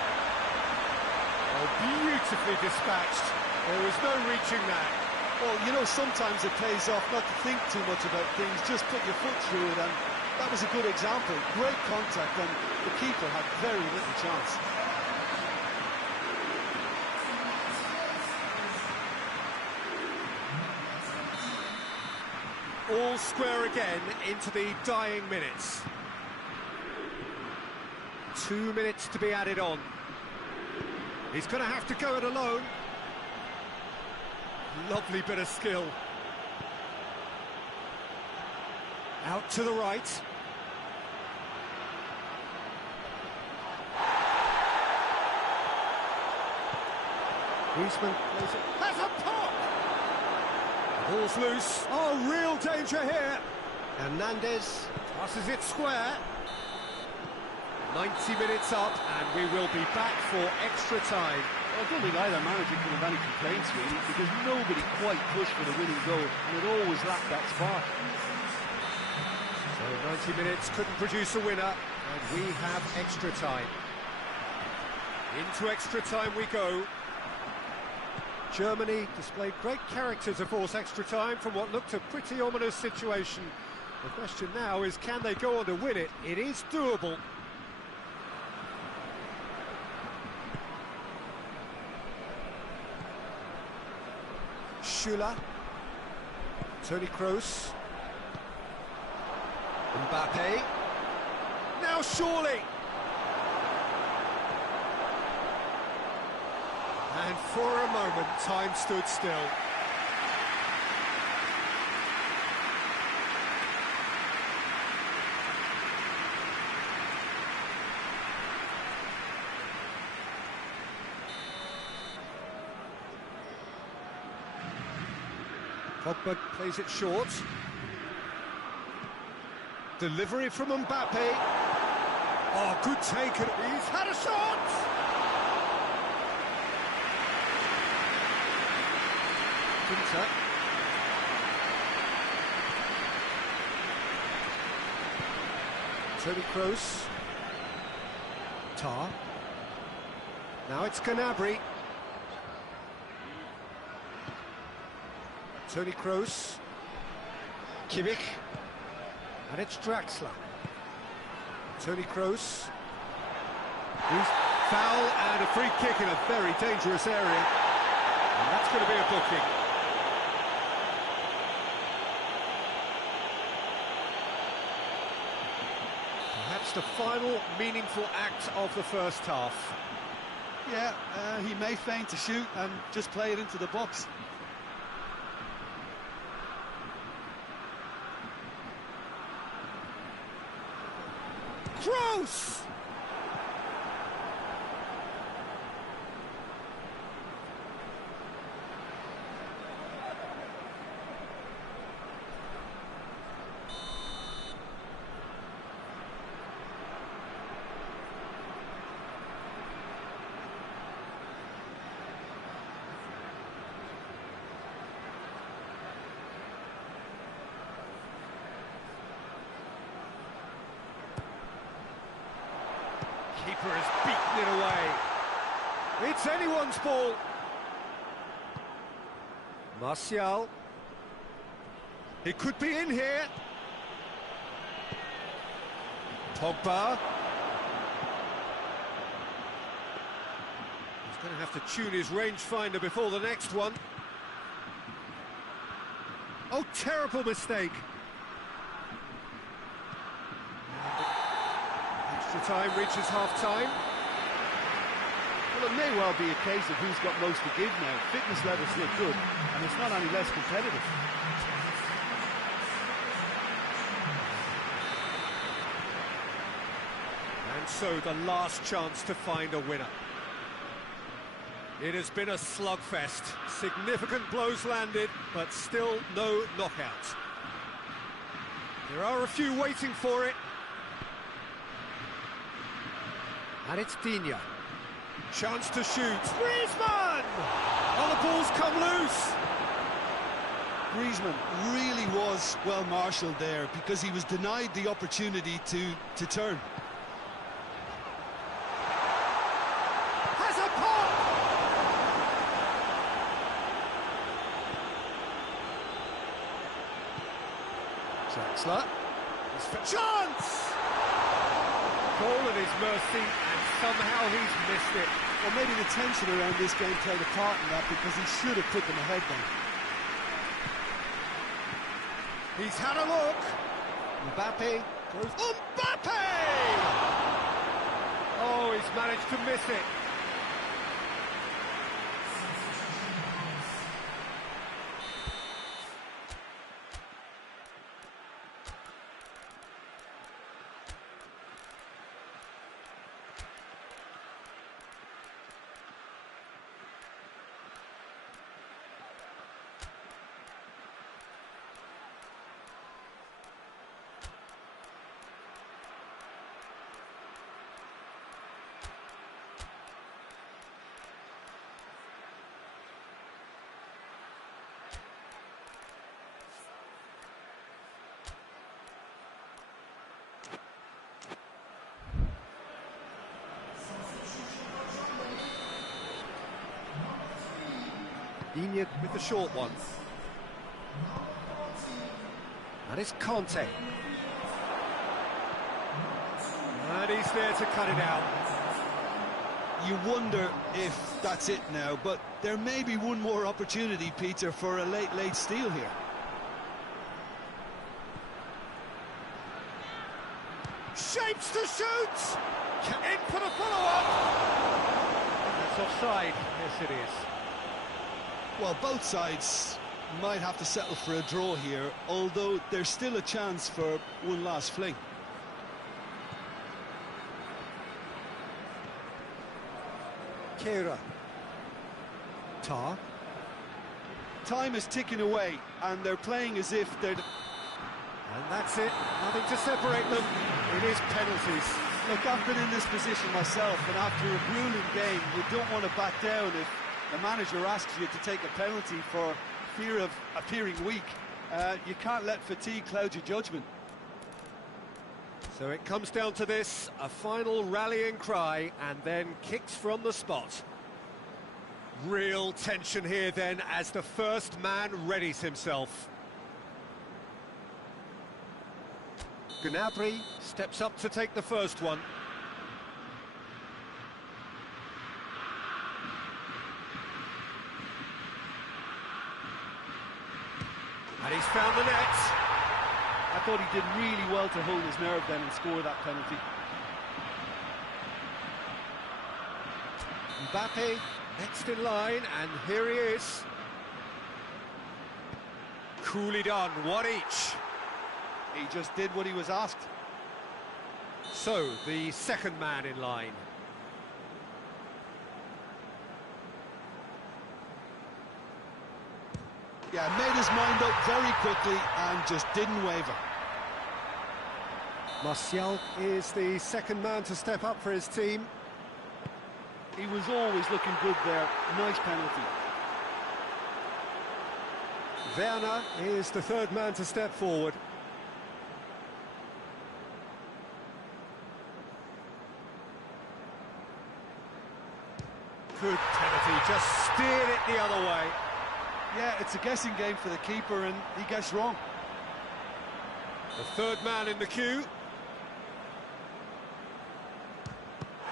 Oh, beautifully dispatched. There was no reaching that. Well, you know, sometimes it pays off not to think too much about things, just put your foot through it, and that was a good example. Great contact, and the keeper had very little chance. All square again into the dying minutes. 2 minutes to be added on. He's going to have to go it alone. Lovely bit of skill. Out to the right. Griezmann plays it. Has a pop! Ball's loose. Oh, real danger here. Hernandez. Passes it square. 90 minutes up, and we will be back for extra time. Well, I don't think either manager could have any complaints, really, because nobody quite pushed for the winning goal, and it always lacked that spark. So 90 minutes couldn't produce a winner, and we have extra time. Into extra time we go. Germany displayed great character to force extra time from what looked a pretty ominous situation. The question now is, can they go on to win it? It is doable. Schüller. Toni Kroos. Mbappe. Now surely! And for a moment, time stood still. Pogba plays it short. Delivery from Mbappe. Oh, good take. He's had a shot! Pinter. Toni Kroos. Tar. Now it's Gnabry. Toni Kroos. Kimmich. And it's Draxler. Toni Kroos. Foul and a free kick in a very dangerous area. And that's going to be a booking. Perhaps the final meaningful act of the first half. Yeah, he may feign to shoot and just play it into the box. Kroos! Keeper has beaten it away. It's anyone's ball. Martial. He could be in here. Pogba. He's going to have to tune his rangefinder before the next one. Oh, terrible mistake. Extra time reaches half-time. Well, it may well be a case of who's got most to give now. Fitness levels look good, and it's not any less competitive. And so the last chance to find a winner. It has been a slugfest. Significant blows landed, but still no knockout. There are a few waiting for it. And it's Digne. Chance to shoot. Griezmann! Oh, the ball's come loose. Griezmann really was well marshalled there because he was denied the opportunity to turn. Has a pop! Draxler. Chance! Goal at his mercy, and somehow he's missed it. Well, maybe the tension around this game played a part in that because he should have put them ahead then. He's had a look. Mbappe goes. Mbappe! Oh, he's managed to miss it. Digne with the short one. And it's Conte. And he's there to cut it out. You wonder if that's it now, but there may be one more opportunity, Peter, for a late steal here. Shapes to shoot! In for the follow-up! That's offside. Yes, it is. Well, both sides might have to settle for a draw here, although there's still a chance for one last fling. Kera. Tar. Time is ticking away, and they're playing as if they're... And that's it. Nothing to separate them. It is penalties. Look, I've been in this position myself, and after a grueling game, you don't want to back down if the manager asks you to take a penalty for fear of appearing weak. You can't let fatigue cloud your judgment. So it comes down to this, a final rallying cry, and then kicks from the spot. Real tension here then, as the first man readies himself. Gnabry steps up to take the first one. And he's found the net. I thought he did really well to hold his nerve then and score that penalty. Mbappe next in line, and here he is. Coolly done, one each. He just did what he was asked. So, the second man in line. Yeah, made his mind up very quickly and just didn't waver. Martial is the second man to step up for his team. He was always looking good there. Nice penalty. Werner is the third man to step forward. Good penalty, just steered it the other way. Yeah, it's a guessing game for the keeper, and he gets wrong. The third man in the queue.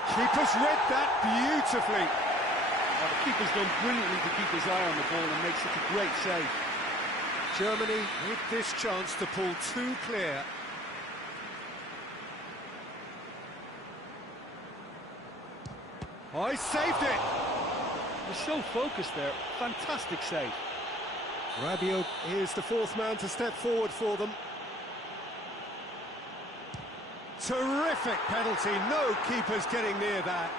Keeper's read that beautifully. Oh, the keeper's done brilliantly to keep his eye on the ball and make such a great save. Germany with this chance to pull two clear. Oh, he saved it! He's so focused there. Fantastic save. Rabiot is the fourth man to step forward for them. Terrific penalty, no keepers getting near that.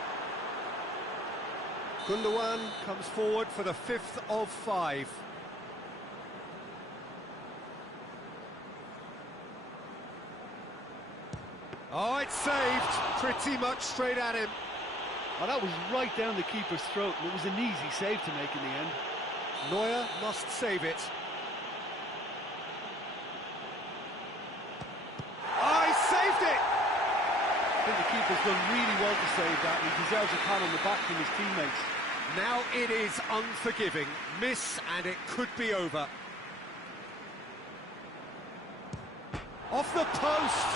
Gundogan comes forward for the fifth of five. Oh, it's saved, pretty much straight at him. Oh, that was right down the keeper's throat, and it was an easy save to make in the end. Neuer must save it. Oh, he saved it! I think the keeper's done really well to save that. He deserves a pat on the back from his teammates. Now it is unforgiving. Miss, and it could be over. Off the post!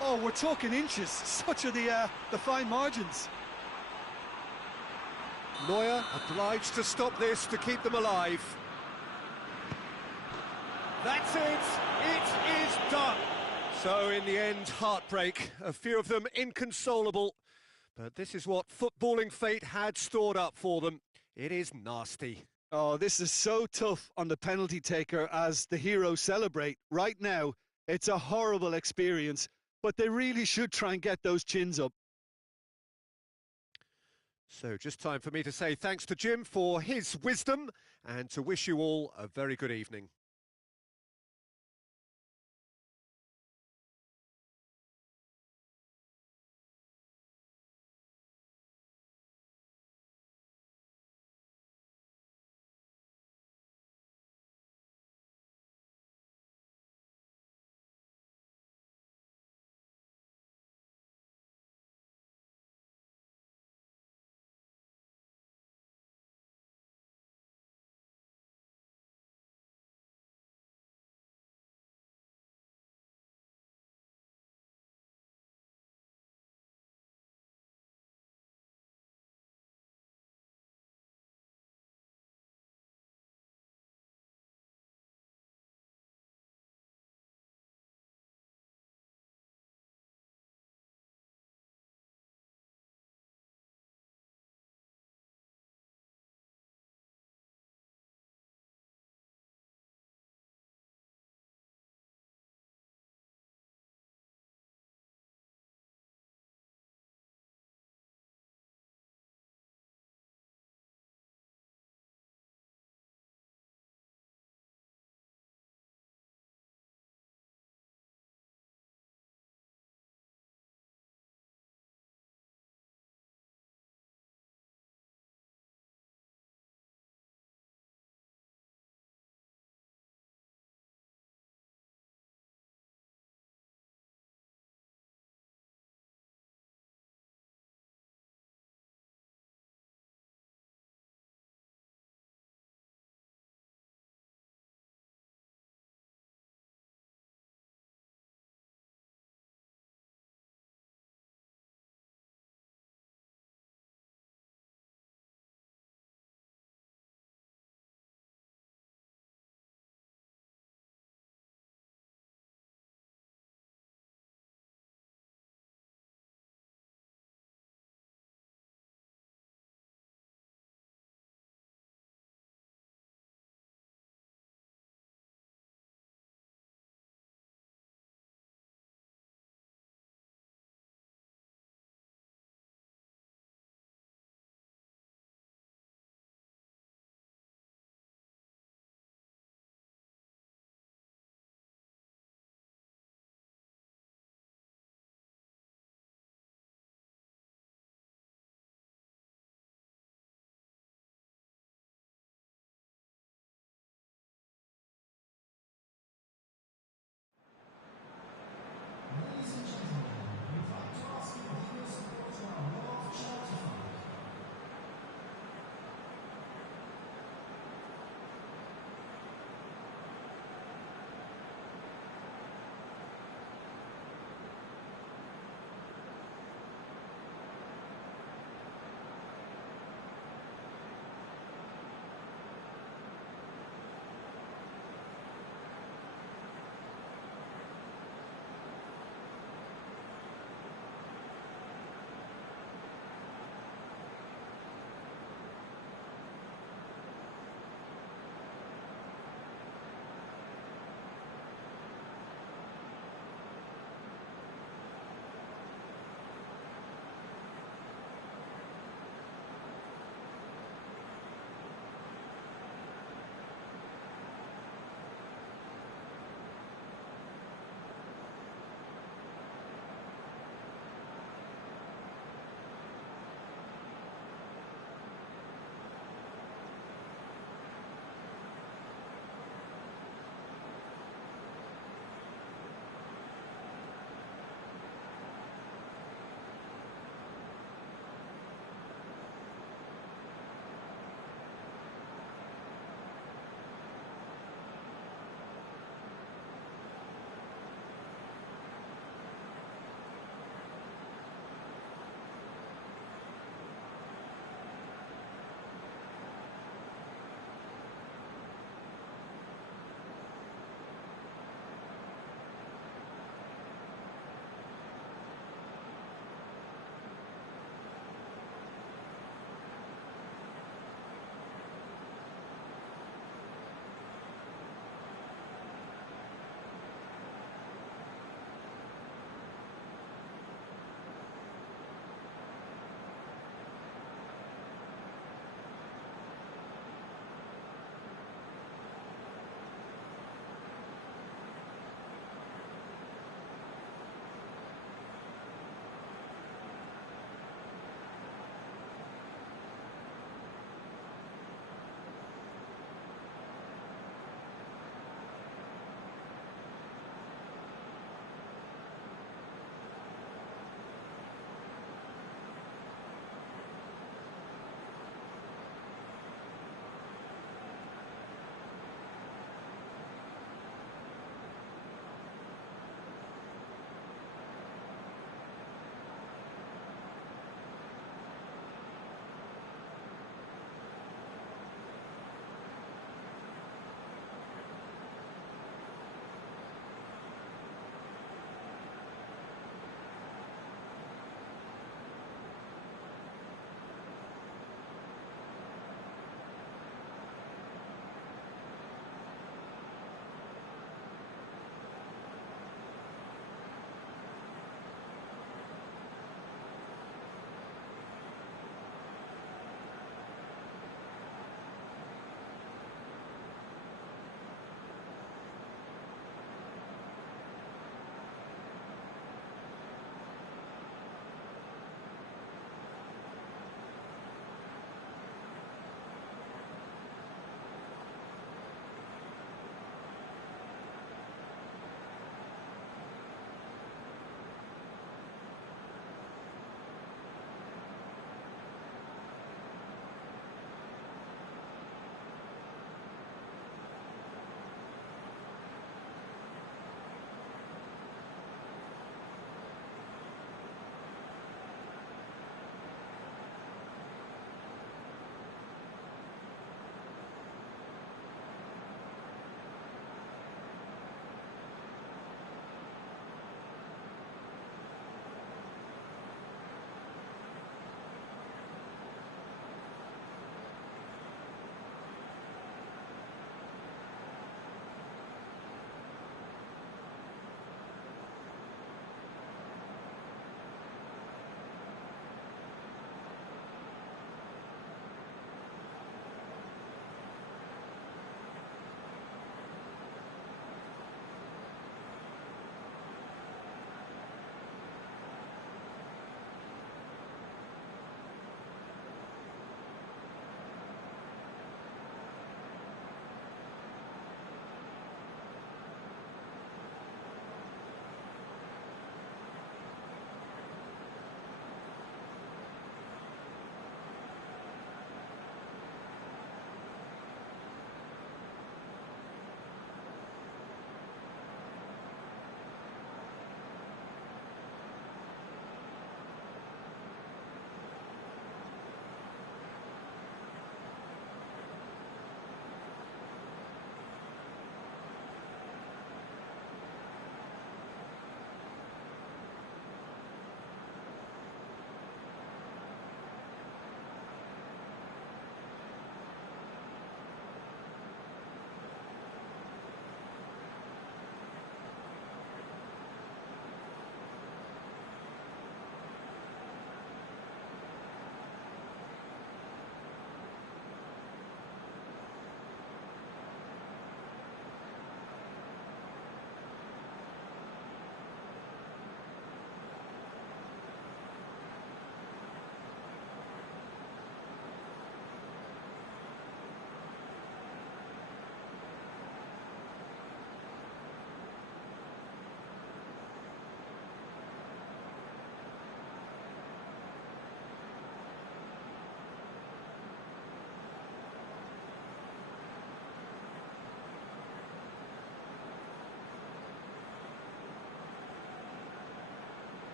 Oh, we're talking inches. Such are the fine margins. Neuer obliged to stop this to keep them alive. That's it! It is done! So, in the end, heartbreak. A few of them inconsolable. But this is what footballing fate had stored up for them. It is nasty. Oh, this is so tough on the penalty taker as the heroes celebrate. Right now, it's a horrible experience, but they really should try and get those chins up. So just time for me to say thanks to Jim for his wisdom and to wish you all a very good evening.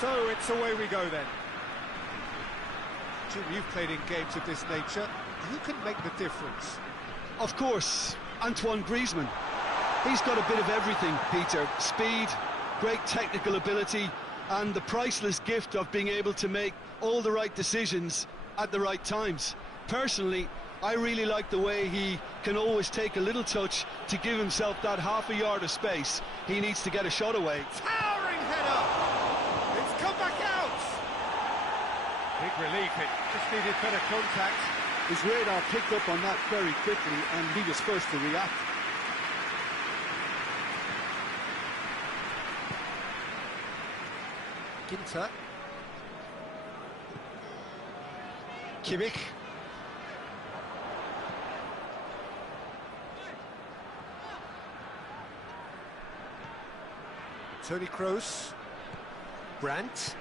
So it's away we go then. Jim, you've played in games of this nature. Who can make the difference? Of course, Antoine Griezmann. He's got a bit of everything, Peter. Speed, great technical ability, and the priceless gift of being able to make all the right decisions at the right times. Personally, I really like the way he can always take a little touch to give himself that half a yard of space he needs to get a shot away. Towering header! It's come back out! Big relief, it just needed better contact. His radar picked up on that very quickly, and he was first to react. Ginter. Kimmich. Toni Kroos. Brandt.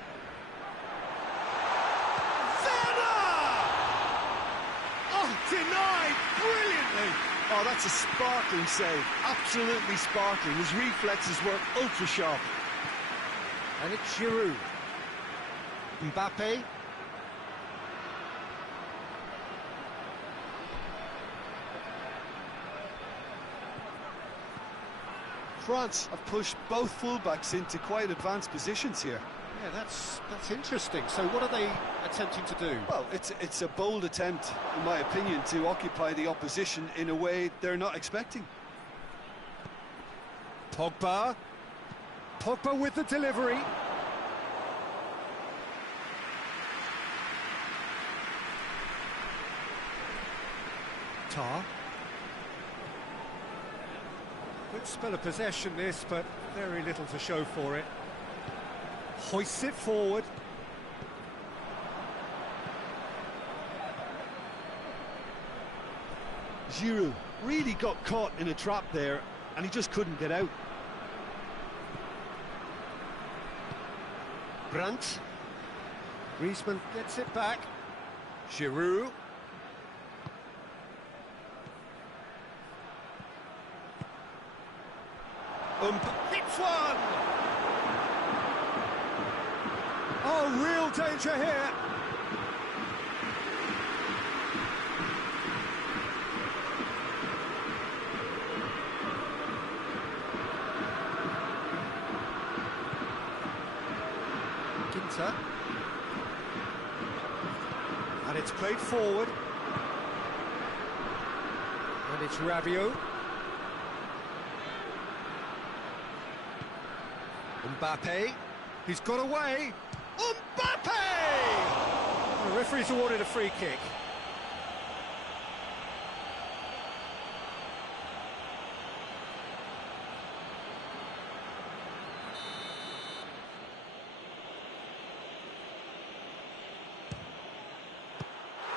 Denied brilliantly. Oh, that's a sparkling save. Absolutely sparkling. His reflexes were ultra sharp. And it's Giroud. Mbappe. France have pushed both fullbacks into quite advanced positions here. Yeah, that's interesting. So what are they attempting to do? Well, it's a bold attempt, in my opinion, to occupy the opposition in a way they're not expecting. Pogba. Pogba with the delivery. Tar. Good spell of possession this, but very little to show for it. Hoists it forward. Giroud really got caught in a trap there, and he just couldn't get out. Brandt. Griezmann gets it back. Giroud. Hits one! Oh, real danger here. Ginter. And it's played forward. And it's Rabiot. Mbappe. He's got away. Mbappe! The referee's awarded a free kick.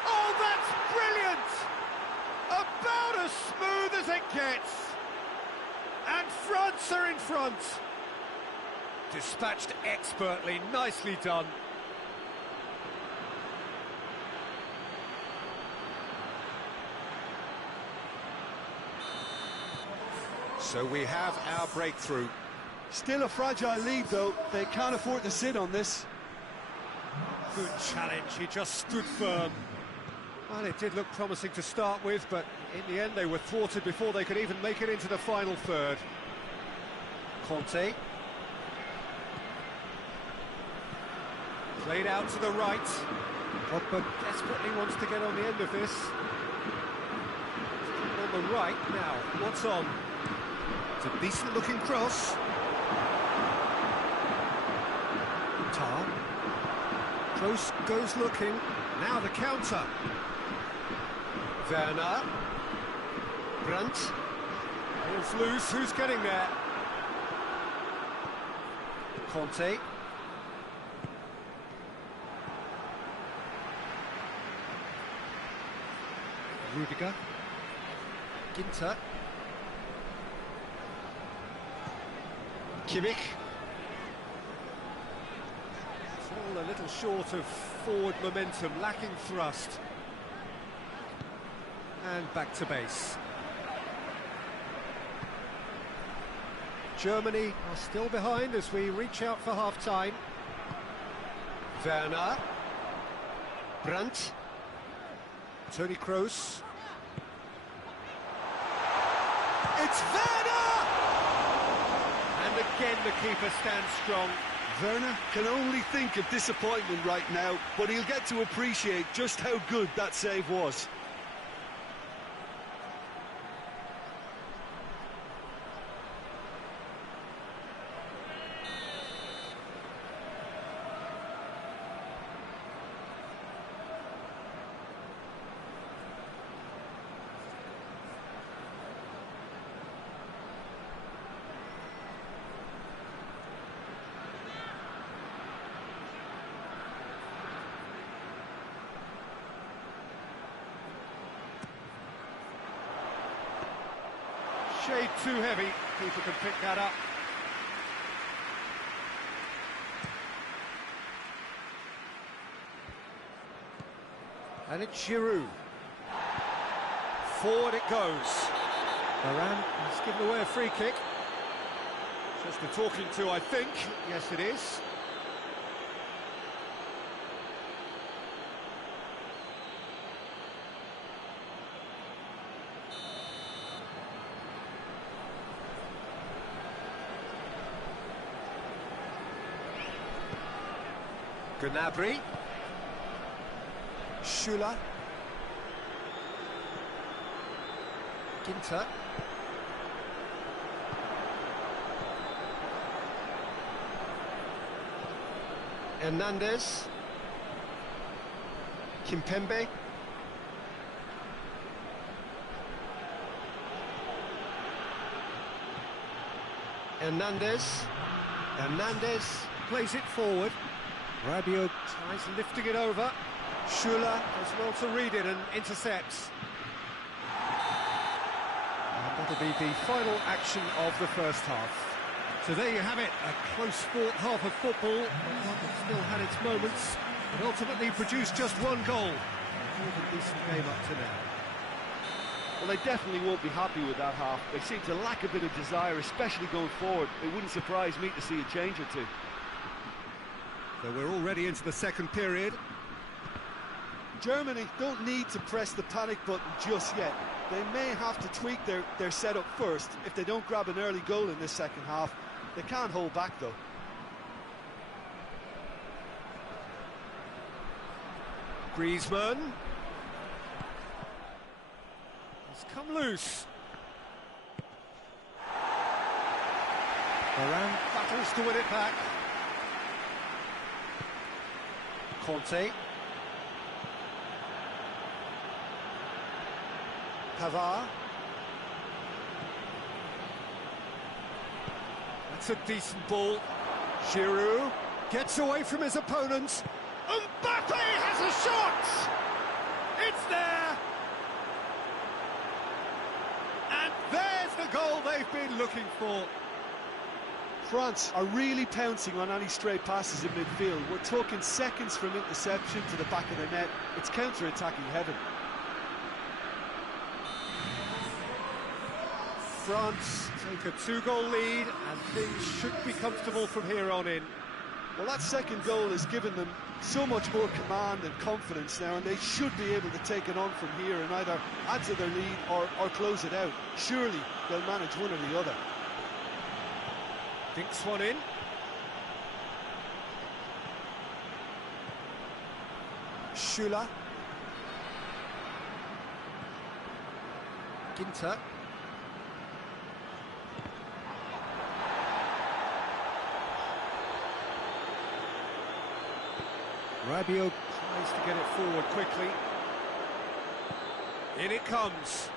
Oh, that's brilliant! About as smooth as it gets. And France are in front. Dispatched expertly, nicely done. So we have our breakthrough. Still a fragile lead, though. They can't afford to sit on this. Good challenge, he just stood firm. Well, it did look promising to start with, but in the end they were thwarted before they could even make it into the final third. Conte. Played out to the right. Pogba desperately wants to get on the end of this. On the right now, what's on? It's a decent looking cross. Tar. Kroos goes looking. Now the counter. Werner. Brandt. Ball's loose. Who's getting there? Conte. Rudiger. Ginter. Kimmich. All a little short of forward momentum, lacking thrust. And back to base. Germany are still behind as we reach out for half-time. Werner. Brandt. Toni Kroos. It's Werner! And again the keeper stands strong. Werner can only think of disappointment right now, but he'll get to appreciate just how good that save was. Shade too heavy, keeper can pick that up. And it's Giroud. Forward it goes. Varane has given away a free kick. Just a talking to, I think. Yes, it is. Gnabry. Schüller. Ginter. Hernandez. Kimpembe. Hernandez. Hernandez plays it forward. Rabiot tries lifting it over. Schüller does well to read it and intercepts. And that'll be the final action of the first half. So there you have it, a close-fought half of football. It still had its moments, but ultimately produced just one goal. A decent game up to now. Well, they definitely won't be happy with that half. They seem to lack a bit of desire, especially going forward. It wouldn't surprise me to see a change or two. So we're already into the second period. Germany don't need to press the panic button just yet. They may have to tweak their setup first if they don't grab an early goal in this second half. They can't hold back though. Griezmann. He's come loose. Varane battles to win it back. Conte. Pavard. That's a decent ball. Giroud gets away from his opponents. Mbappe has a shot! It's there! And there's the goal they've been looking for. France are really pouncing on any stray passes in midfield. We're talking seconds from interception to the back of the net. It's counter-attacking heaven. France take a 2-goal lead and things should be comfortable from here on in. Well, that second goal has given them so much more command and confidence now, and they should be able to take it on from here and either add to their lead or close it out. Surely they'll manage one or the other. Dinks one in. Schüller. Ginter. Rabiot tries to get it forward quickly. In it comes.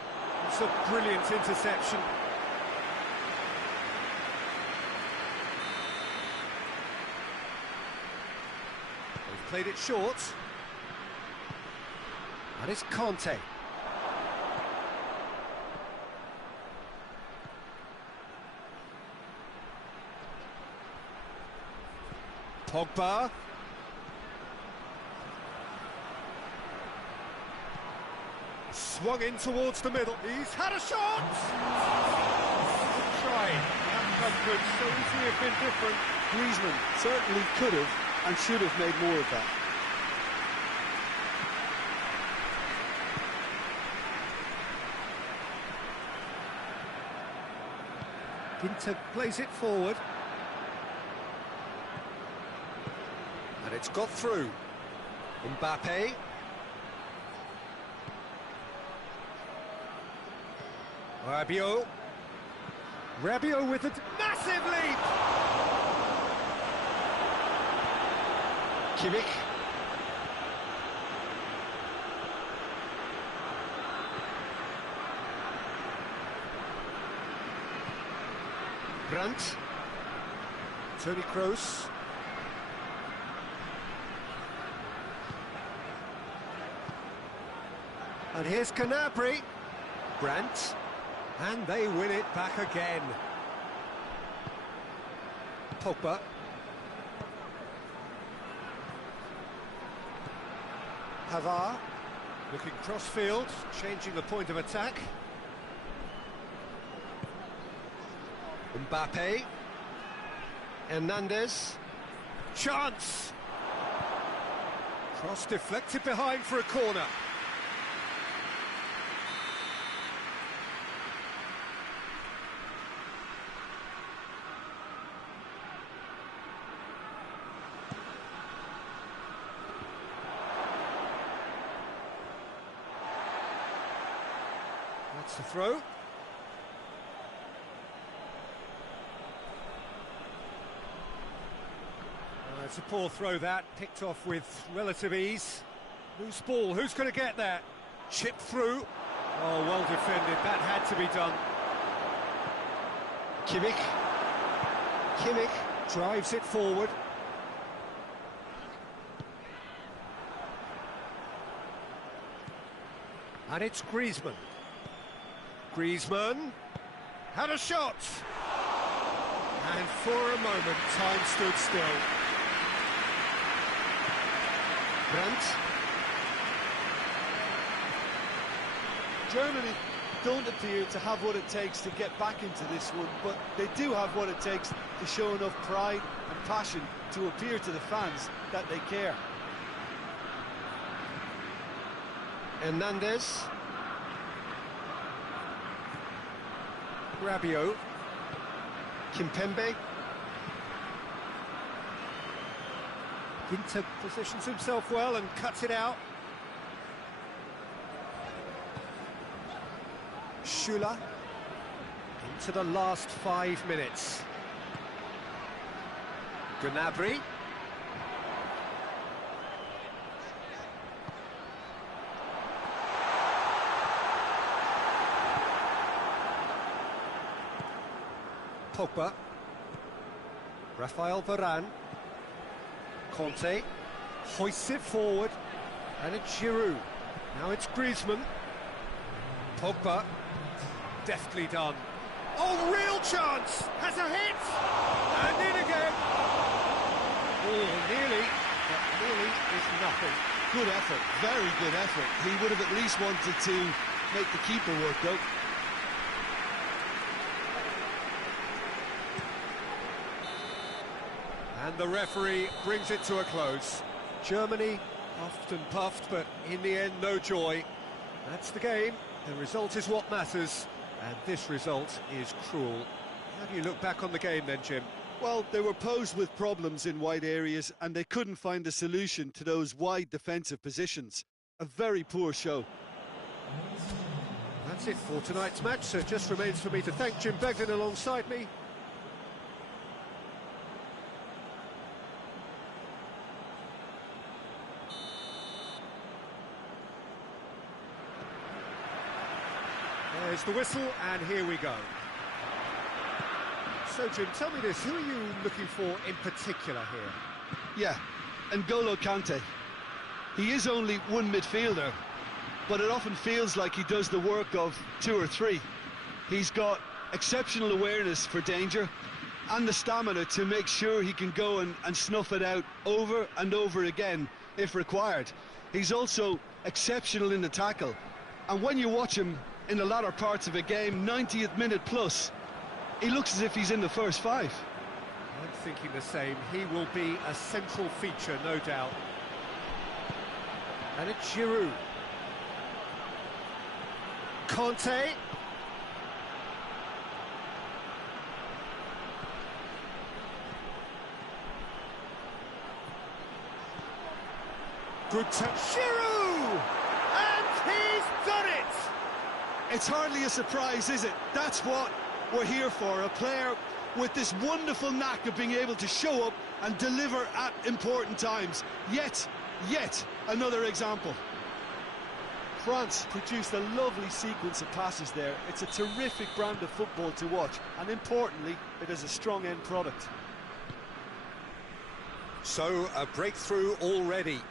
It's a brilliant interception. They've played it short. And it's Conte. Pogba. Swung in towards the middle. He's had a shot! Tried. Hasn't come good. So easily have been different. Griezmann certainly could have, and should have made more of that. Ginter plays it forward. And it's got through. Mbappe. Rabiot. Rabiot with a massive leap! Kimmich. Brandt. Toni Kroos. And here's Gnabry. Brandt. And they win it back again. Pogba. Pavard. Looking cross-field, changing the point of attack. Mbappe. Hernandez. Chance! Cross deflected behind for a corner. That's the throw. It's a poor throw that, picked off with relative ease. Loose ball, who's going to get that? Chip through. Oh, well defended, that had to be done. Kimmich. Kimmich drives it forward. And it's Griezmann. Griezmann had a shot. And for a moment, time stood still. Brandt. Germany don't appear to have what it takes to get back into this one, but they do have what it takes to show enough pride and passion to appear to the fans that they care. Hernandez. Rabiot. Kimpembe. Ginter positions himself well and cuts it out. Schüller into the last 5 minutes. Gnabry. Pogba. Rafael Varane. Conte hoists it forward, and it's Giroud. Now it's Griezmann. Pogba, deftly done. Oh, real chance! Has a hit! And in again! Oh, nearly, but nearly is nothing. Good effort, very good effort. He would have at least wanted to make the keeper work, though. And the referee brings it to a close. Germany puffed and puffed, but in the end, no joy. That's the game. The result is what matters, and this result is cruel. How do you look back on the game then, Jim? Well, they were posed with problems in wide areas, and they couldn't find a solution to those wide defensive positions. A very poor show. That's it for tonight's match, so it just remains for me to thank Jim Begden alongside me. There's the whistle, and here we go. So, Jim, tell me this, who are you looking for in particular here? Yeah, N'Golo Kante. He is only one midfielder, but it often feels like he does the work of two or three. He's got exceptional awareness for danger and the stamina to make sure he can go and snuff it out over and over again if required. He's also exceptional in the tackle, and when you watch him in the latter parts of a game, 90th minute plus, he looks as if he's in the first five. And thinking the same. He will be a central feature, no doubt. And it's Giroud. Conte. Good touch. Giroud! And he's done it! It's hardly a surprise, is it? That's what we're here for, a player with this wonderful knack of being able to show up and deliver at important times. Yet another example. France produced a lovely sequence of passes there. It's a terrific brand of football to watch, and importantly, it is a strong end product. So, a breakthrough already.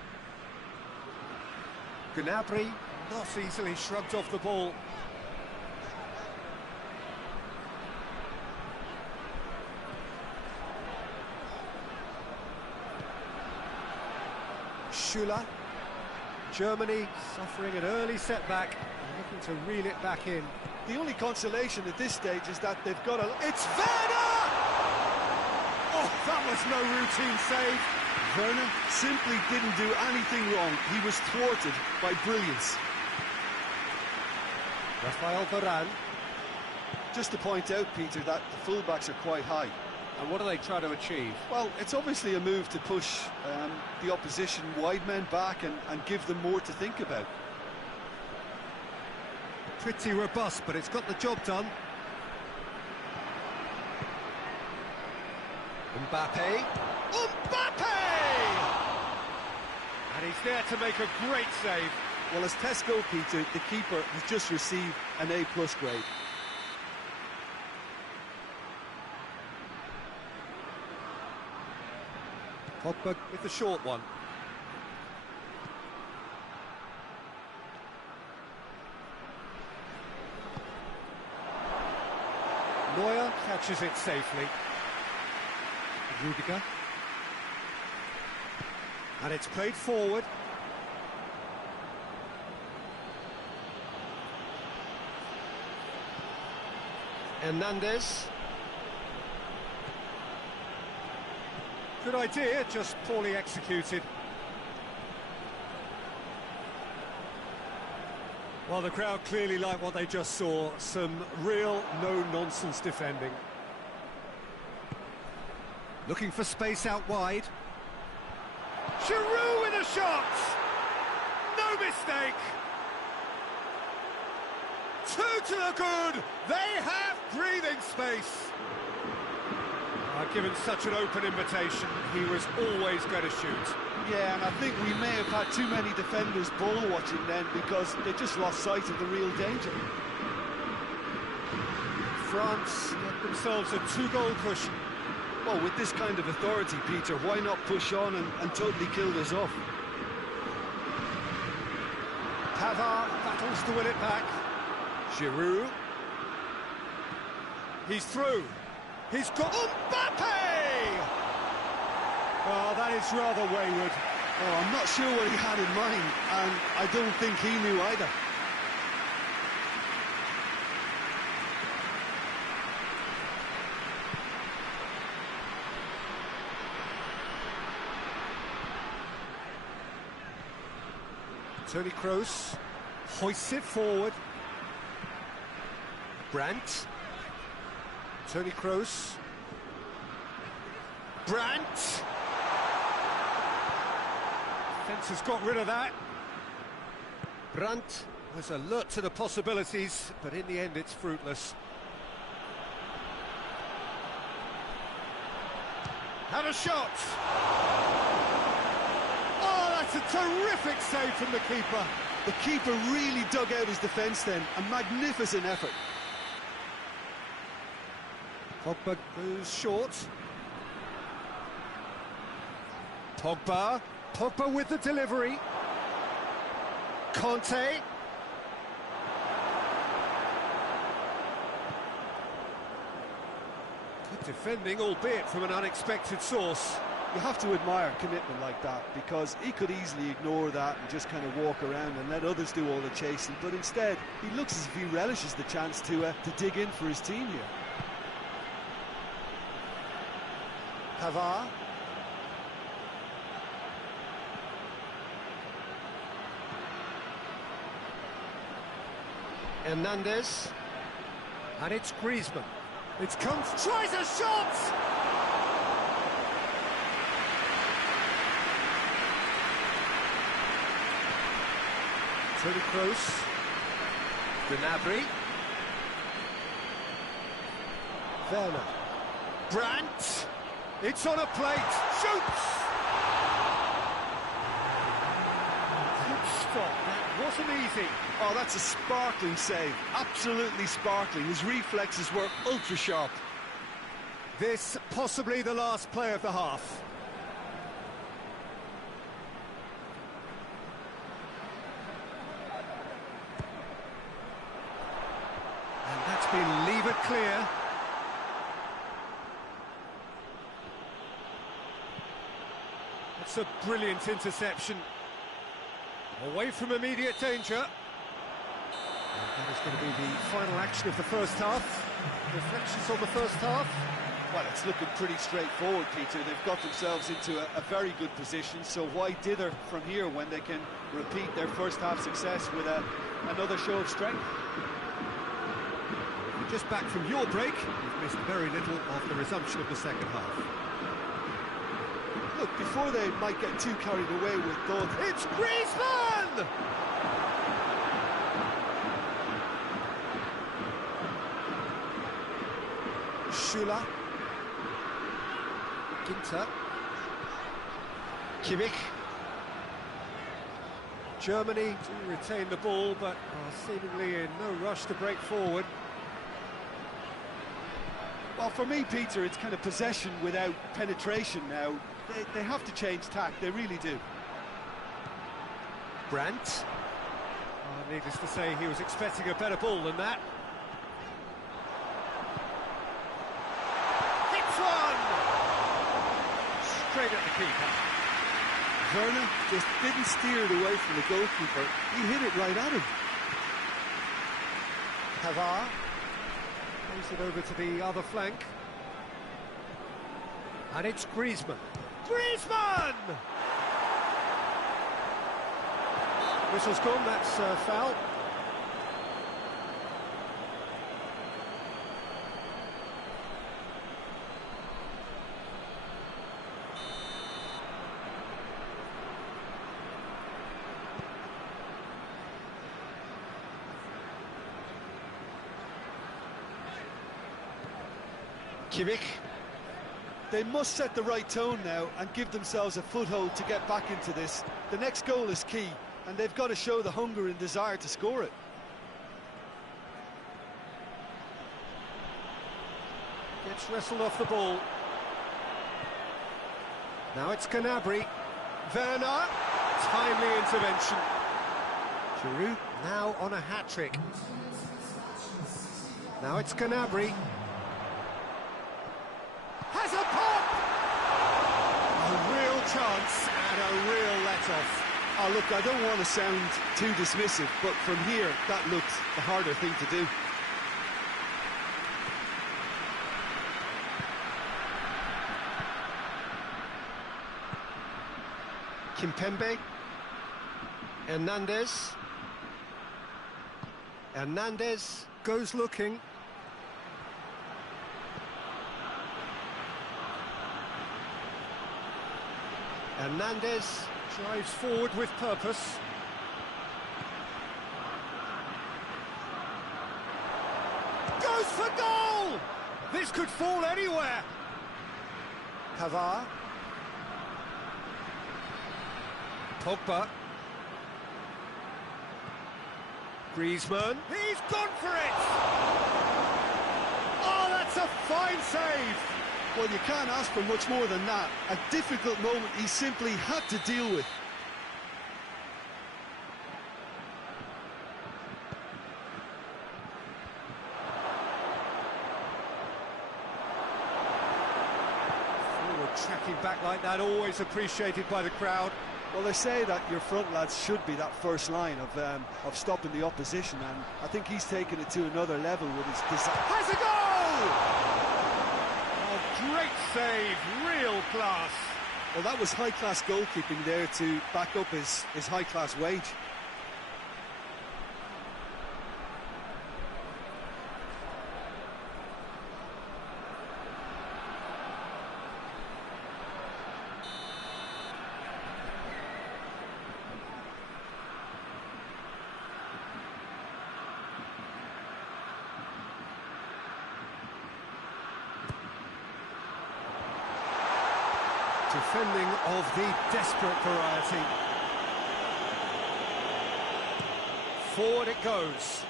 Gnabry not easily shrugged off the ball. Schüller. Germany suffering an early setback and looking to reel it back in. The only consolation at this stage is that they've got a... It's Werner! Oh, that was no routine save. Werner simply didn't do anything wrong. He was thwarted by brilliance. Rafael Varane. Just to point out, Peter, that the fullbacks are quite high. And what do they try to achieve? Well, it's obviously a move to push the opposition wide men back and give them more to think about. Pretty robust, but it's got the job done. Mbappe. And he's there to make a great save. Well, as Tesco, Peter, the keeper has just received an A+ grade. Pogba with the short one. Neuer catches it safely. Rudiger. And it's played forward. Hernandez. Good idea, just poorly executed. Well, the crowd clearly liked what they just saw. Some real no-nonsense defending. Looking for space out wide. Giroud with a shot! No mistake! Two to the good! They have breathing space! Given such an open invitation, he was always going to shoot. Yeah, and I think we may have had too many defenders ball watching then because they just lost sight of the real danger. France get themselves a 2-goal cushion. Well, with this kind of authority, Peter, why not push on and totally kill this off? Pavard battles to win it back. Giroud. He's through. He's got Mbappe! Oh, that is rather wayward. Oh, I'm not sure what he had in mind, and I don't think he knew either. Toni Kroos hoists it forward. Brandt. Toni Kroos. Brandt. Defence has got rid of that. Brandt was alert to the possibilities, but in the end it's fruitless. Had a shot! Oh, that's a terrific save from the keeper. The keeper really dug out his defence then, a magnificent effort. Pogba goes short. Pogba with the delivery. Conte. Good defending, albeit from an unexpected source. You have to admire commitment like that, because he could easily ignore that and just kind of walk around and let others do all the chasing, but instead he looks as if he relishes the chance to dig in for his team here. Pavard. Hernandez. And it's Griezmann. It's come... Tries a shot! Tony Kroos. Gnabry. Werner. Brandt. It's on a plate. Shoots! Good stop. That wasn't easy. Oh, that's a sparkling save. Absolutely sparkling. His reflexes were ultra sharp. This possibly the last play of the half. And that's been levered clear. That's a brilliant interception. Away from immediate danger. And that is going to be the final action of the first half. Reflections on the first half. Well, it's looking pretty straightforward, Peter. They've got themselves into a very good position, so why dither from here when they can repeat their first half success with another show of strength? Just back from your break, you've missed very little of the resumption of the second half. Look, before they might get too carried away with thought, It's Griezmann! Schüller. Ginter. Kimmich. Germany do retain the ball, but are seemingly in no rush to break forward. well, for me, Peter, it's kind of possession without penetration now. They have to change tack, they really do. Brandt. Needless to say, he was expecting a better ball than that. Hits one! Straight at the keeper. Werner just didn't steer it away from the goalkeeper. He hit it right at him. Pavard plays it over to the other flank. And it's Griezmann. Griezmann! Whistle's gone, that's foul. Kimmich. They must set the right tone now and give themselves a foothold to get back into this. The next goal is key, and they've got to show the hunger and desire to score it. Gets wrestled off the ball. Now it's Gnabry. Werner. Timely intervention. Giroud now on a hat-trick. Now it's Gnabry. Has a pop! A real chance and a real let-off. Oh, look, I don't want to sound too dismissive, but from here, that looked the harder thing to do. Kimpembe. Hernandez. Hernandez. Goes looking. Hernandez. Drives forward with purpose. Goes for goal! This could fall anywhere. Pavard. Pogba. Griezmann. He's gone for it! Oh, that's a fine save! Well, you can't ask for much more than that. A difficult moment he simply had to deal with. Forward tracking back like that, always appreciated by the crowd. Well, they say that your front lads should be that first line of stopping the opposition, and I think he's taken it to another level with his design. Has a goal! Oh, great save, real class. Well, that was high-class goalkeeping there to back up his high-class wage. Defending of the desperate variety. Forward it goes.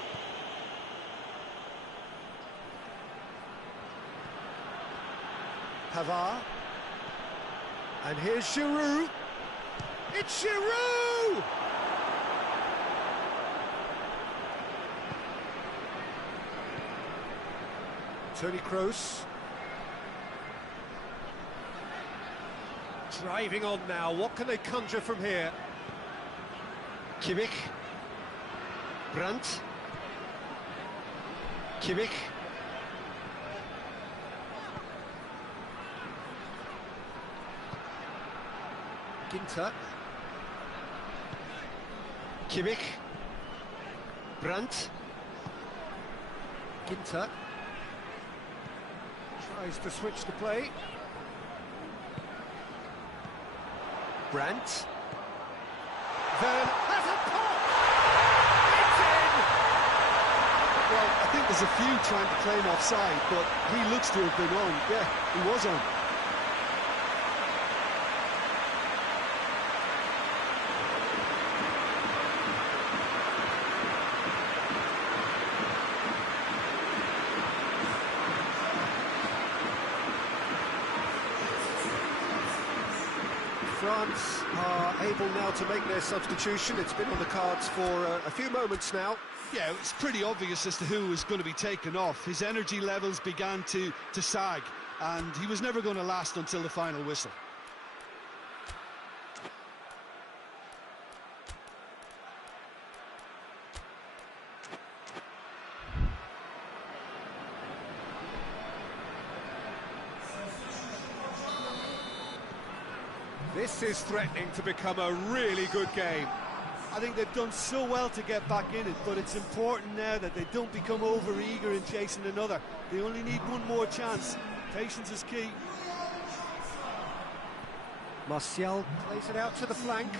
Pavard. And here's Giroud. It's Giroud! Toni Kroos. Driving on now, what can they conjure from here? Kimmich. Brandt. Kimmich. Ginter. Kimmich. Brandt. Ginter. Tries to switch the play. Brandt. Then has a pop! It's in! Well, I think there's a few trying to claim offside, but he looks to have been on. Yeah, he was on. France are able now to make their substitution. It's been on the cards for a few moments now. Yeah, it's pretty obvious as to who was going to be taken off. His energy levels began to sag, and he was never going to last until the final whistle. This is threatening to become a really good game. I think they've done so well to get back in it, but it's important now that they don't become over-eager in chasing another. They only need one more chance. Patience is key. Martial plays it out to the flank.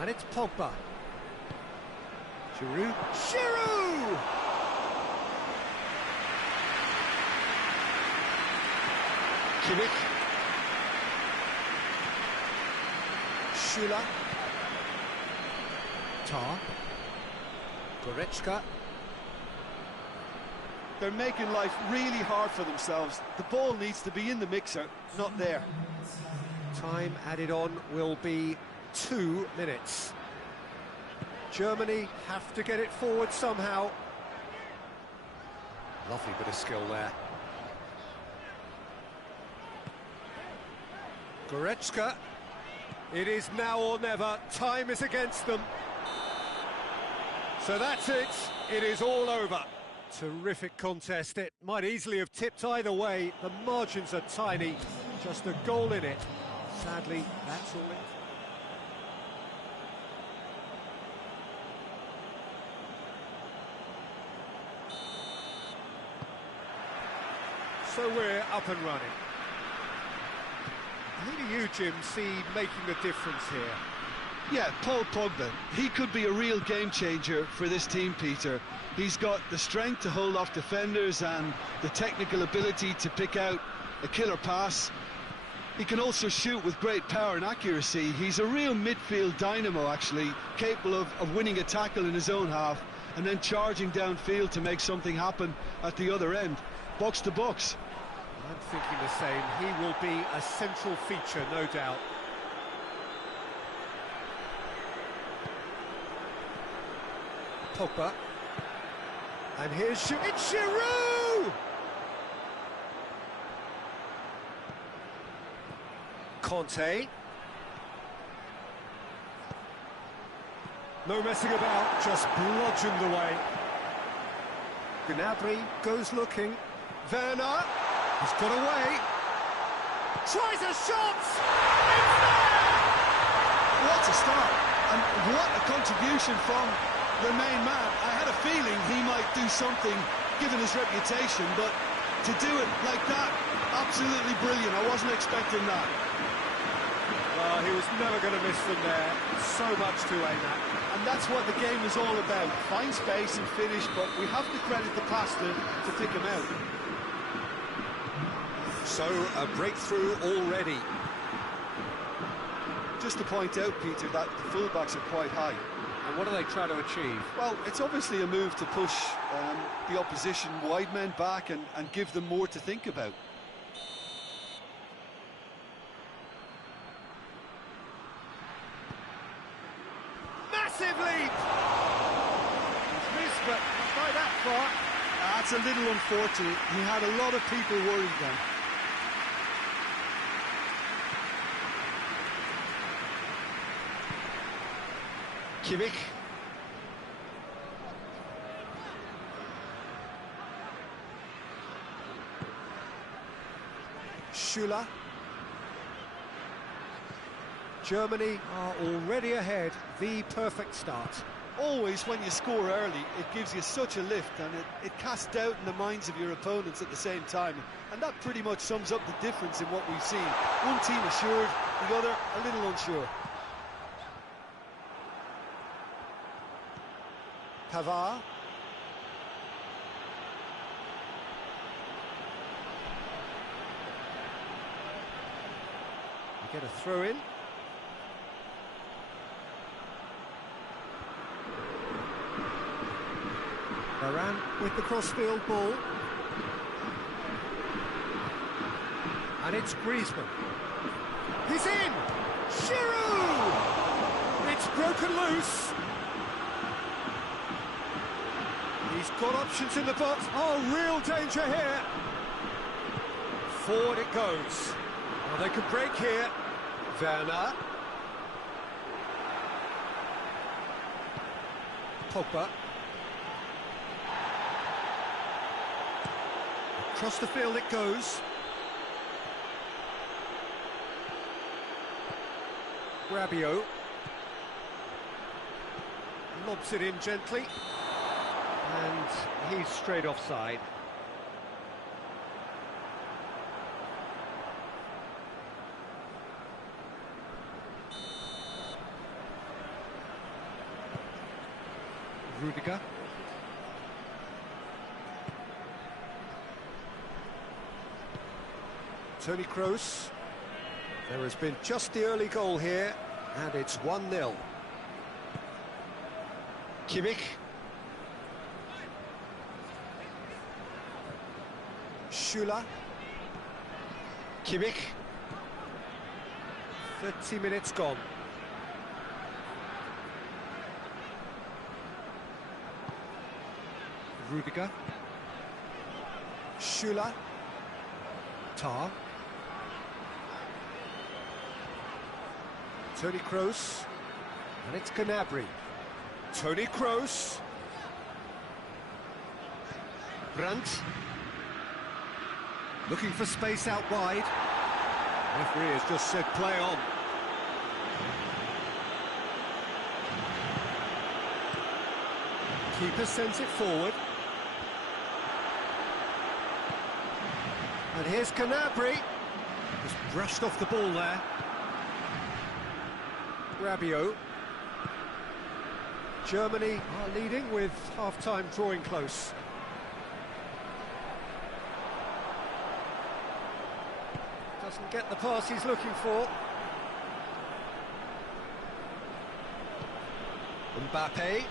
And it's Pogba. Giroud. Giroud! Kimmich. Schüller. Tar. Goretzka. They're making life really hard for themselves. The ball needs to be in the mixer, not there. Time added on will be 2 minutes. Germany have to get it forward somehow. Lovely bit of skill there. Goretzka. It is now or never. Time is against them. So that's it. It is all over. Terrific contest. It might easily have tipped either way. The margins are tiny. Just a goal in it. Sadly, that's all it. So we're up and running. Who do you, Jim, see making the difference here? Yeah, Paul Pogba. He could be a real game changer for this team, Peter. He's got the strength to hold off defenders and the technical ability to pick out a killer pass. He can also shoot with great power and accuracy. He's a real midfield dynamo, actually, capable of winning a tackle in his own half and then charging downfield to make something happen at the other end. Box to box. I'm thinking the same. He will be a central feature, no doubt. Pogba. And here's Giroud. It's Giroud! Conte. No messing about, just bludgeoned away. Gnabry goes looking. Werner has got away. Tries a shot! It's there! What a start, and what a contribution from the main man. I had a feeling he might do something, given his reputation, but to do it like that, absolutely brilliant. I wasn't expecting that. Well, he was never going to miss them there. So much to aim at. And that's what the game is all about. Find space and finish, but we have to credit the passer to pick him out. So, a breakthrough already. Just to point out, Peter, that the fullbacks are quite high. And what are they trying to achieve? Well, it's obviously a move to push the opposition wide men back and give them more to think about. Massive leap! He's missed, but not by that far. That's a little unfortunate. He had a lot of people worried then. Kimmich. Schüller. Germany are already ahead. The perfect start. Always, when you score early, it gives you such a lift, and it casts doubt in the minds of your opponents at the same time. And that pretty much sums up the difference in what we've seen. One team assured, the other a little unsure. Pavard. We get a throw in. Varane with the crossfield ball. And it's Griezmann. He's in! Giroud! It's broken loose. He's got options in the box. Oh, real danger here. Forward it goes. Well, they could break here. Werner. Pogba. Across the field it goes. Rabiot. Lobs it in gently. And he's straight offside. Rudiger. Toni Kroos. There has been just the early goal here, and it's 1-0. Kimmich. Schüller. Kimmich. 30 minutes gone. Rudiger. Schüller. Tar. Toni Kroos. And it's Gnabry. Toni Kroos. Brandt. Looking for space out wide. Referee has just said play on. Keeper sends it forward. And here's Gnabry. Just brushed off the ball there. Rabiot. Germany are leading with half-time drawing close. Doesn't get the pass he's looking for. Mbappe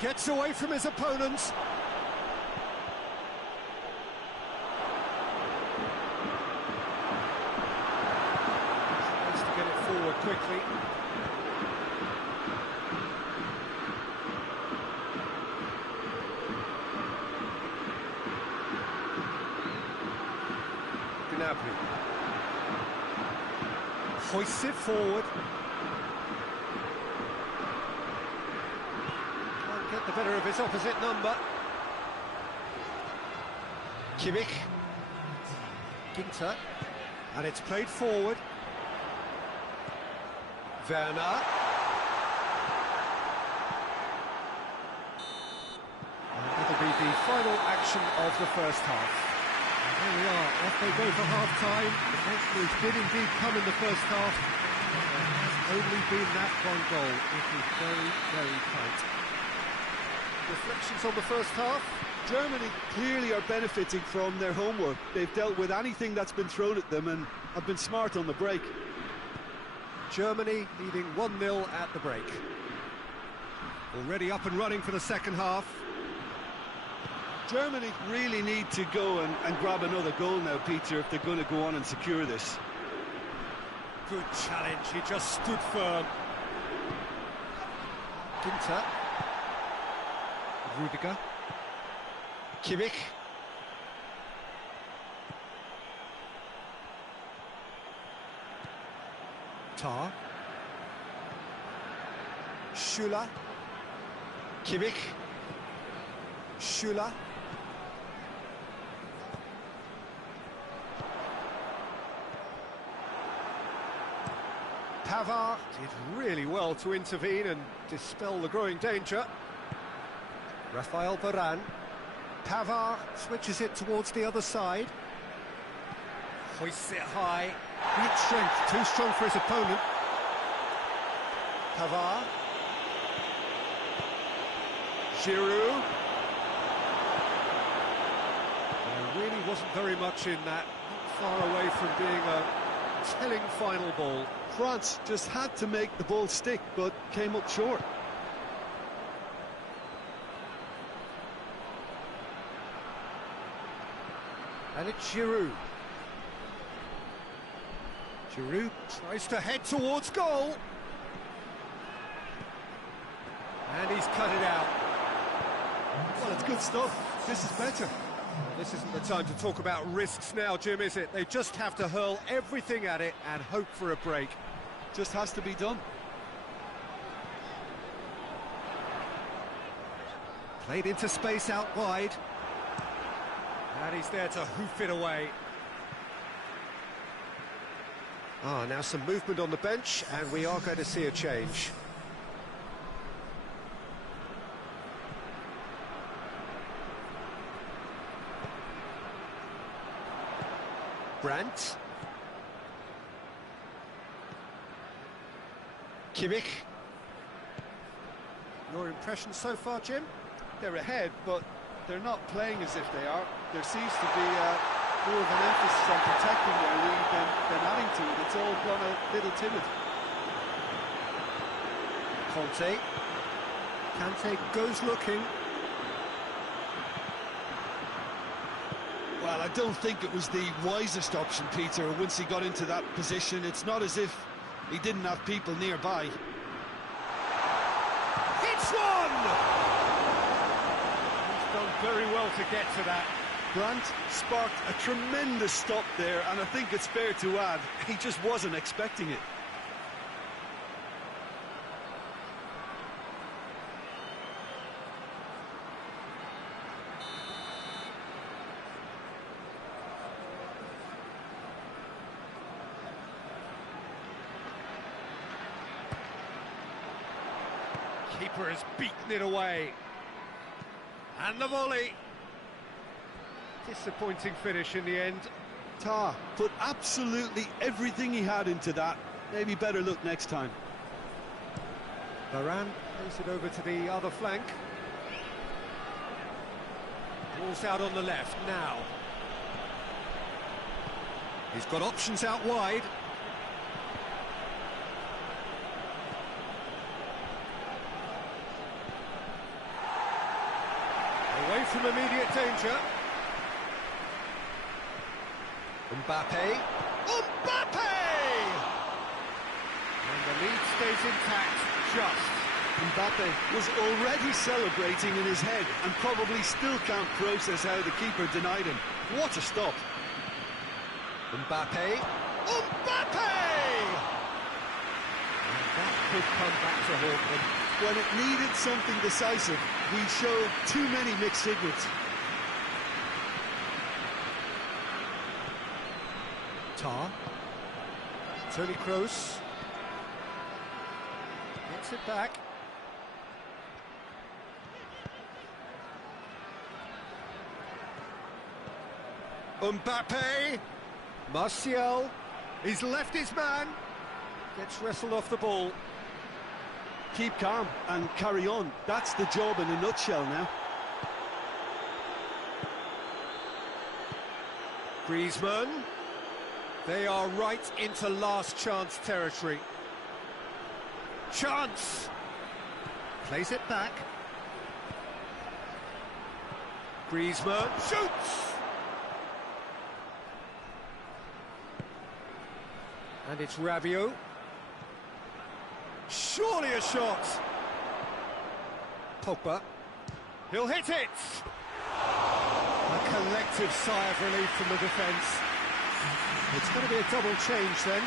gets away from his opponents. Tries to get it forward quickly. Gnabry hoists it forward. Can't get the better of his opposite number. Kimmich. Ginter. And it's played forward. Werner. And that'll be the final action of the first half. And there we are, off they go for half-time. The French did indeed come in the first half. There has only been that one goal. It is very, very tight. Reflections on the first half? Germany clearly are benefiting from their homework. They've dealt with anything that's been thrown at them and have been smart on the break. Germany leading 1-0 at the break. Already up and running for the second half. Germany really need to go and grab another goal now, Peter, if they're going to go on and secure this. Good challenge, he just stood firm. Ginter. Rudiger. Kimmich. Tar. Schüller. Kimmich. Schüller. Pavard did really well to intervene and dispel the growing danger. Raphael Varane. Pavard switches it towards the other side. Hoists it high. Great strength, too strong for his opponent. Pavard. Giroud. There really wasn't very much in that. Not far away from being a telling final ball. France just had to make the ball stick, but came up short. And it's Giroud. Giroud tries to head towards goal. And he's cut it out. Well, it's good stuff. This is better. Well, this isn't the time to talk about risks now, Jim, is it? They just have to hurl everything at it and hope for a break. Just has to be done. Played into space out wide. And he's there to hoof it away. Now some movement on the bench, and we are going to see a change. Brandt. Kimmich. Your impression so far, Jim? They're ahead, but they're not playing as if they are. There seems to be more of an emphasis on protecting their lead than adding to it. It's all gone a little timid. Conte. Kante goes looking. Well, I don't think it was the wisest option, Peter, once he got into that position. It's not as if he didn't have people nearby. Hits one! He's done very well to get to that. Brandt sparked a tremendous stop there, and I think it's fair to add, he just wasn't expecting it. Keeper has beaten it away. And the volley. Disappointing finish in the end. Tar put absolutely everything he had into that. Maybe better look next time. Varane plays it over to the other flank. Ball's out on the left now. He's got options out wide. Away from immediate danger. Mbappe. Mbappe! And the lead stays intact, just. Mbappe was already celebrating in his head and probably still can't process how the keeper denied him. What a stop. Mbappe. Mbappe! And that could come back to haunt them. When it needed something decisive, we showed too many mixed signals. Tar. Toni Kroos. Gets it back. Mbappe. Martial. He's left his man. Gets wrestled off the ball. Keep calm and carry on. That's the job in a nutshell now. Griezmann. They are right into last chance territory. Chance! Plays it back. Griezmann shoots! And it's Rabiot. Surely a shot! Pogba. He'll hit it! A collective sigh of relief from the defence. It's going to be a double change then.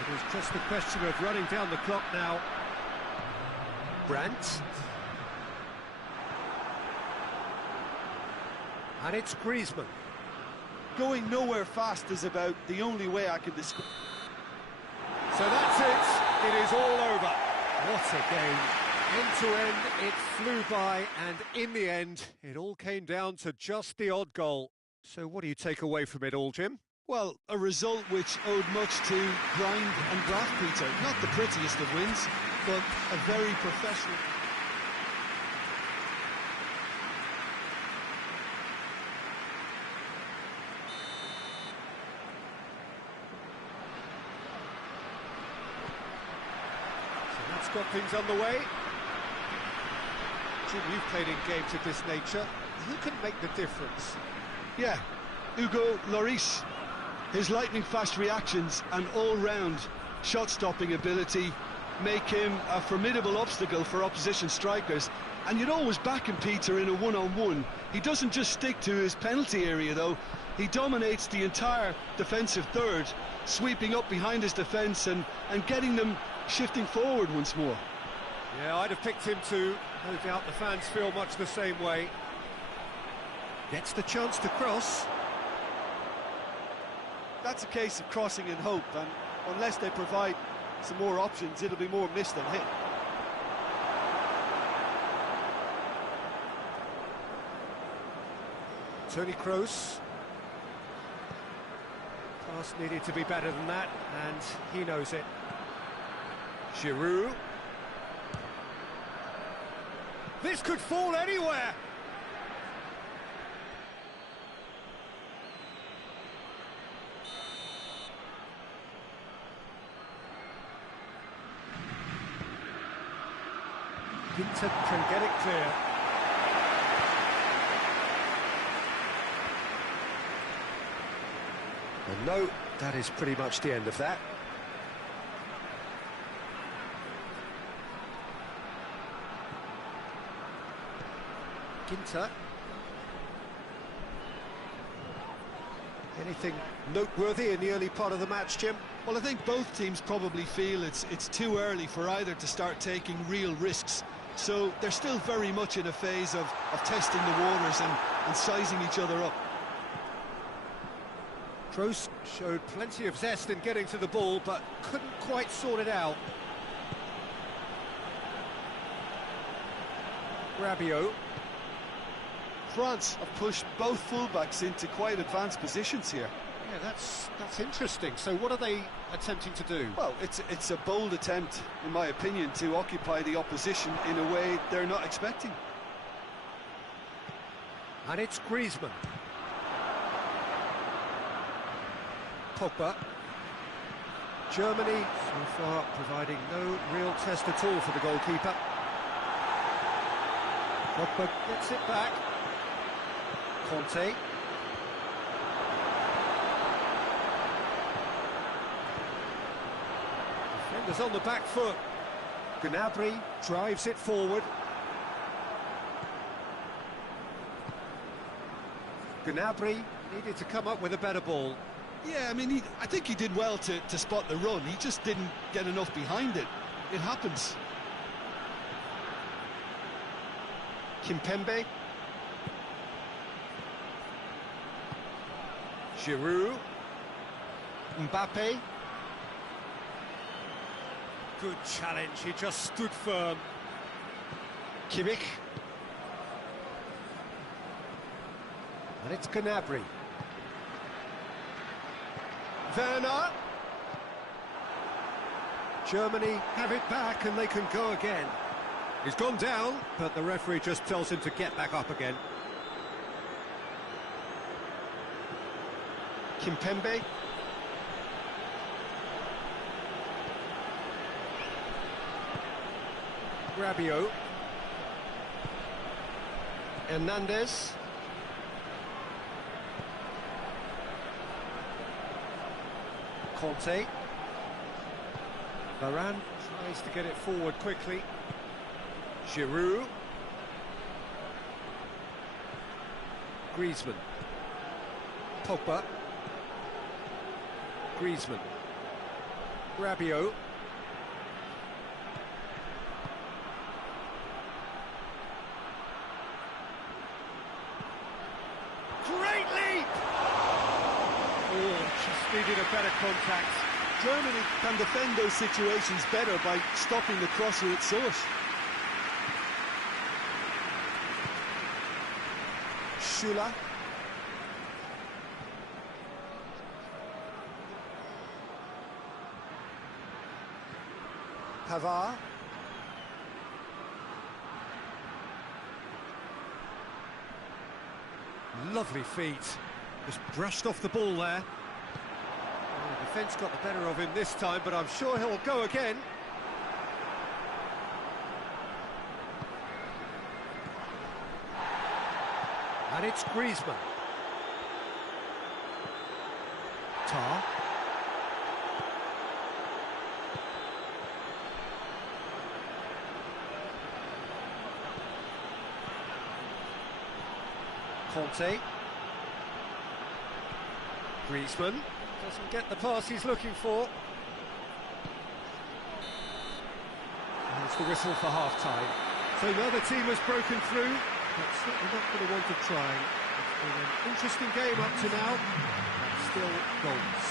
It was just a question of running down the clock now. Brandt. And it's Griezmann. Going nowhere fast is about the only way I can describe. So that's it. It is all over. What a game. End to end, it flew by, and in the end, it all came down to just the odd goal. So what do you take away from it all, Jim? Well, a result which owed much to grind and graft, Peter. Not the prettiest of wins, but a very professional... So that's got things underway. Jim, you've played in games of this nature. Who can make the difference? Yeah, Hugo Lloris. His lightning-fast reactions and all-round shot-stopping ability make him a formidable obstacle for opposition strikers. And you'd always back him, Peter, in a one-on-one. He doesn't just stick to his penalty area, though. He dominates the entire defensive third, sweeping up behind his defence and getting them shifting forward once more. Yeah, I'd have picked him too. No doubt the fans feel much the same way. Gets the chance to cross. That's a case of crossing in hope, and unless they provide some more options, it'll be more miss than hit. Toni Kroos. Pass needed to be better than that, and he knows it. Giroud. This could fall anywhere! Ginter can get it clear. And no, that is pretty much the end of that. Ginter. Anything noteworthy in the early part of the match, Jim? Well, I think both teams probably feel it's too early for either to start taking real risks. So they're still very much in a phase of testing the waters and sizing each other up. Kroos showed plenty of zest in getting to the ball, but couldn't quite sort it out. Rabiot. France have pushed both fullbacks into quite advanced positions here. Yeah, that's interesting. So what are they attempting to do? Well, it's a bold attempt, in my opinion, to occupy the opposition in a way they're not expecting. And it's Griezmann. Pogba. Germany, so far, providing no real test at all for the goalkeeper. Pogba gets it back. Conte. Defenders on the back foot. Gnabry drives it forward. Gnabry needed to come up with a better ball. Yeah, I mean, I think he did well to spot the run. He just didn't get enough behind it. It happens. Kimpembe. Giroud. Mbappe. Good challenge, he just stood firm. Kimmich. And it's Gnabry. Werner. Germany have it back and they can go again. He's gone down, but the referee just tells him to get back up again. Kimpembe. Rabiot. Hernandez. Conte. Varane tries to get it forward quickly. Giroud. Griezmann. Pogba. Griezmann. Rabiot. Great leap! Oh, just needed a better contact. Germany can defend those situations better by stopping the crosser at source. Schüller. Pavard. Lovely feet. Just brushed off the ball there. Well, the defence got the better of him this time, but I'm sure he'll go again. And it's Griezmann. Tar. Conte. Griezmann doesn't get the pass he's looking for. And it's the whistle for half-time. So the other team has broken through, but certainly not going to want to try. It's been an interesting game up to now, and still goals.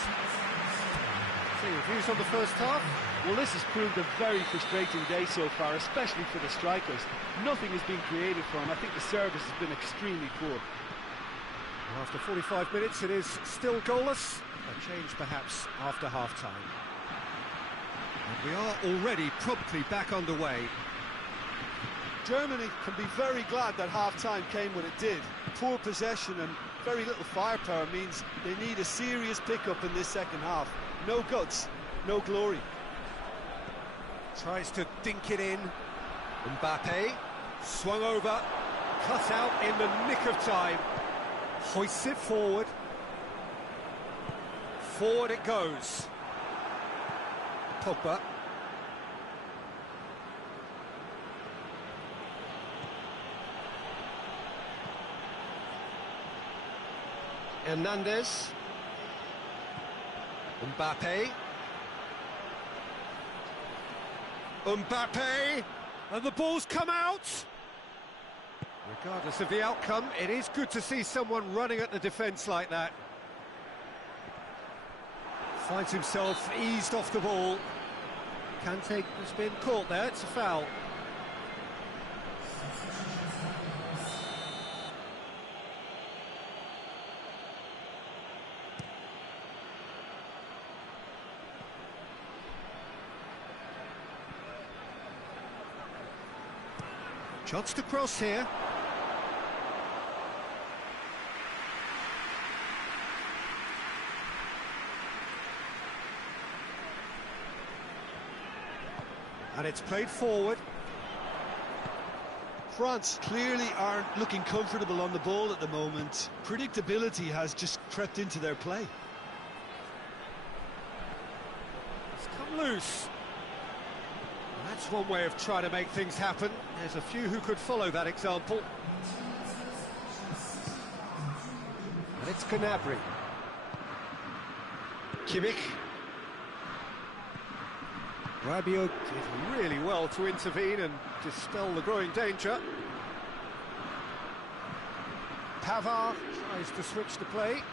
So your views on the first half? Well, this has proved a very frustrating day so far, especially for the strikers. Nothing has been created for them. I think the service has been extremely poor. Well, after 45 minutes, it is still goalless. A change, perhaps, after half-time. And we are already promptly back underway. Germany can be very glad that half-time came when it did. Poor possession and very little firepower means they need a serious pickup in this second half. No guts, no glory. Tries to dink it in. Mbappe swung over, cut out in the nick of time. Hoists it forward. Forward it goes. Pogba. Hernandez. Mbappe. Mbappe, and the ball's come out. Regardless of the outcome, it is good to see someone running at the defence like that. Finds himself eased off the ball. Kante has been caught there, it's a foul. Shots to cross here. And it's played forward. France clearly aren't looking comfortable on the ball at the moment. Predictability has just crept into their play. It's come loose. That's one way of trying to make things happen. There's a few who could follow that example. And it's Gnabry. Kimmich. Rabiot did really well to intervene and dispel the growing danger. Pavard tries to switch the play.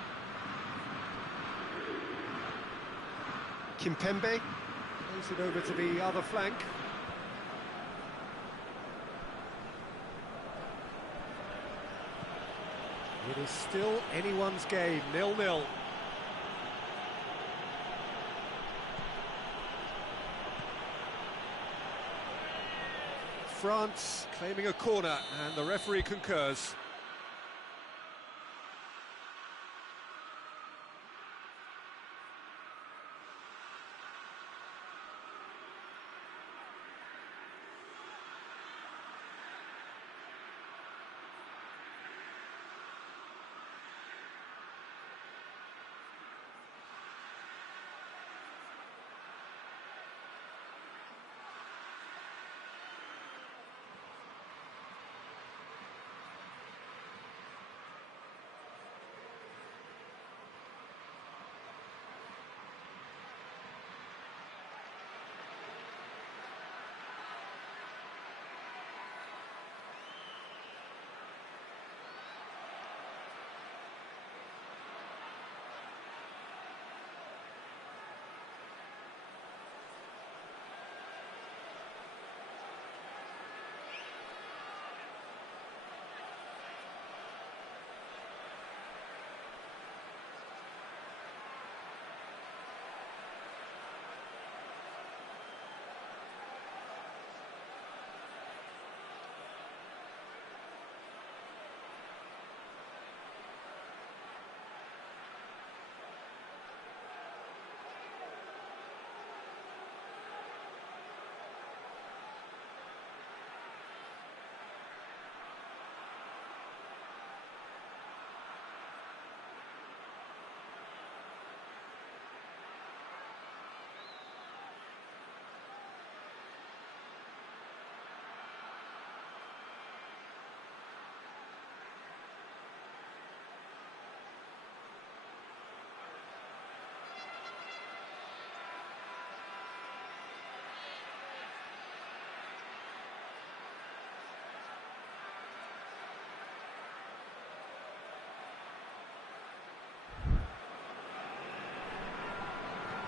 Kimpembe. Plays it over to the other flank. It is still anyone's game, 0-0. France claiming a corner, and the referee concurs.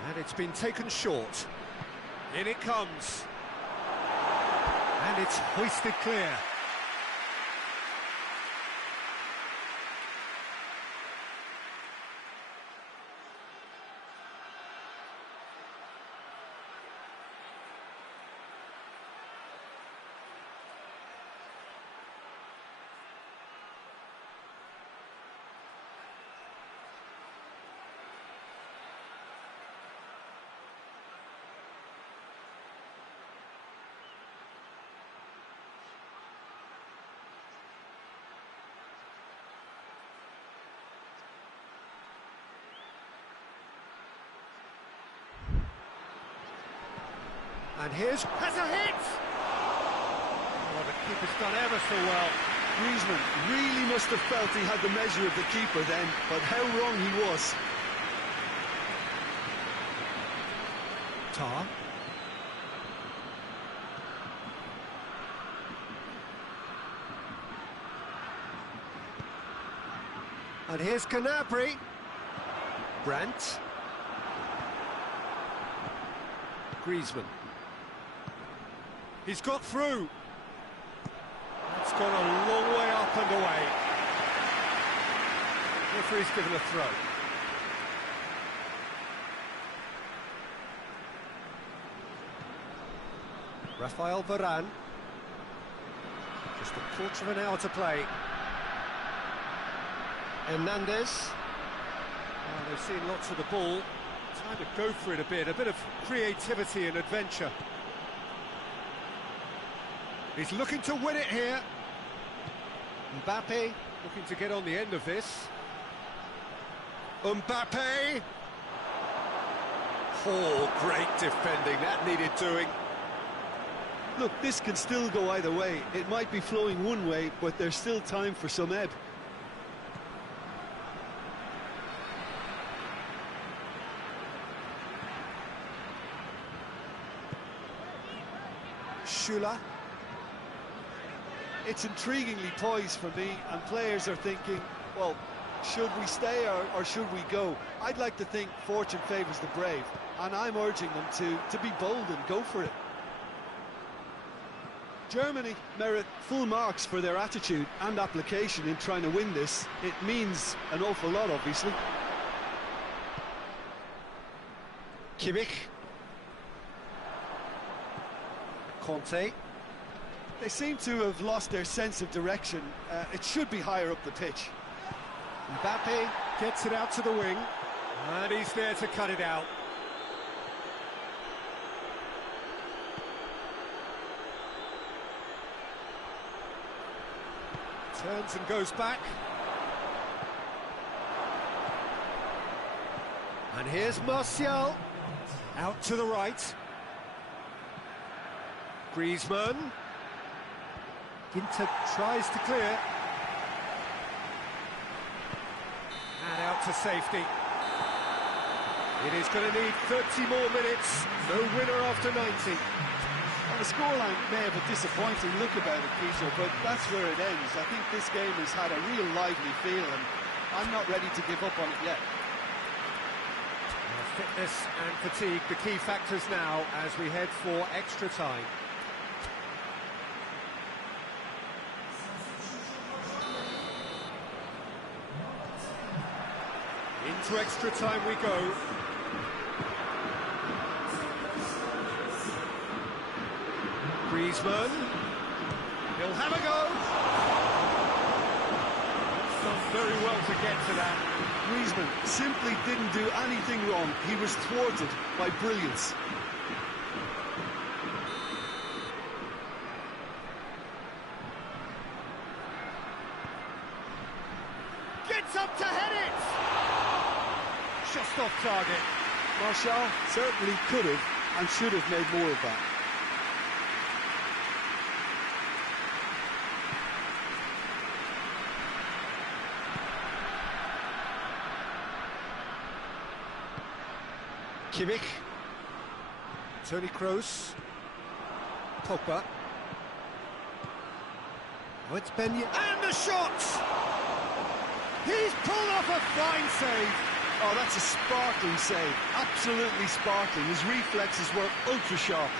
And it's been taken short. In it comes. And it's hoisted clear. And has a hit! Oh, the keeper's done ever so well. Griezmann really must have felt he had the measure of the keeper then, but how wrong he was. Tar. And here's Canabry. Brandt. Griezmann. He's got through. It's gone a long way up and away. Referee's given a throw. Rafael Varane. Just a quarter of an hour to play. Hernandez. Oh, they've seen lots of the ball. Time to go for it a bit of creativity and adventure. He's looking to win it here. Mbappe looking to get on the end of this. Mbappe! Oh, great defending, that needed doing. Look, this can still go either way. It might be flowing one way, but there's still time for some ebb. Schüller. It's intriguingly poised for me, and players are thinking, well, should we stay or should we go? I'd like to think fortune favours the brave, and I'm urging them to be bold and go for it. Germany merit full marks for their attitude and application in trying to win this. It means an awful lot, obviously. Kimmich. Conte. They seem to have lost their sense of direction. It should be higher up the pitch. Mbappe gets it out to the wing, and he's there to cut it out. Turns and goes back. And here's Martial. Out to the right. Griezmann. Ginter tries to clear. And out to safety. It is going to need 30 more minutes. No winner after 90. Well, the scoreline may have a disappointing look about it, Peter, but that's where it ends. I think this game has had a real lively feel, and I'm not ready to give up on it yet. Fitness and fatigue, the key factors now as we head for extra time. Into extra time we go. Griezmann, he'll have a go. Done very well to get to that. Griezmann simply didn't do anything wrong. He was thwarted by brilliance. Gets up to head it! Just off target. Martial certainly could have and should have made more of that. Kimmich. Toni Kroos. Pogba. Oh, it's Ben Yedder. And the shot! He's pulled off a fine save. Oh, that's a sparkling save. Absolutely sparkling. His reflexes were ultra sharp.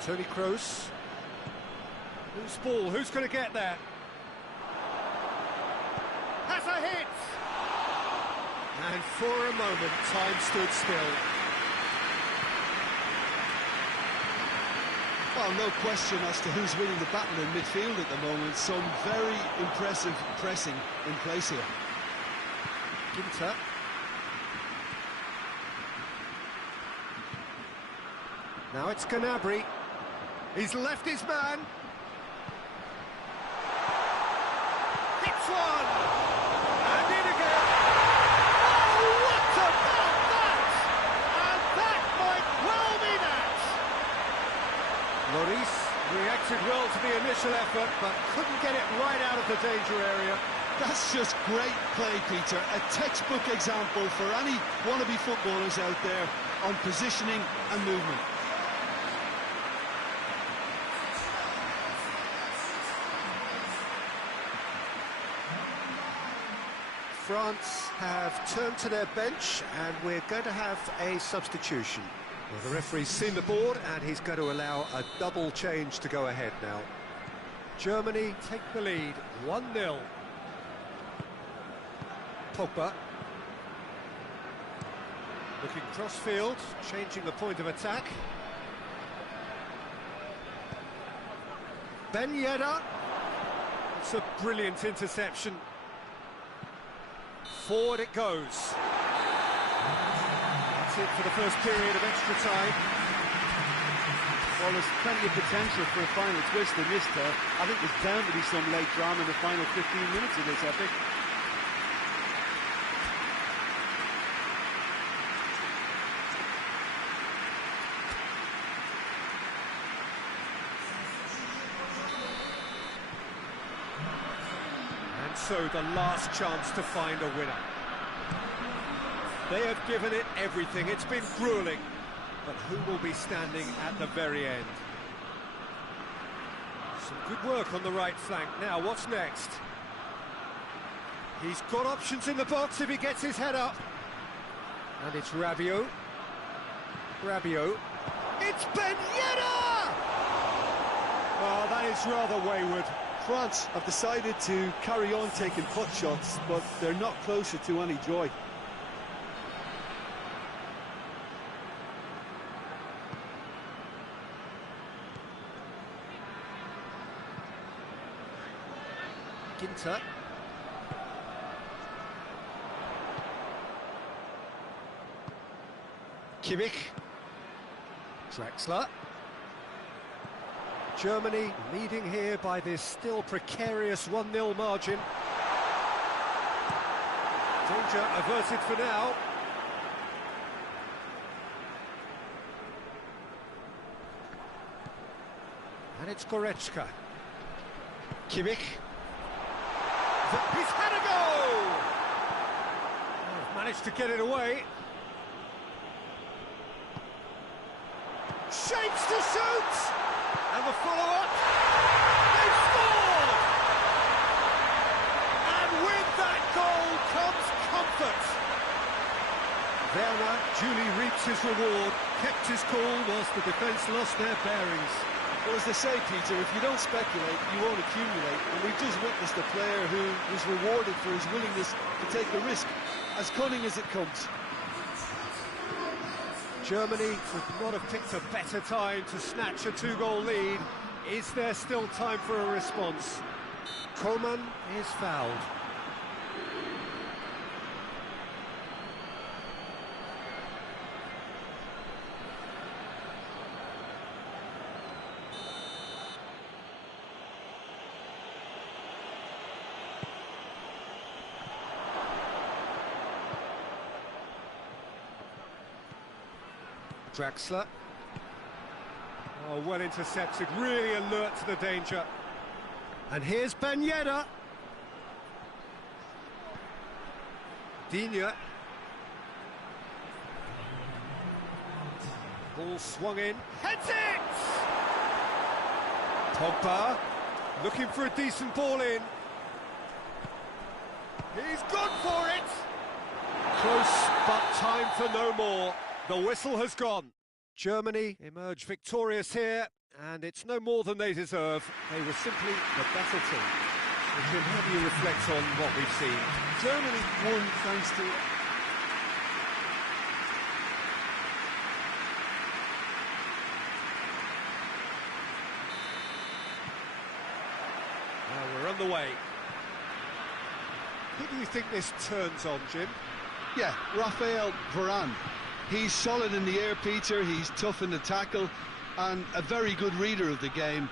Toni Kroos. Who's ball? Who's going to get there? Has a hit! And for a moment, time stood still. Well, no question as to who's winning the battle in midfield at the moment. Some very impressive pressing in place here. Ginter. Now it's Gnabry. He's left his man. Hits one! And in again! Oh, what about that? And that might well be that! Lloris reacted well to the initial effort, but couldn't get it right out of the danger area. That's just great play, Peter. A textbook example for any wannabe footballers out there on positioning and movement. France have turned to their bench, and we're going to have a substitution. Well, the referee's seen the board, and he's going to allow a double change to go ahead now. Germany take the lead, 1-0. Pogba. Looking cross-field, changing the point of attack. Ben Yedder. It's a brilliant interception. Forward it goes. That's it for the first period of extra time. Well, there's plenty of potential for a final twist in this there. I think there's bound to be some late drama in the final 15 minutes of this epic. And so the last chance to find a winner. They have given it everything. It's been grueling. but who will be standing at the very end? Some good work on the right flank. Now, what's next? He's got options in the box if he gets his head up. And it's Rabiot. Rabiot. It's Ben Yedder! Oh, that is rather wayward. France have decided to carry on taking pot shots, but they're not closer to any joy. Ginter. Kimmich. Draxler. Germany leading here by this still precarious 1-0 margin. Danger averted for now. And it's Goretzka. Kimmich. He's had a go! Oh, managed to get it away. Shapes to shoot! And the follow-up. They've scored! And with that goal comes comfort. Werner duly reaps his reward, kept his cool whilst the defence lost their bearings. Well, as they say, Peter, if you don't speculate, you won't accumulate. And we've just witnessed a player who was rewarded for his willingness to take the risk, as cunning as it comes. Germany could not have picked a better time to snatch a 2-goal lead. Is there still time for a response? Coleman is fouled. Draxler. Oh, well intercepted, really alert to the danger. And here's Ben Yedder. Digne. Ball swung in. Heads it! Pogba looking for a decent ball in. He's gone for it! Close, but time for no more. The whistle has gone. Germany emerge victorious here, and it's no more than they deserve. They were simply the better team. So, Jim, how do you reflect on what we've seen? Germany won thanks to... Well, we're on the way. Who do you think this turns on, Jim? Yeah, Raphael Varane. He's solid in the air, Peter, he's tough in the tackle, and a very good reader of the game.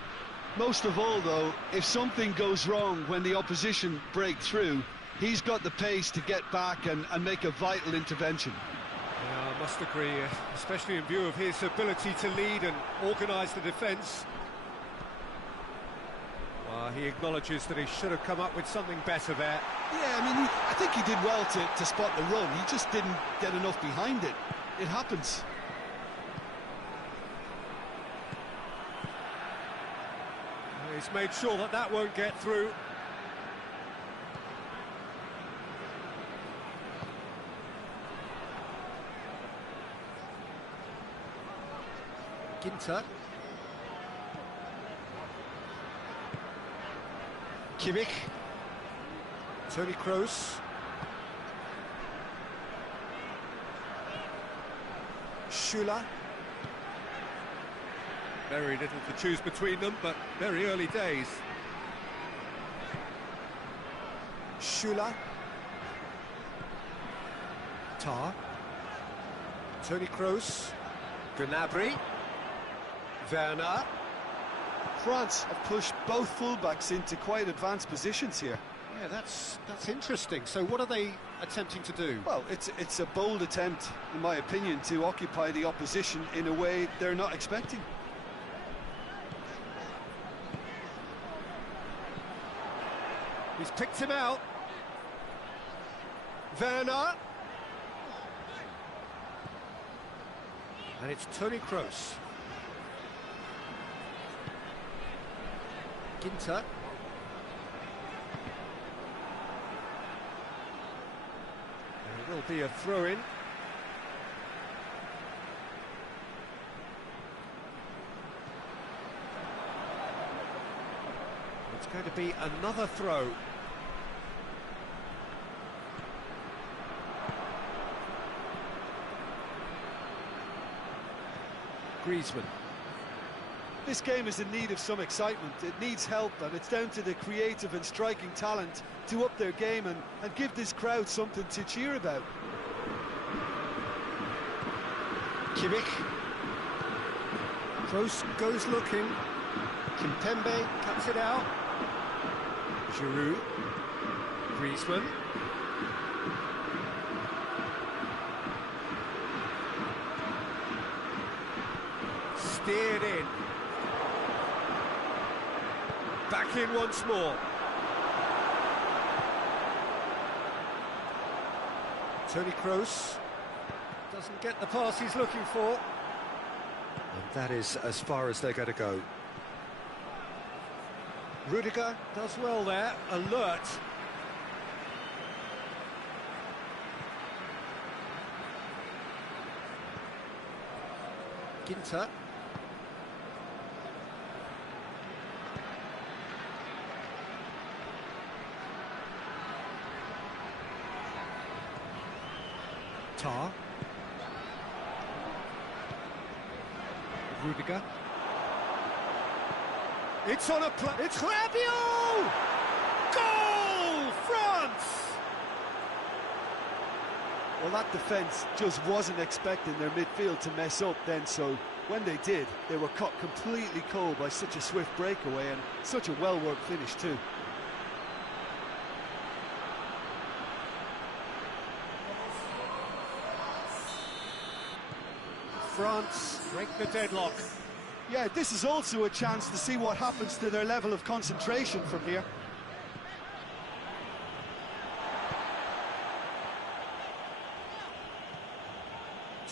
Most of all, though, if something goes wrong when the opposition break through, he's got the pace to get back and make a vital intervention. Yeah, I must agree, especially in view of his ability to lead and organise the defence. Well, he acknowledges that he should have come up with something better there. Yeah, I mean, I think he did well to spot the run. He just didn't get enough behind it. It happens. He's made sure that that won't get through. Ginter. Kimmich. Toni Kroos. Schüller. Very little to choose between them, but very early days. Schüller. Tar. Toni Kroos. Gnabry. Werner. France have pushed both fullbacks into quite advanced positions here. Yeah, that's interesting. So what are they attempting to do? Well, it's a bold attempt, in my opinion, to occupy the opposition in a way they're not expecting. He's picked him out. Werner. And it's Toni Kroos. Ginter. There will be a throw-in. It's going to be another throw. Griezmann. This game is in need of some excitement. It needs help, and it's down to the creative and striking talent to up their game and give this crowd something to cheer about. Kimmich. Kroos goes looking. Kimpembe cuts it out. Giroud. Griezmann. Steered in. Back in once more. Toni Kroos doesn't get the pass he's looking for. And that is as far as they're going to go. Rudiger does well there, alert. Ginter. Tar. Rudiger. It's on a play. It's Rabiot! Goal! France! Well, that defence just wasn't expecting their midfield to mess up then, so when they did, they were caught completely cold by such a swift breakaway and such a well-worked finish too. France break the deadlock. Yeah, this is also a chance to see what happens to their level of concentration from here.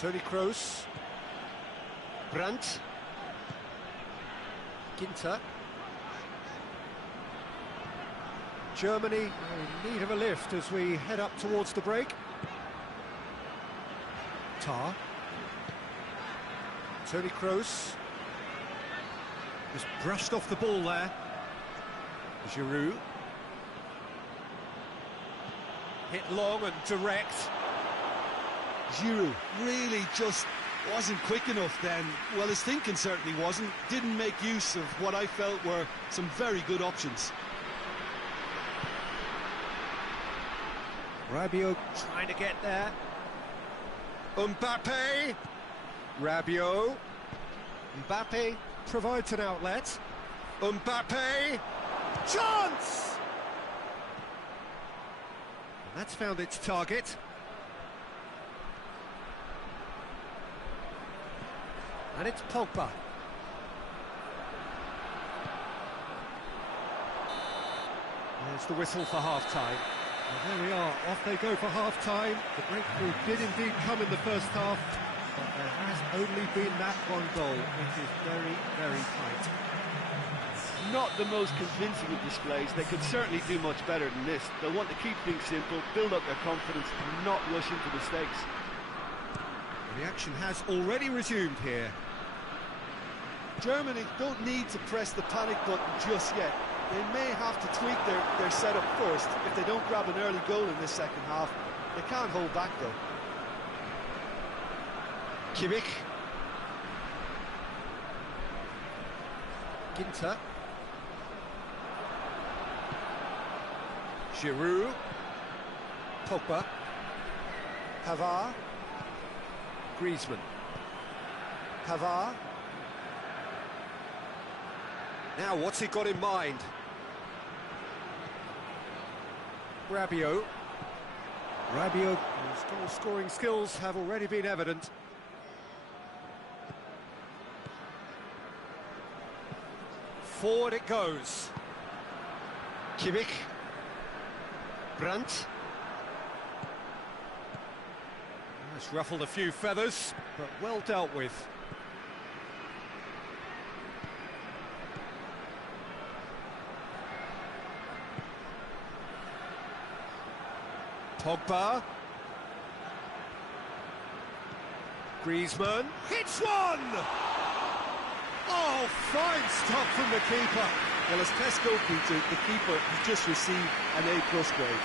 Toni Kroos. Brandt. Ginter. Germany in need of a lift as we head up towards the break. Tar. Toni Kroos. Just brushed off the ball there. Giroud. Hit long and direct. Giroud really just wasn't quick enough then. Well, his thinking certainly wasn't. Didn't make use of what I felt were some very good options. Rabiot trying to get there. Mbappe. Rabiot. Mbappe provides an outlet. Mbappe. Chance! And that's found its target. And it's Pogba. There's the whistle for half-time. And there we are, off they go for half-time. The breakthrough did indeed come in the first half, but there has only been that one goal. It is very, very tight. Not the most convincing of displays. They could certainly do much better than this. They'll want to keep things simple, build up their confidence, and not rush into mistakes. The action has already resumed here. Germany don't need to press the panic button just yet. They may have to tweak their setup first if they don't grab an early goal in this second half. They can't hold back though. Kimmich. Ginter. Giroud. Pogba. Pavard. Griezmann. Pavard. Now, what's he got in mind? Rabiot. Rabiot, whose goal-scoring skills have already been evident. Forward it goes. Kimmich. Brandt. That's ruffled a few feathers. but well dealt with. Pogba. Griezmann hits one! Oh, fine stop from the keeper. Well, as Tesco, Peter, the keeper has just received an A+ grade.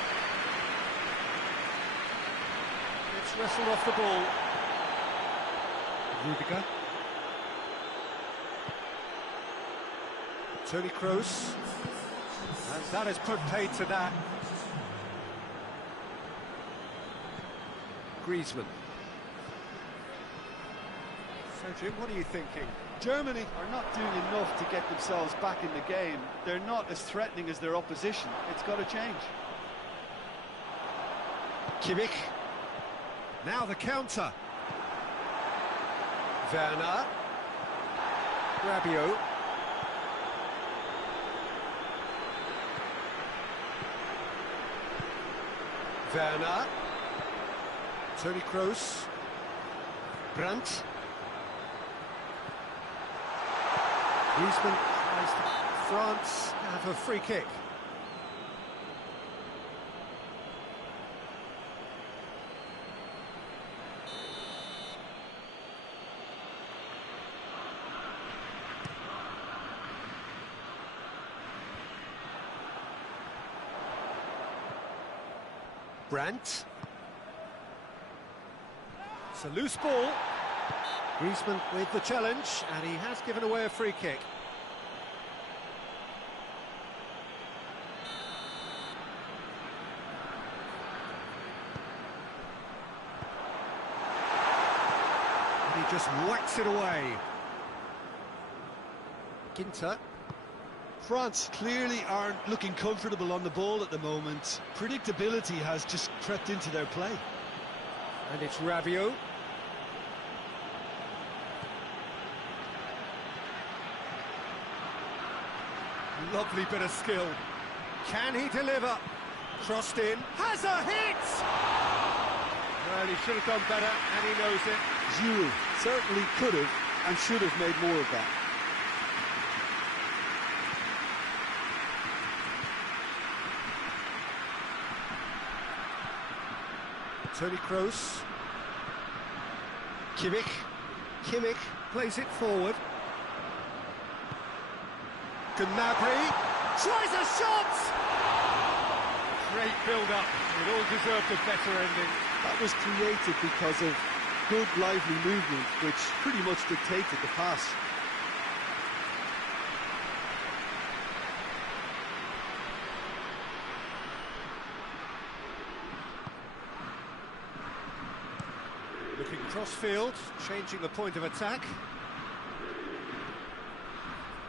It's wrestled off the ball. Rudiger. Toni Kroos. And that has put paid to that. Griezmann. So, Jim, what are you thinking? Germany are not doing enough to get themselves back in the game. They're not as threatening as their opposition. It's got to change. Kimmich. Now the counter. Werner. Rabiot. Werner. Toni Kroos. Brandt. Griezmann tries to France have a free kick. Brandt. It's a loose ball. Griezmann with the challenge, and he has given away a free kick. And he just whacks it away. Ginter. France clearly aren't looking comfortable on the ball at the moment. Predictability has just crept into their play. And it's Rabiot. Lovely bit of skill. Can he deliver? Crossed in. Has a hit! Well, he should have done better, and he knows it. Giroud certainly could have and should have made more of that. Toni Kroos. Kimmich. Kimmich plays it forward. Gnabry tries a shot! Great build-up. It all deserved a better ending. That was created because of good, lively movement, which pretty much dictated the pass. Looking cross-field, changing the point of attack.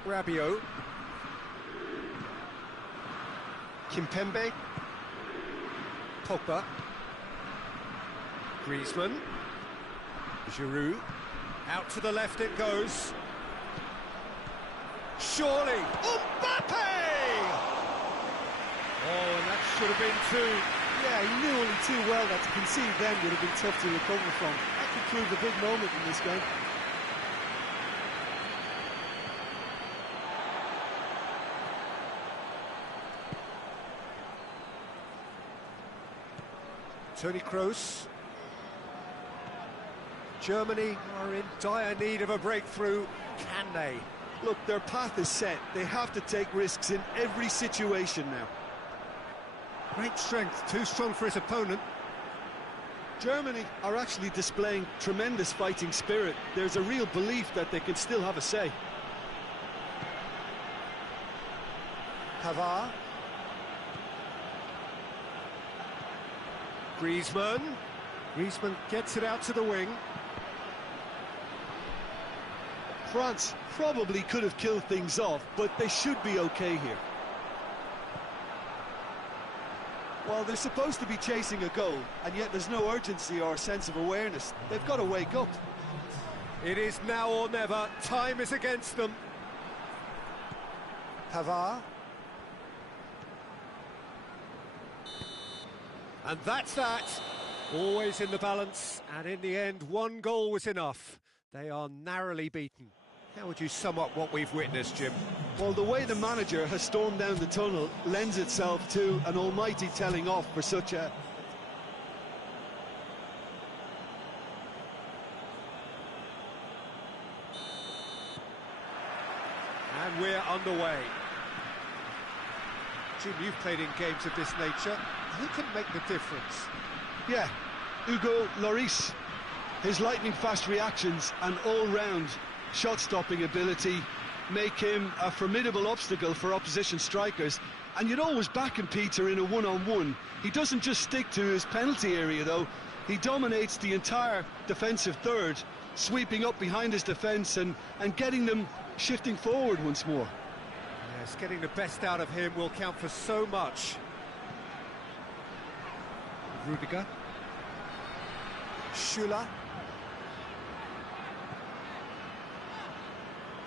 Rabiot. Kimpembe. Pogba. Griezmann. Giroud. Out to the left it goes. Surely. Mbappe! Oh, and that should have been two. Yeah, he knew only too well that to concede then would have been tough to recover from. That could prove a big moment in this game. Toni Kroos. Germany are in dire need of a breakthrough. Can they? Look, their path is set. They have to take risks in every situation now. Great strength, too strong for his opponent. Germany are actually displaying tremendous fighting spirit. There's a real belief that they can still have a say. Pavard. Griezmann. Griezmann gets it out to the wing. France probably could have killed things off, but they should be okay here. Well, they're supposed to be chasing a goal, and yet there's no urgency or sense of awareness. They've got to wake up. It is now or never. Time is against them. Pavard. And that's that. Always in the balance, and in the end, one goal was enough. They are narrowly beaten. How would you sum up what we've witnessed, Jim? Well, the way the manager has stormed down the tunnel lends itself to an almighty telling off for such a... And we're underway. Jim, you've played in games of this nature. Who can make the difference? Yeah, Hugo Lloris. His lightning-fast reactions and all-round shot-stopping ability make him a formidable obstacle for opposition strikers. And you'd always back him, Peter, in a one-on-one. He doesn't just stick to his penalty area, though. He dominates the entire defensive third, sweeping up behind his defence and getting them shifting forward once more. Yes, getting the best out of him will count for so much. Rudiger. Schüller.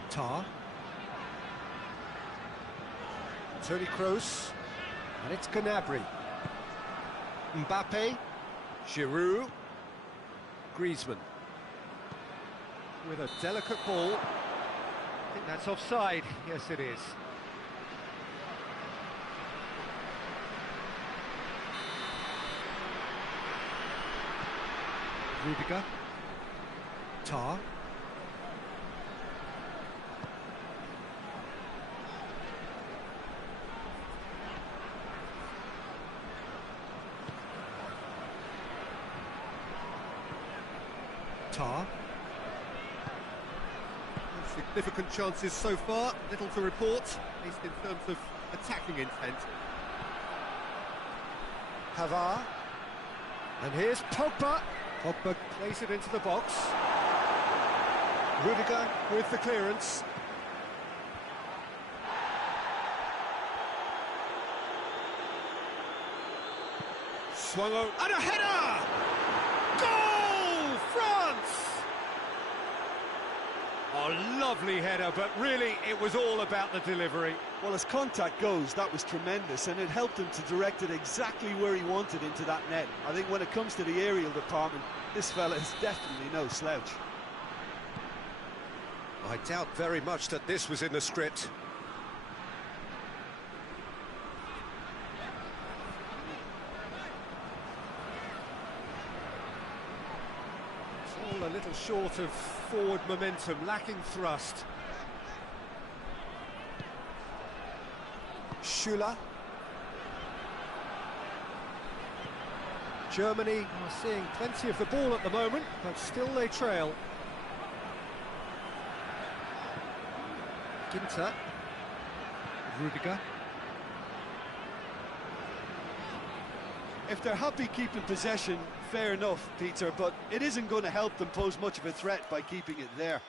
Tar. Toni Kroos. And it's Gnabry. Mbappe. Giroud. Griezmann. With a delicate ball. I think that's offside. Yes, it is. Rudiger. Tar. Tar. Significant chances so far, little to report, at least in terms of attacking intent. Pavard. And here's Pogba. Pogba plays it into the box. Rudiger with the clearance. Swung over. And a header! Goal! France! A lovely header, but really it was all about the delivery. Well, as contact goes, that was tremendous, and it helped him to direct it exactly where he wanted into that net. I think when it comes to the aerial department, this fella is definitely no slouch. I doubt very much that this was in the script. It's all a little short of forward momentum, lacking thrust. Schüller. Germany are seeing plenty of the ball at the moment, but still they trail. Ginter. Rudiger. If they're happy keeping possession, fair enough, Peter, but it isn't going to help them pose much of a threat by keeping it there.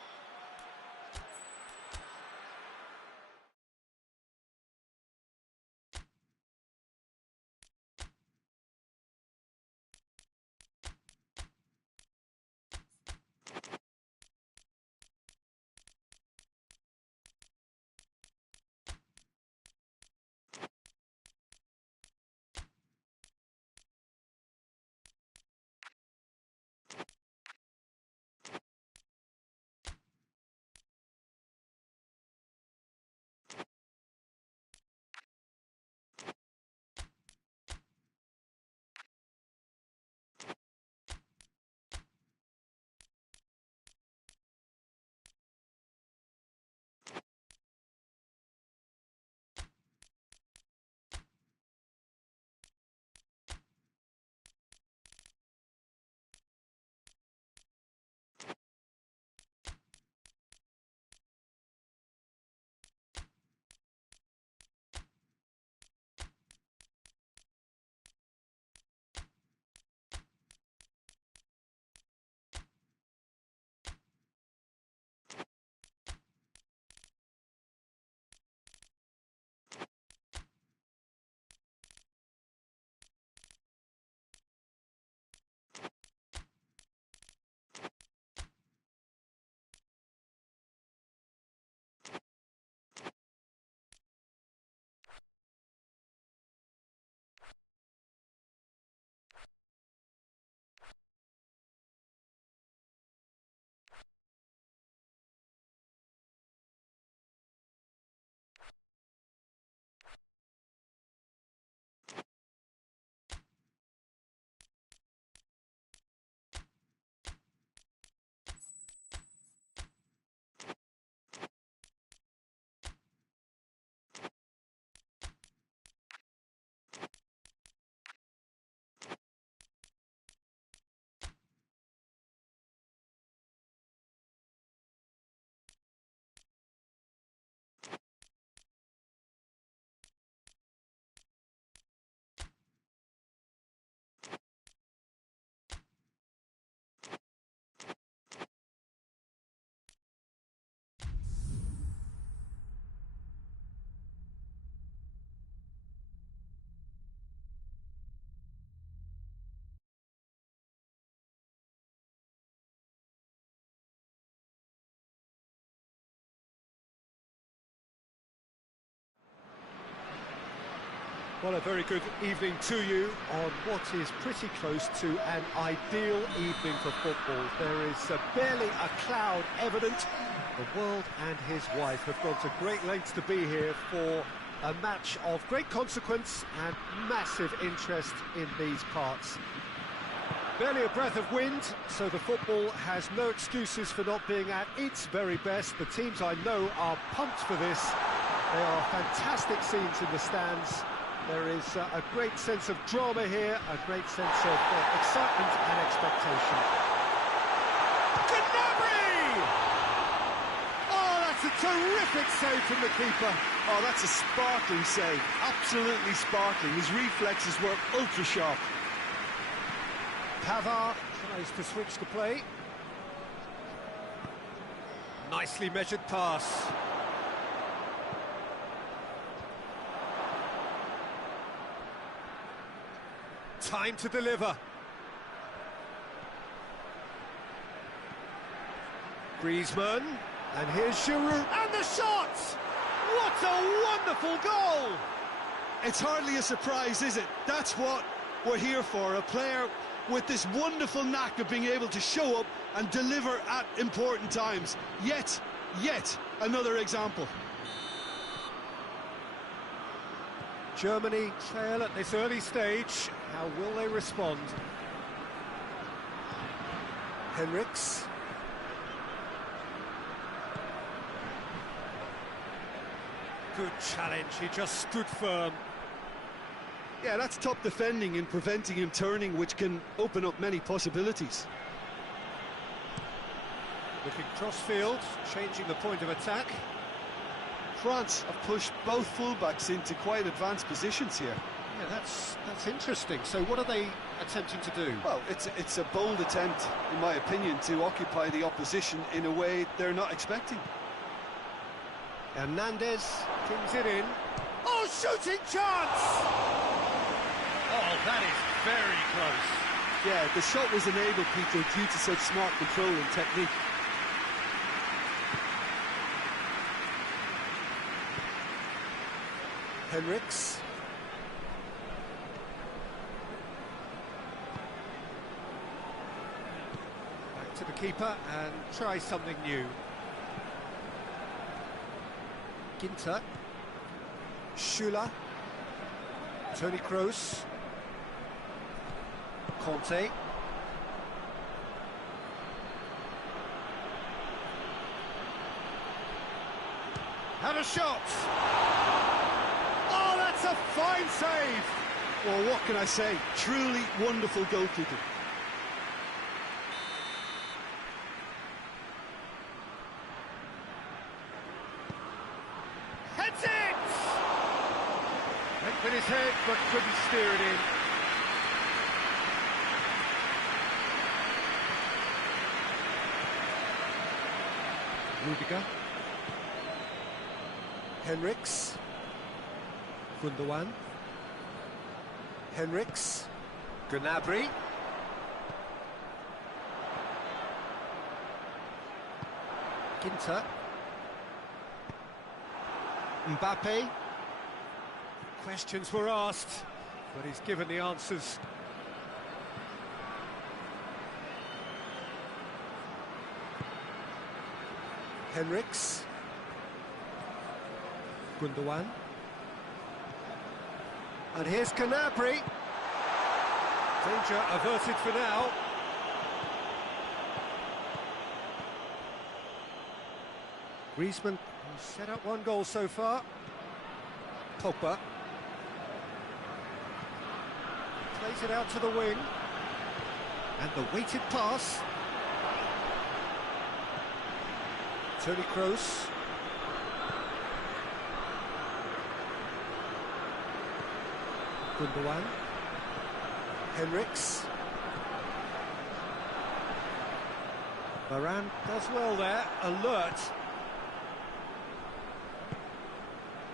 Well, a very good evening to you on what is pretty close to an ideal evening for football. There is barely a cloud evident. The world and his wife have gone to great lengths to be here for a match of great consequence and massive interest in these parts. Barely a breath of wind, so the football has no excuses for not being at its very best. The teams I know are pumped for this. They are fantastic scenes in the stands. There is a great sense of drama here, a great sense of excitement and expectation. Gnabry! Oh, that's a terrific save from the keeper. Oh, that's a sparkling save, absolutely sparkling. His reflexes were ultra sharp. Pavard tries to switch the play. Nicely measured pass. Time to deliver. Griezmann, and here's Giroud, and the shot! What a wonderful goal! It's hardly a surprise, is it? That's what we're here for, a player with this wonderful knack of being able to show up and deliver at important times. Yet another example. Germany trail at this early stage. How will they respond? Henriks. Good challenge, he just stood firm. Yeah, that's top defending and preventing him turning, which can open up many possibilities. Looking cross-field, changing the point of attack. France have pushed both fullbacks into quite advanced positions here. Yeah, that's interesting. So what are they attempting to do? Well, it's a bold attempt, in my opinion, to occupy the opposition in a way they're not expecting. Hernandez pings it in. Oh, shooting chance! Oh, that is very close. Yeah, the shot was enabled, Peter, due to such smart control and technique. Henriks. Back to the keeper and try something new. Ginter. Schüller. Toni Kroos. Conte. And a shot! Oh, that's a fine save! Well, what can I say? Truly wonderful goalkeeping. Heads it! Went with his head, but couldn't steer it in. Rudiger. Henriks. Doan. Henriks. Gnabry. Ginter. Mbappe. Questions were asked, but he's given the answers. Henriks. Doan. And here's Gnabry. Danger averted for now. Griezmann has set up one goal so far. Pogba. Plays it out to the wing. And the weighted pass. Toni Kroos. Doan. Henriks. Varane does well there, alert.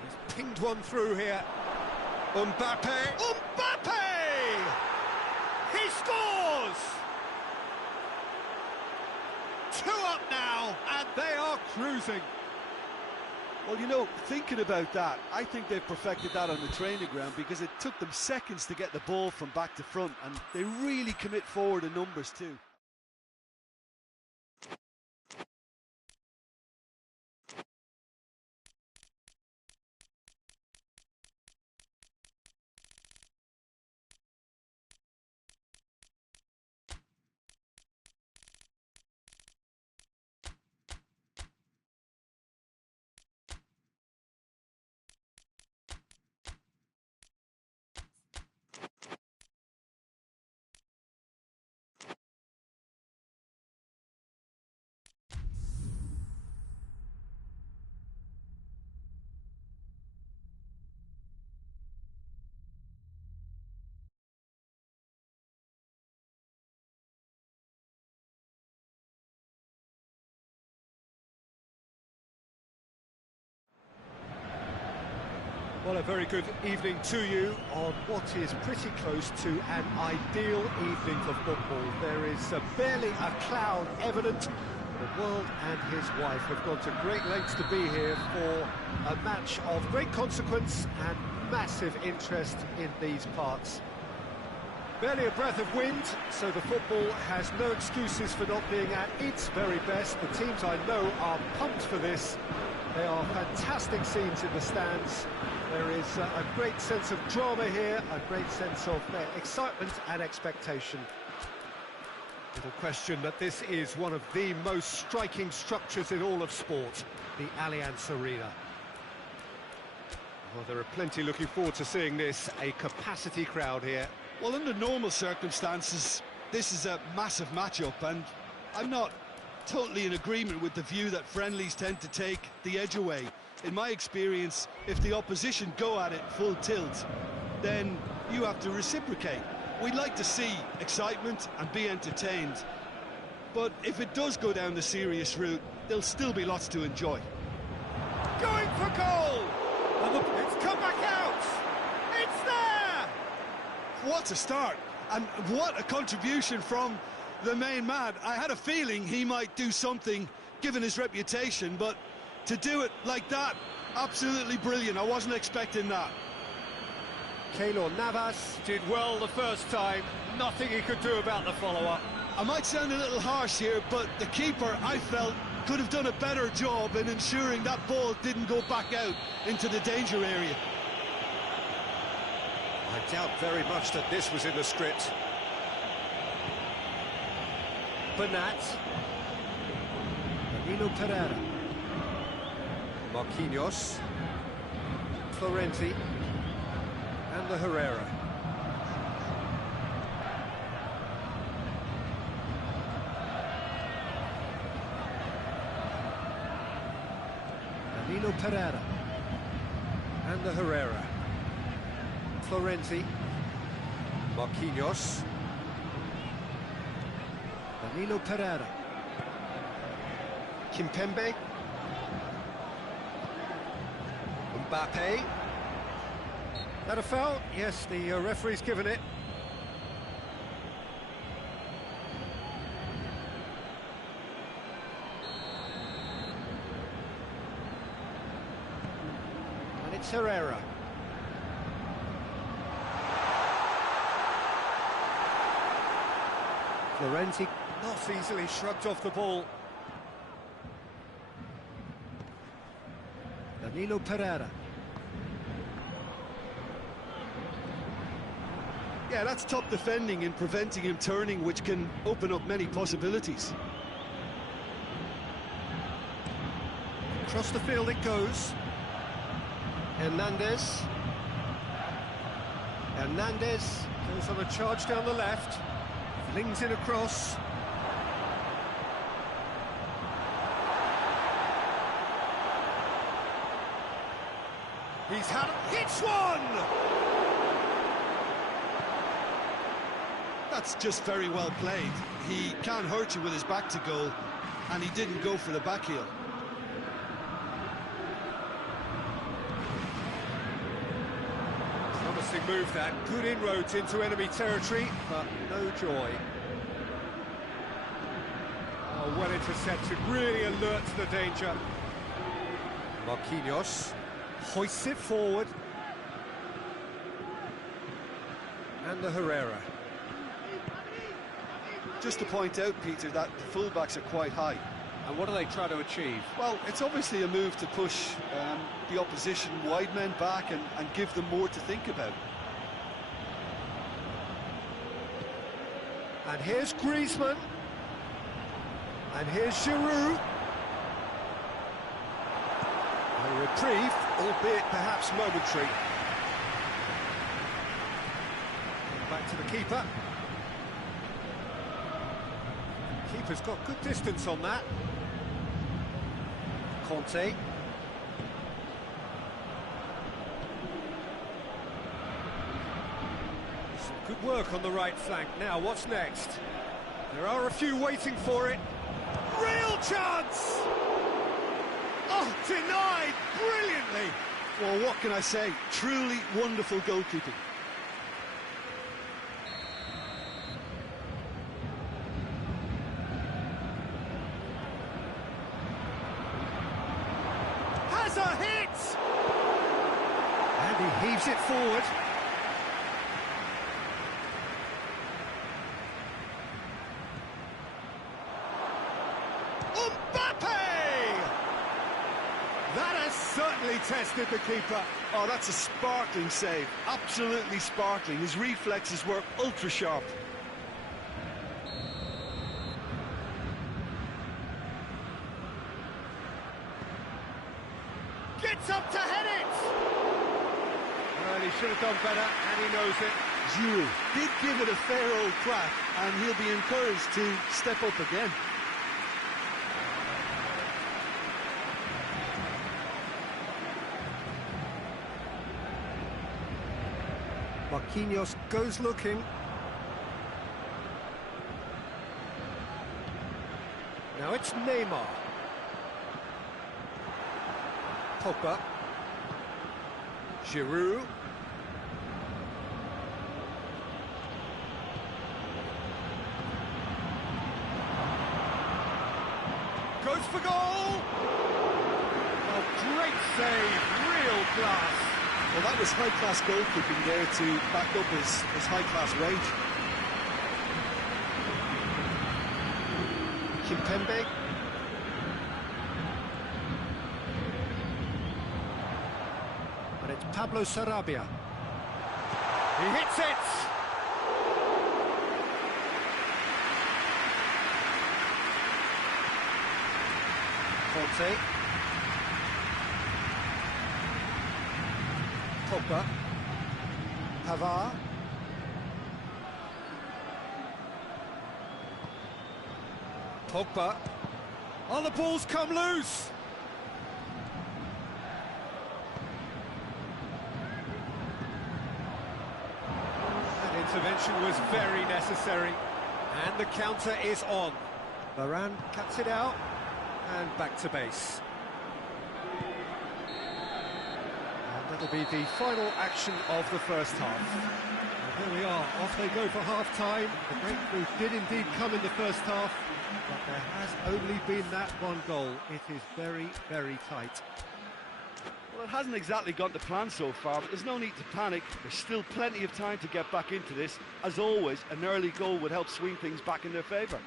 He's pinged one through here. Mbappe! Mbappe! He scores! 2 up now, and they are cruising. Well, you know, thinking about that, I think they've perfected that on the training ground, because it took them seconds to get the ball from back to front, and they really commit forward in numbers too. Well, a very good evening to you on what is pretty close to an ideal evening for football. There is barely a cloud evident. The world and his wife have gone to great lengths to be here for a match of great consequence and massive interest in these parts. Barely a breath of wind, so the football has no excuses for not being at its very best. The teams I know are pumped for this. There are fantastic scenes in the stands. There is a great sense of drama here, a great sense of excitement and expectation. Little question that this is one of the most striking structures in all of sport, the Allianz Arena. Well, there are plenty looking forward to seeing this, a capacity crowd here. Well, under normal circumstances, this is a massive matchup, and I'm not totally in agreement with the view that friendlies tend to take the edge away. In my experience, if the opposition go at it full tilt, then you have to reciprocate. We'd like to see excitement and be entertained, but if it does go down the serious route, there'll still be lots to enjoy. Going for goal! And it's come back out! It's there! What a start, and what a contribution from the main man. I had a feeling he might do something given his reputation, but to do it like that, absolutely brilliant. I wasn't expecting that. Keylor Navas did well the first time, nothing he could do about the follow-up. I might sound a little harsh here, but the keeper, I felt, could have done a better job in ensuring that ball didn't go back out into the danger area. I doubt very much that this was in the script. Bernat. Danilo Pereira. Marquinhos. Florenzi. And the Herrera. Danilo Pereira. And the Herrera. Florenzi. Marquinhos. Danilo Pereira. Kimpembe. Mbappe. That a foul? Yes, the referee's given it. And it's Herrera. Florenzi not easily shrugged off the ball. Danilo Pereira. Yeah, that's top defending in preventing him turning, which can open up many possibilities. Across the field it goes. Hernandez. Hernandez goes on a charge down the left. Flings it across. He's had hits one! That's just very well played. He can't hurt you with his back to goal, and he didn't go for the back heel. Promising move that, good inroads into enemy territory, but no joy. Oh, well intercepted, really alert to the danger. Marquinhos hoists it forward. And the Herrera. Just to point out, Peter, that the fullbacks are quite high. And what do they try to achieve? Well, it's obviously a move to push the opposition wide men back and give them more to think about. And here's Griezmann. And here's Giroud. A reprieve, albeit perhaps momentary. Back to the keeper. Keeper's got good distance on that. Conte. Some good work on the right flank. Now, what's next? There are a few waiting for it. Real chance! Oh, denied brilliantly! Well, what can I say? Truly wonderful goalkeeping. Has a hit! And he heaves it forward. That has certainly tested the keeper. Oh, that's a sparkling save. Absolutely sparkling. His reflexes were ultra sharp. Gets up to head it! Well, he should have done better, and he knows it. Giroud did give it a fair old crack, and he'll be encouraged to step up again. Marquinhos goes looking. Now it's Neymar. Pogba. Giroud. Goes for goal! Oh, great save, real class. Well, that was high-class goalkeeping there to back up his high-class range. Kimpembe. And it's Pablo Sarabia. He hits it! Conte. Pogba. Pavard. Pogba. Oh, the ball's come loose! That intervention was very necessary. And the counter is on. Varane cuts it out. And back to base. And that'll be the final action of the first half. And here we are, off they go for half-time. The breakthrough did indeed come in the first half, but there has only been that one goal. It is very, very tight. Well, it hasn't exactly gone to plan so far, but there's no need to panic. There's still plenty of time to get back into this. As always, an early goal would help swing things back in their favour.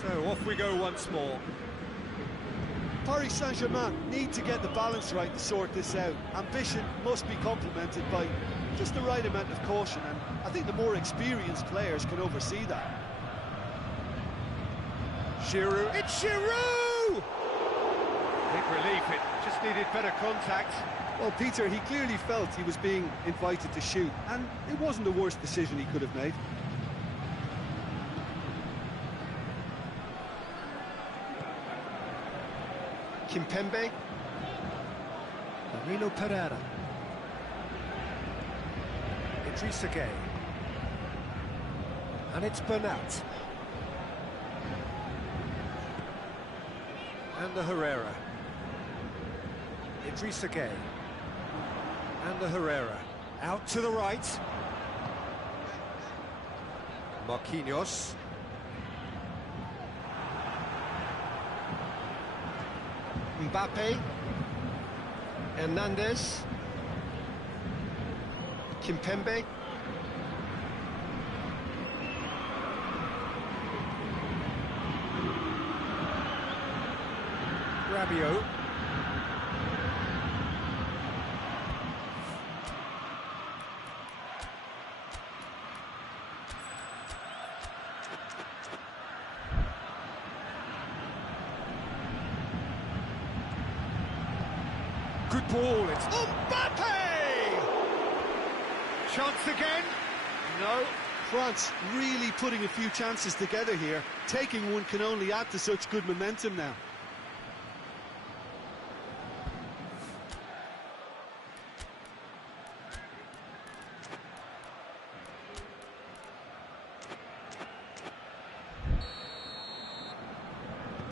So off we go once more. Paris Saint-Germain need to get the balance right to sort this out. Ambition must be complemented by just the right amount of caution, and I think the more experienced players can oversee that. Giroud, it's Giroud! Big relief, it just needed better contact. Well, Peter, he clearly felt he was being invited to shoot, and it wasn't the worst decision he could have made. Kimpembe. Marino Pereira. Idrissa Gueye. And it's Bernat. And the Herrera. Idrissa Gueye. And the Herrera. Out to the right. Marquinhos. Mbappe. Hernandez. Kimpembe. Rabiot. Good ball, it's Mbappe! chance again. No. France really putting a few chances together here. Taking one can only add to such good momentum now.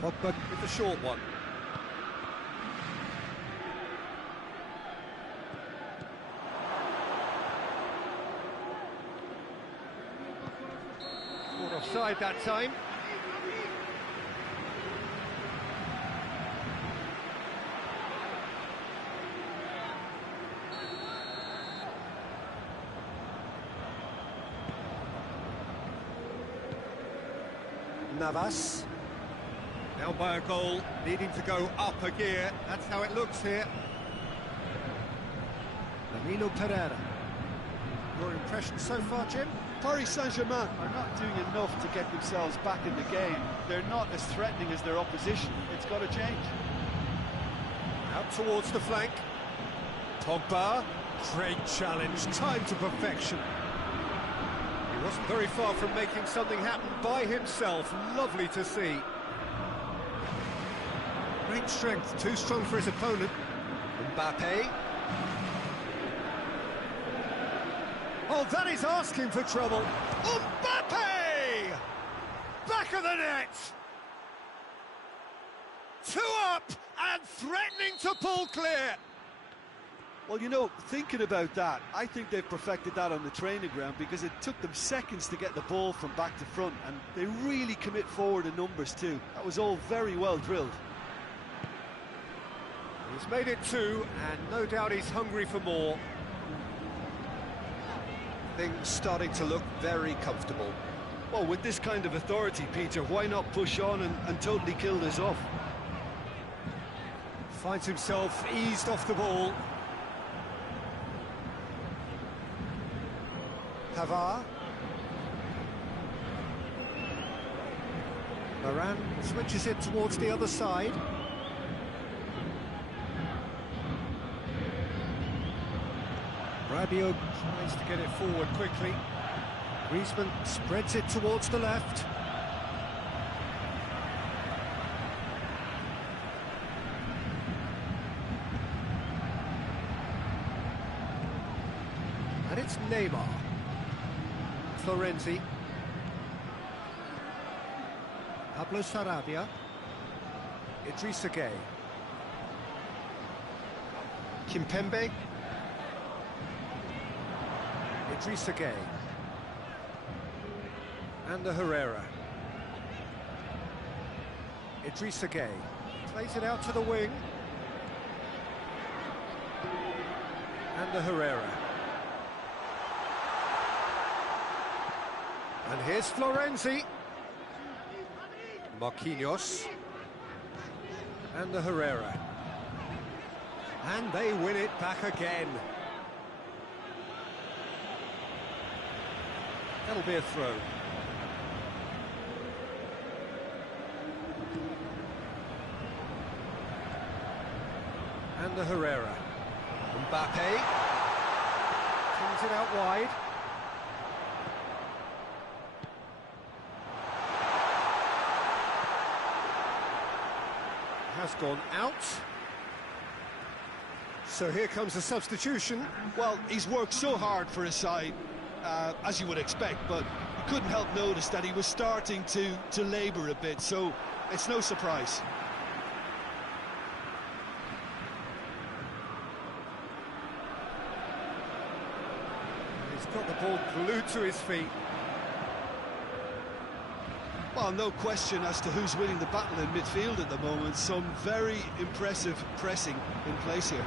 Pogba with the short one. Caught offside that time. Navas. Now by a goal, needing to go up a gear. That's how it looks here. Danilo Pereira. Your impression so far, Jim? Paris Saint-Germain are not doing enough to get themselves back in the game. They're not as threatening as their opposition. It's got to change. Out towards the flank. Pogba. Great challenge, timed to perfection. He wasn't very far from making something happen by himself. Lovely to see. Great strength, too strong for his opponent. Mbappe. Oh, that is asking for trouble. Mbappe! Back of the net! 2 up and threatening to pull clear. Well, you know, thinking about that, I think they've perfected that on the training ground because it took them seconds to get the ball from back to front, and they really commit forward in numbers too. That was all very well drilled. He's made it 2, and no doubt he's hungry for more. Things starting to look very comfortable. Well, with this kind of authority, Peter, why not push on and totally kill this off? Finds himself eased off the ball. Pavard. Varane switches it towards the other side. Rabiot tries to get it forward quickly. Griezmann spreads it towards the left. And it's Neymar. Florenzi. Pablo Sarabia. Idrissa Gueye. Kimpembe. Idrissa Gueye. And the Herrera. Idrissa Gueye. Plays it out to the wing. And the Herrera. And here's Florenzi. Marquinhos. And the Herrera. And they win it back again. That'll be a throw. And the Herrera. Mbappe. Turns it out wide. Has gone out. So here comes a substitution. Well, he's worked so hard for his side, as you would expect, but you couldn't help notice that he was starting to labour a bit, so it's no surprise. Ball glued to his feet. Well, no question as to who's winning the battle in midfield at the moment. Some very impressive pressing in place here.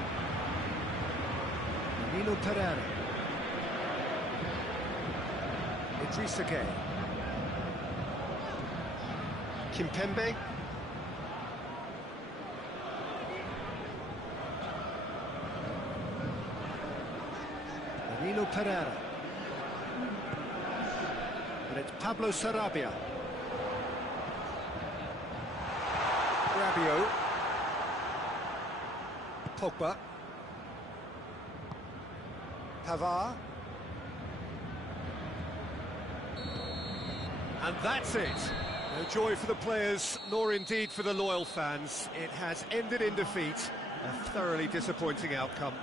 Danilo Pereira. Idrissa Gueye. Kimpembe. Danilo Pereira. And it's Pablo Sarabia. Rabiot. Pogba. Pavard. And that's it. No joy for the players, nor indeed for the loyal fans. It has ended in defeat. A thoroughly disappointing outcome.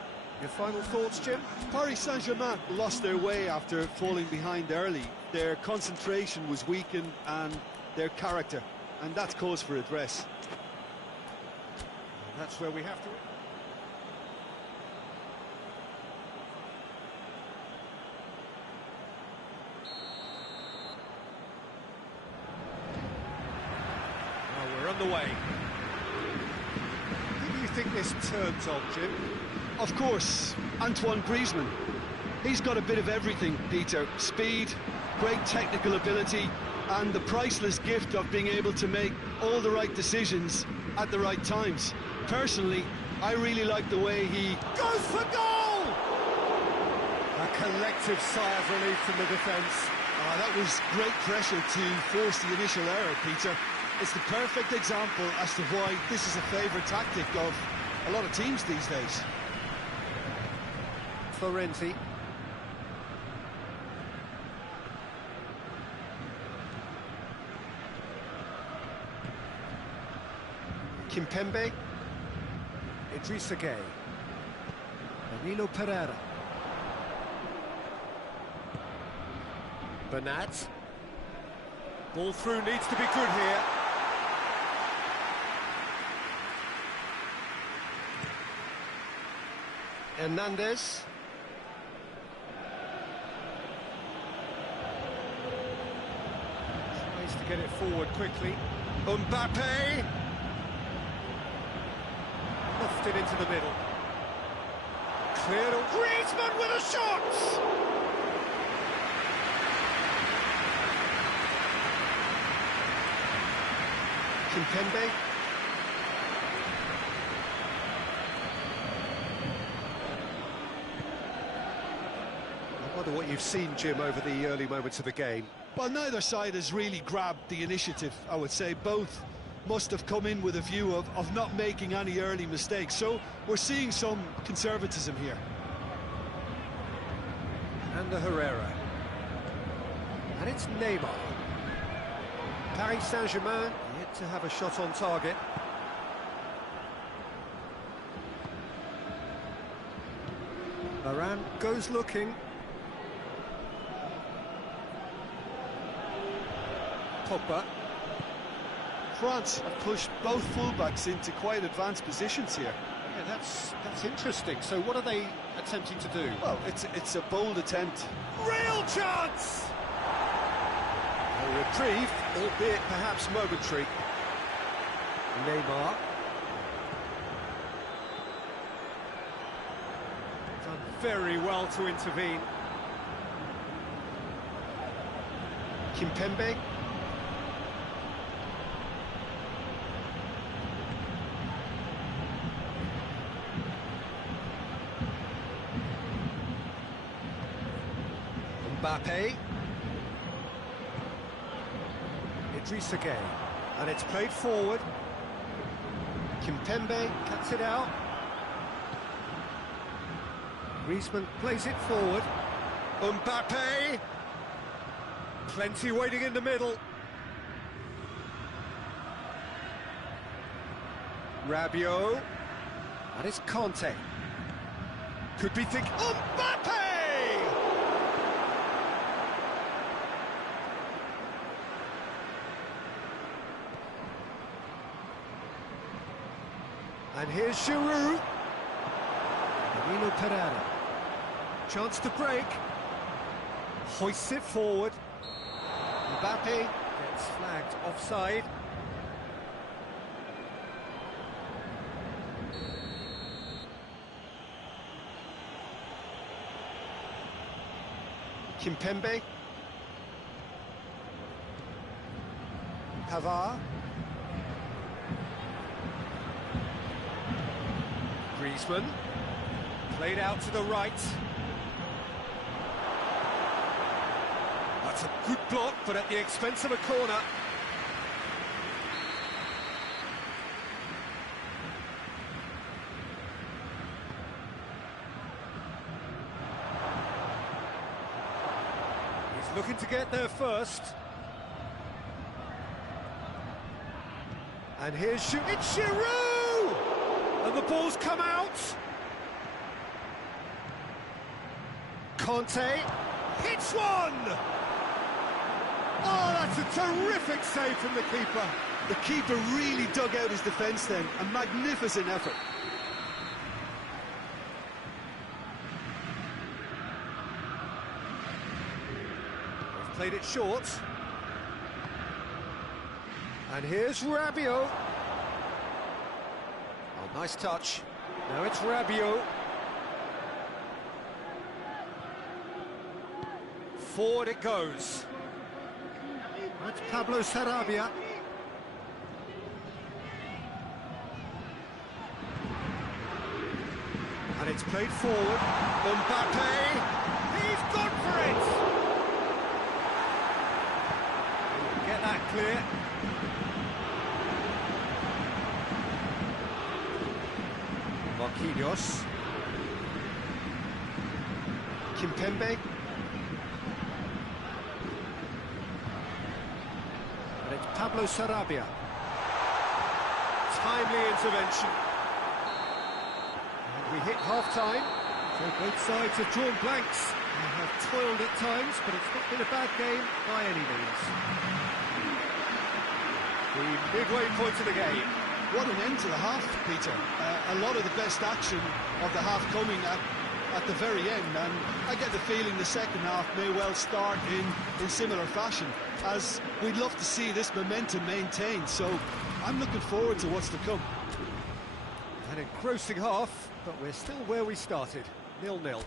Your final thoughts, Jim? Paris Saint-Germain lost their way after falling behind early. Their concentration was weakened and their character, and that's cause for address. That's where we have to... Well, we're on the way. Who do you think this turns on, Jim? Of course, Antoine Griezmann. He's got a bit of everything, Peter. Speed, great technical ability, and the priceless gift of being able to make all the right decisions at the right times. Personally, I really like the way he Goes for goal! A collective sigh of relief from the defence. that was great pressure to force the initial error, Peter. It's the perfect example as to why this is a favourite tactic of a lot of teams these days. Florenzi. Kimpembe. Idrissa Gueye. Danilo Pereira. Bernat. Ball through needs to be good here. Hernandez. Tries to get it forward quickly. Mbappe. Lofted into the middle. Cleared. Griezmann with a shot! Kimpembe. I wonder what you've seen, Jim, over the early moments of the game. Well, neither side has really grabbed the initiative, I would say. Both must have come in with a view of not making any early mistakes. So we're seeing some conservatism here. And the Herrera. And it's Neymar. Paris Saint-Germain yet to have a shot on target. Varane goes looking. Pogba. France have pushed both fullbacks into quite advanced positions here. Yeah, that's interesting. So what are they attempting to do? Well, it's a bold attempt. Real chance! A reprieve, albeit perhaps momentary. Neymar. Done very well to intervene. Kimpembe. Mbappe. Idrissa Gueye. And it's played forward. Kimpembe. Cuts it out. Griezmann plays it forward. Mbappe. Plenty waiting in the middle. Rabiot. And it's Conte. Could be thinking... Mbappe! And here's Giroud. Danilo Pereira. Chance to break. Hoists it forward. Mbappe gets flagged offside. Kimpembe. Pavard. Griezmann. Played out to the right. That's a good block, but at the expense of a corner. He's looking to get there first. And here's it's Giroud! And the ball's come out. Conte hits one! Oh, that's a terrific save from the keeper. The keeper really dug out his defence then. A magnificent effort. They've played it short. And here's Rabiot. Oh, nice touch. Now it's Rabiot. Forward it goes. That's Pablo Sarabia. And it's played forward. Mbappe. He's gone for it. Get that clear. Marquinhos. Kimpembe. And it's Pablo Sarabia. Timely intervention. And we hit half-time. So both sides have drawn blanks. They have toiled at times, but it's not been a bad game by any means. The midway point of the game. What an end to the half, Peter. A lot of the best action of the half coming at the very end, and I get the feeling the second half may well start in similar fashion, as we'd love to see this momentum maintained, so I'm looking forward to what's to come. An engrossing half, but we're still where we started, 0-0.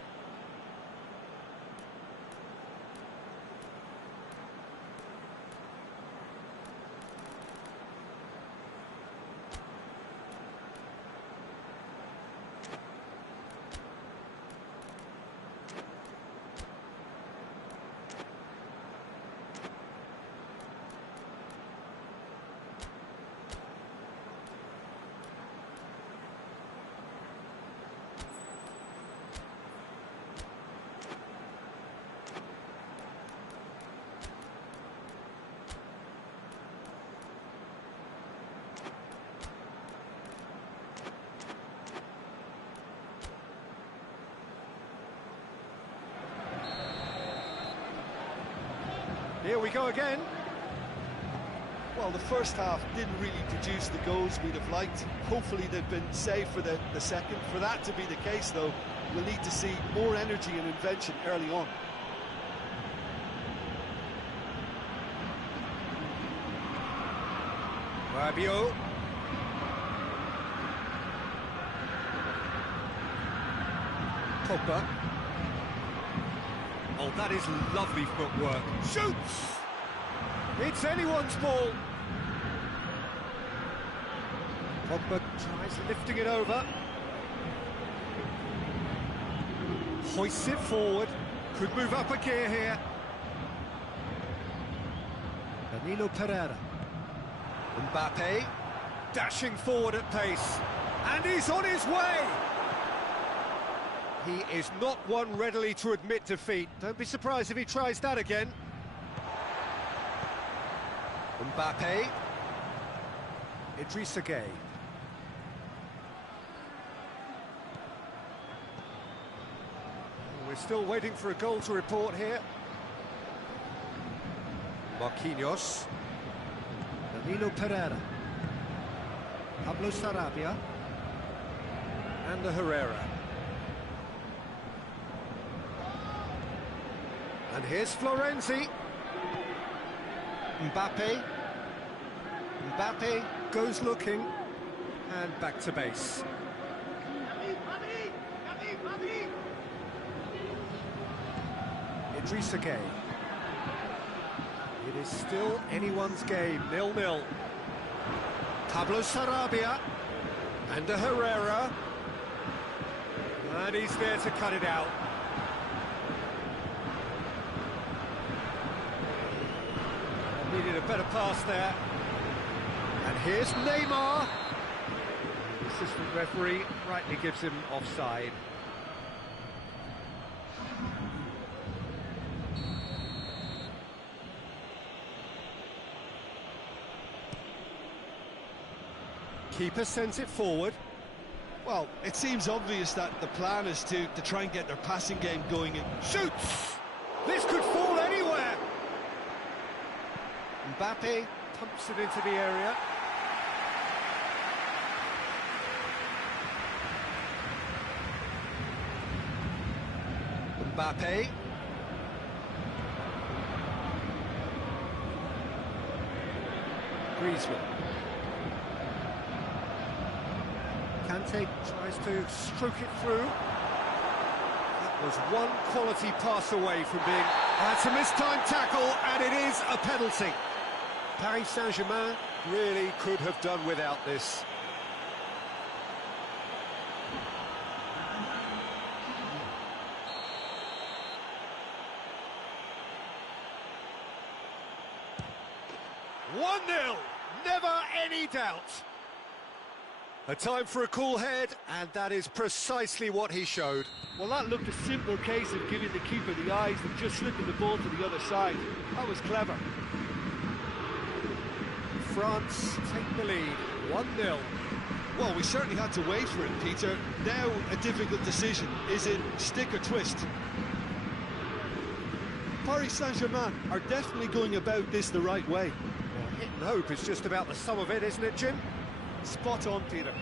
Here we go again. Well, the first half didn't really produce the goals we'd have liked. Hopefully they've been saved for the second. For that to be the case, though, we'll need to see more energy and invention early on. Rabiot. Pogba. Oh, that is lovely footwork. Shoots! It's anyone's ball. Pogba tries lifting it over. Hoists it forward. Could move up a gear here. Danilo Pereira. Mbappe. Dashing forward at pace. And he's on his way! He is not one readily to admit defeat. Don't be surprised if he tries that again. Mbappe. Idrissa Gueye. We're still waiting for a goal to report here. Marquinhos. Danilo Pereira. Pablo Sarabia. And Herrera. And here's Florenzi. Mbappe. Mbappe goes looking. And back to base. Idrissa Gueye. It is still anyone's game, 0-0. Pablo Sarabia. And a Herrera. And he's there to cut it out. Needed a better pass there. And here's Neymar. The assistant referee rightly gives him offside. Keeper sends it forward. Well, it seems obvious that the plan is to try and get their passing game going. And Shoots! This could fall anywhere! Mbappe pumps it into the area. Mbappe. Griezmann. Kante tries to stroke it through. That was one quality pass away from being... That's a mistimed tackle, and it is a penalty. Paris Saint-Germain really could have done without this. One 0, never any doubt. A time for a cool head, and that is precisely what he showed. Well, that looked a simple case of giving the keeper the eyes and just slipping the ball to the other side. That was clever. France take the lead, 1-0. well, we certainly had to wait for it, Peter. Now a difficult decision. Is it stick or twist? Paris Saint-Germain are definitely going about this the right way. Well, hit and hope is just about the sum of it, isn't it, Jim? Spot on, Peter.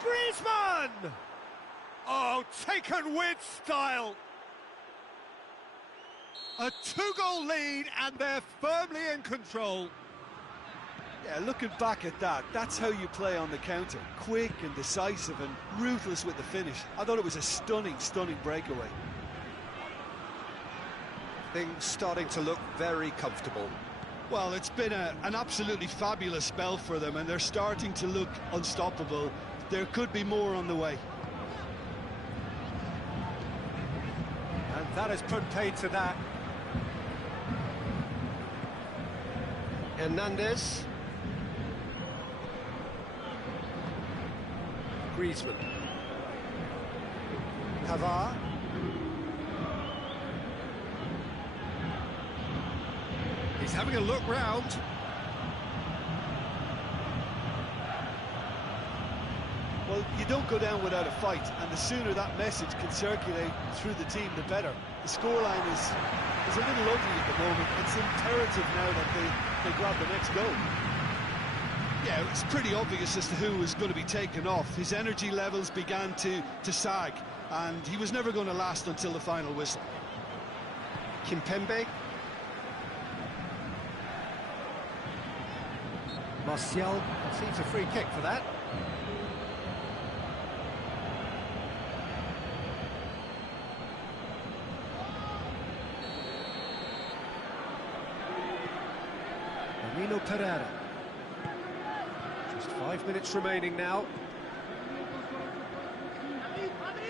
Griezmann! Oh, taken with style! A two-goal lead, and they're firmly in control. Yeah, looking back at that, that's how you play on the counter. Quick and decisive and ruthless with the finish. I thought it was a stunning, stunning breakaway. Things starting to look very comfortable. Well, it's been an absolutely fabulous spell for them, and they're starting to look unstoppable. There could be more on the way. And that has put paid to that. Hernandez. Griezmann. Pavard. He's having a look round. Well, you don't go down without a fight, and the sooner that message can circulate through the team, the better. The scoreline is a little ugly at the moment. It's imperative now that they grab the next goal. Yeah, it's pretty obvious as to who was going to be taken off. His energy levels began to sag, and he was never going to last until the final whistle. Kimpembe. Martial receives a free kick for that. Nino Pereira. Just 5 minutes remaining now.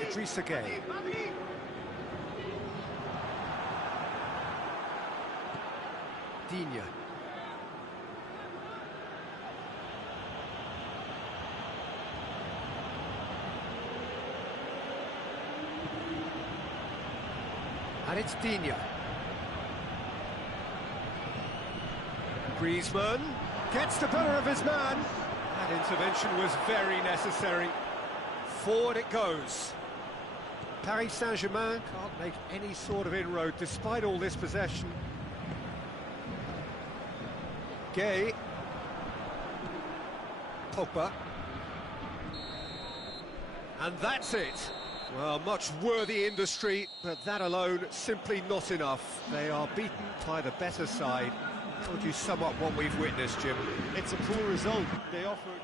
Idrissa Gueye. Digne. And it's Digne. Griezmann gets the better of his man. That intervention was very necessary. Forward it goes. Paris Saint-Germain can't make any sort of inroad despite all this possession. Gueye. Pogba. And that's it. Well, much worthy industry, but that alone simply not enough. They are beaten by the better side. How would you sum up what we've witnessed, Jim? It's a poor result. They offered...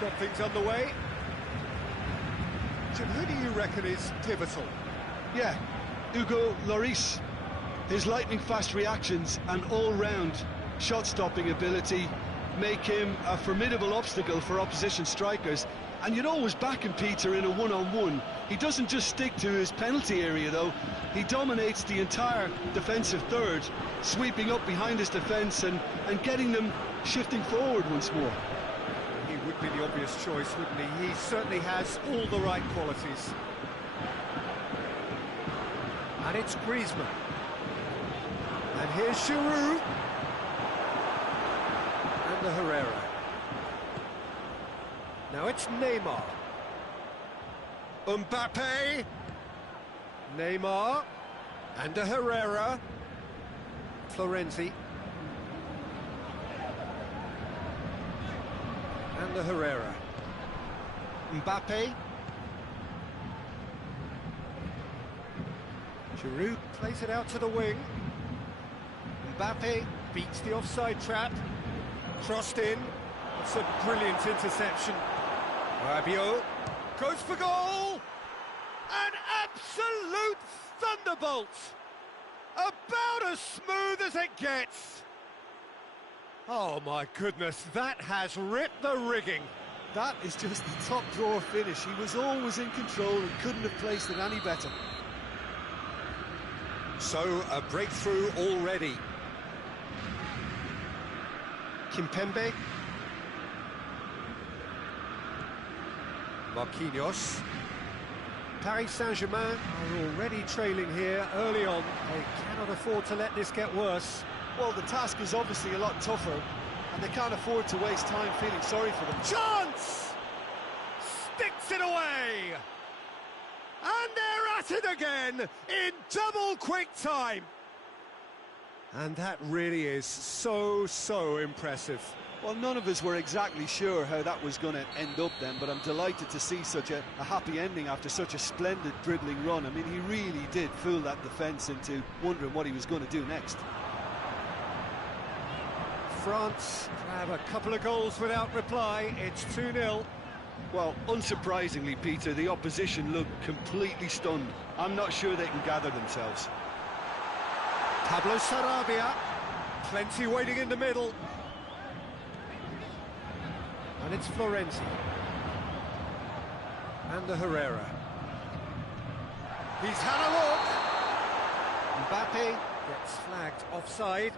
Got things underway. Jim, who do you reckon is pivotal? Yeah, Hugo Lloris. His lightning-fast reactions and all-round shot-stopping ability make him a formidable obstacle for opposition strikers. And you'd always back him, Peter, in a one-on-one. He doesn't just stick to his penalty area, though. He dominates the entire defensive third, sweeping up behind his defence and getting them shifting forward once more. He would be the obvious choice, wouldn't he? He certainly has all the right qualities. And it's Griezmann. And here's Giroud. And the Herrera. Now it's Neymar. Mbappe. Neymar. And the Herrera. Florenzi. And the Herrera. Mbappe. Giroud plays it out to the wing. Mbappe beats the offside trap. Crossed in. It's a brilliant interception. Rabiot goes for goal. An absolute thunderbolt. About as smooth as it gets. Oh my goodness, that has ripped the rigging. That is just the top drawer finish. He was always in control and couldn't have placed it any better. So, a breakthrough already. Kimpembe. Marquinhos. Paris Saint-Germain are already trailing here early on. They cannot afford to let this get worse. Well, the task is obviously a lot tougher, and they can't afford to waste time feeling sorry for them. Chance! Sticks it away! And they're at it again in double quick time. And that really is so impressive. Well, none of us were exactly sure how that was going to end up then, but I'm delighted to see such a happy ending after such a splendid dribbling run. I mean, he really did fool that defence into wondering what he was going to do next. France grab a couple of goals without reply. It's 2-0. Well, unsurprisingly, Peter, the opposition look completely stunned. I'm not sure they can gather themselves. Pablo Sarabia, plenty waiting in the middle. And it's Florenzi. And the Herrera. He's had a look. Mbappe gets flagged offside.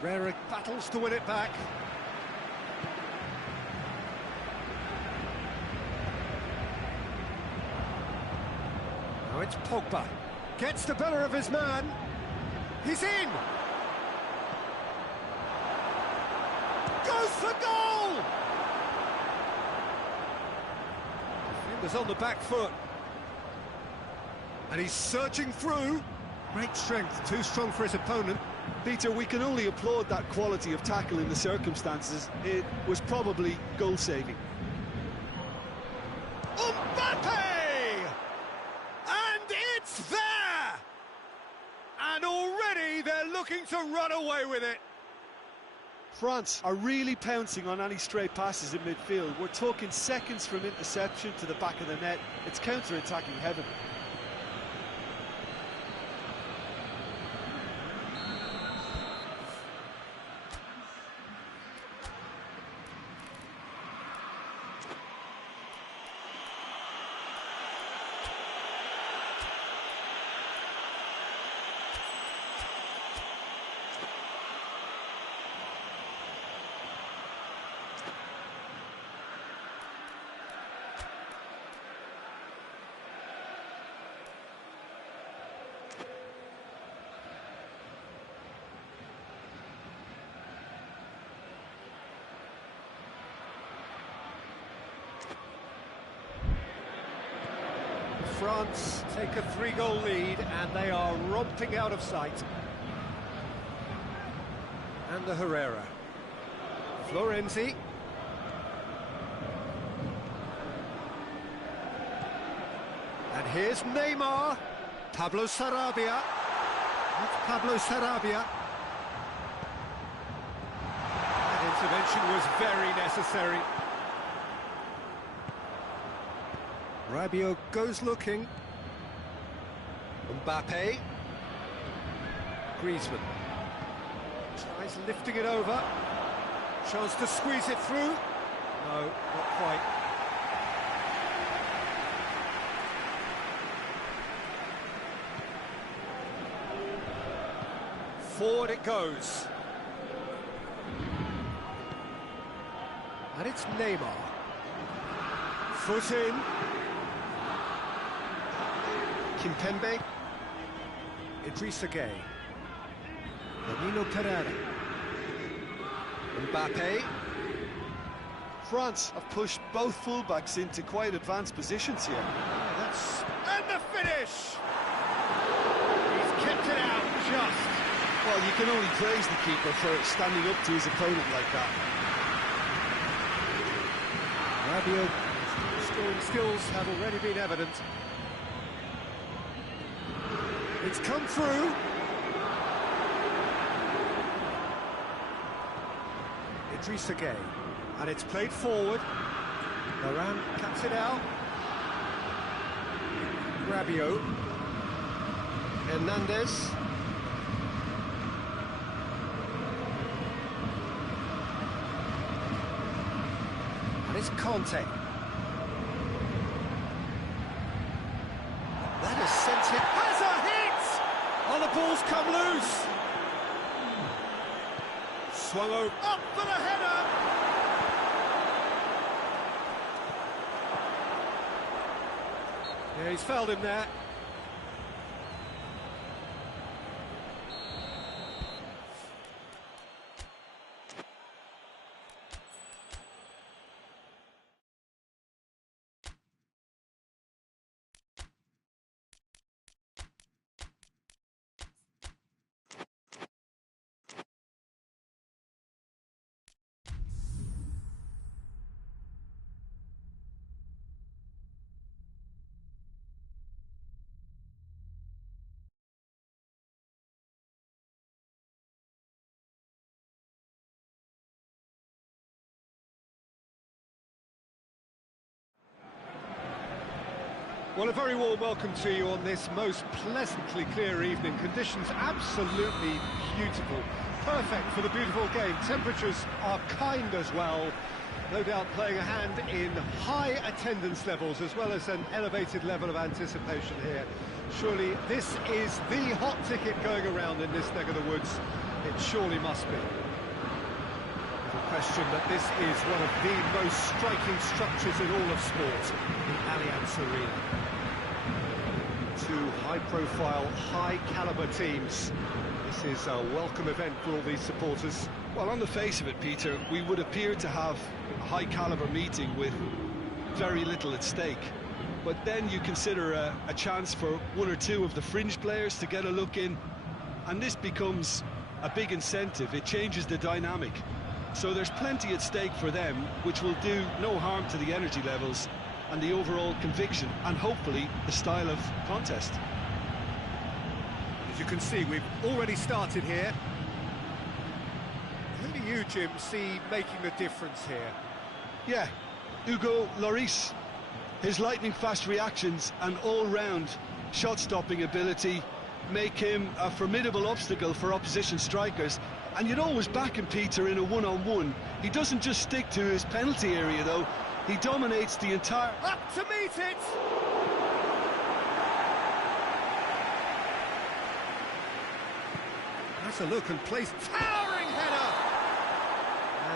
Herrera battles to win it back. Now it's Pogba. Gets the better of his man. He's in! Goes for goal! Defender's on the back foot. And he's surging through. Great strength, too strong for his opponent. Peter, we can only applaud that quality of tackle in the circumstances. It was probably goal-saving. Mbappe! And it's there! And already they're looking to run away with it. France are really pouncing on any stray passes in midfield. We're talking seconds from interception to the back of the net. It's counter-attacking heaven. France take a 3-goal lead and they are romping out of sight. And the Herrera. Florenzi. And here's Neymar. Pablo Sarabia. That's Pablo Sarabia. That intervention was very necessary. Rabiot goes looking. Mbappe. Griezmann. Tries lifting it over. Chance to squeeze it through. No, not quite. Forward it goes. And it's Neymar. Foot in. Kimpembe, Idrissa Gueye, Danilo Pereira, Mbappe. France have pushed both fullbacks into quite advanced positions here. And the finish! He's kept it out just. Well, you can only praise the keeper for standing up to his opponent like that. Rabiot's scoring skills have already been evident. It's come through. Idrissa Gueye. And it's played forward. Varane cuts it out. Rabiot. Hernandez. And it's Conte. That has sent it. Has a hit! Oh, the ball's come loose. Swung over. Up for the header. Yeah, he's fouled him there. Well, a very warm welcome to you on this most pleasantly clear evening. Conditions absolutely beautiful. Perfect for the beautiful game. Temperatures are kind as well. No doubt playing a hand in high attendance levels as well as an elevated level of anticipation here. Surely this is the hot ticket going around in this neck of the woods. It surely must be. No question that this is one of the most striking structures in all of sport, the Allianz Arena. Two high-profile, high-caliber teams. This is a welcome event for all these supporters. Well, on the face of it, Peter, we would appear to have a high-caliber meeting with very little at stake. But then you consider a chance for one or two of the fringe players to get a look in, and this becomes a big incentive. It changes the dynamic. So there's plenty at stake for them, which will do no harm to the energy levels and the overall conviction, and hopefully the style of contest. As you can see, we've already started here. Who do you, Jim, see making the difference here? Yeah, Hugo Lloris. His lightning-fast reactions and all-round shot-stopping ability make him a formidable obstacle for opposition strikers. And you'd always back him, Peter, in a one-on-one. He doesn't just stick to his penalty area, though. He dominates the entire... Up to meet it! That's a look and plays towering header!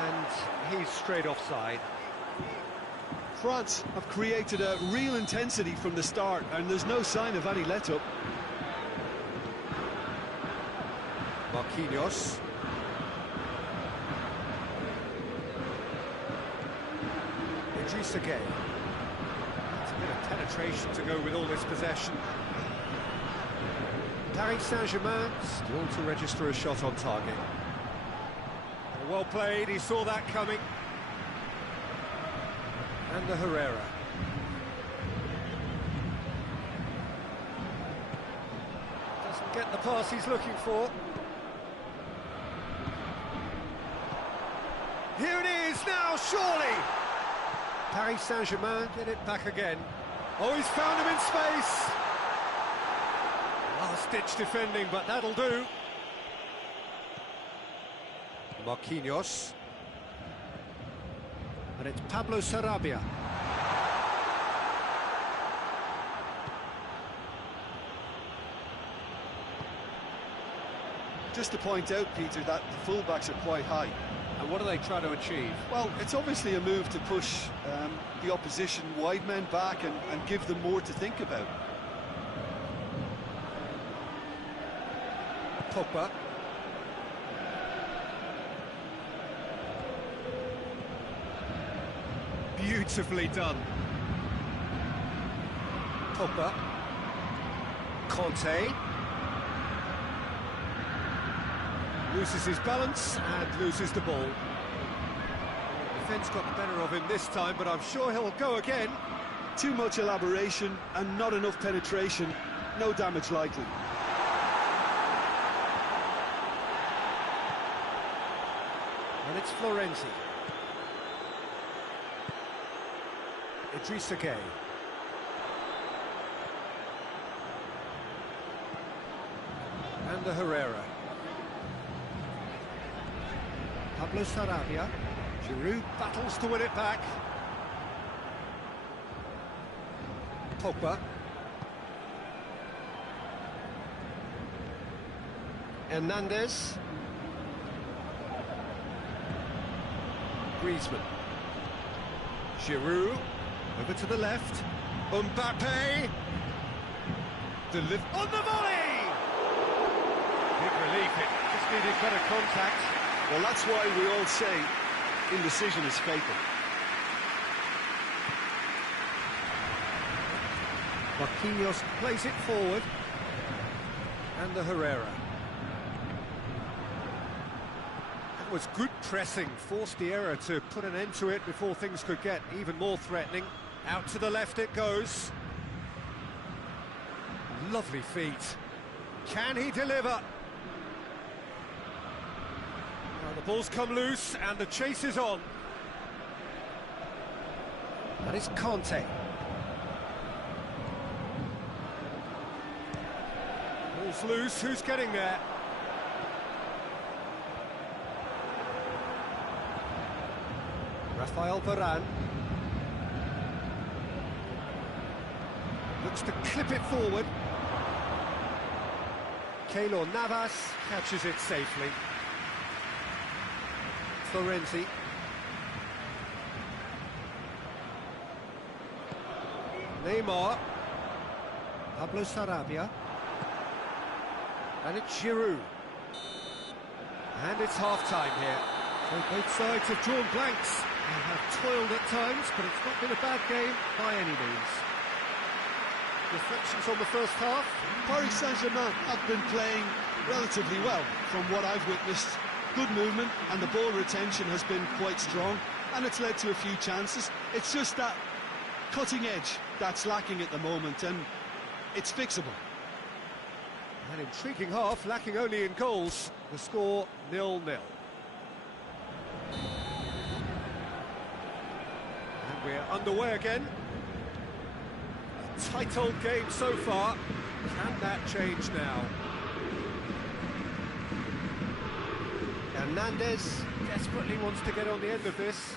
And he's straight offside. France have created a real intensity from the start, and there's no sign of any let-up. Marquinhos. Idrissa Gueye. It's a bit of penetration to go with all this possession. Paris Saint-Germain still to register a shot on target. Well played, he saw that coming. And the Herrera. Doesn't get the pass he's looking for. Here it is now, surely! Paris Saint-Germain get it back again. Oh, he's found him in space! Last-ditch defending, but that'll do. Marquinhos. And it's Pablo Sarabia. Just to point out, Peter, that the fullbacks are quite high. And what do they try to achieve? Well, it's obviously a move to push the opposition wide men back and give them more to think about. Pogba. Beautifully done. Pogba. Conte. Loses his balance and loses the ball. Defence got the better of him this time, but I'm sure he'll go again. Too much elaboration and not enough penetration. No damage likely. And it's Florenzi. Idrissa Gueye. And the Herrera. Pablo Sarabia. Giroud battles to win it back. Pogba. Hernandez. Griezmann. Giroud. Over to the left. Mbappe. On the volley! Big relief, it just needed better contact. Well, that's why we all say indecision is fatal. Marquinhos plays it forward. And the Herrera. That was good pressing, forced the error to put an end to it before things could get even more threatening. Out to the left it goes. Lovely feet. Can he deliver? Well, the ball's come loose and the chase is on. And it's Conte. Ball's loose, who's getting there? Rafael Varane. Looks to clip it forward. Keylor Navas catches it safely. Florenzi. Neymar. Pablo Sarabia. And it's Giroud. And it's half-time here. So both sides have drawn blanks. They have toiled at times, but it's not been a bad game by any means. Reflections on the first half? Paris Saint-Germain have been playing relatively well from what I've witnessed. Good movement and the ball retention has been quite strong, and it's led to a few chances. It's just that cutting edge that's lacking at the moment, and it's fixable. An intriguing half, lacking only in goals. The score 0-0. And we're underway again. A tight old game so far. Can that change now? Hernandez desperately wants to get on the end of this.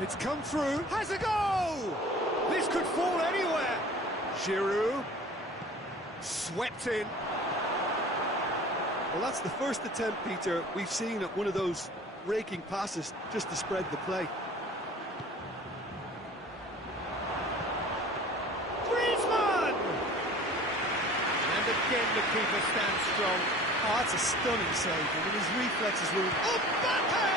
It's come through, has a goal! This could fall anywhere! Giroud, swept in. Well, that's the first attempt, Peter, we've seen at one of those raking passes just to spread the play. Griezmann! And again the keeper stands strong. Oh, that's a stunning save. I mean, his reflexes were... Mbappe!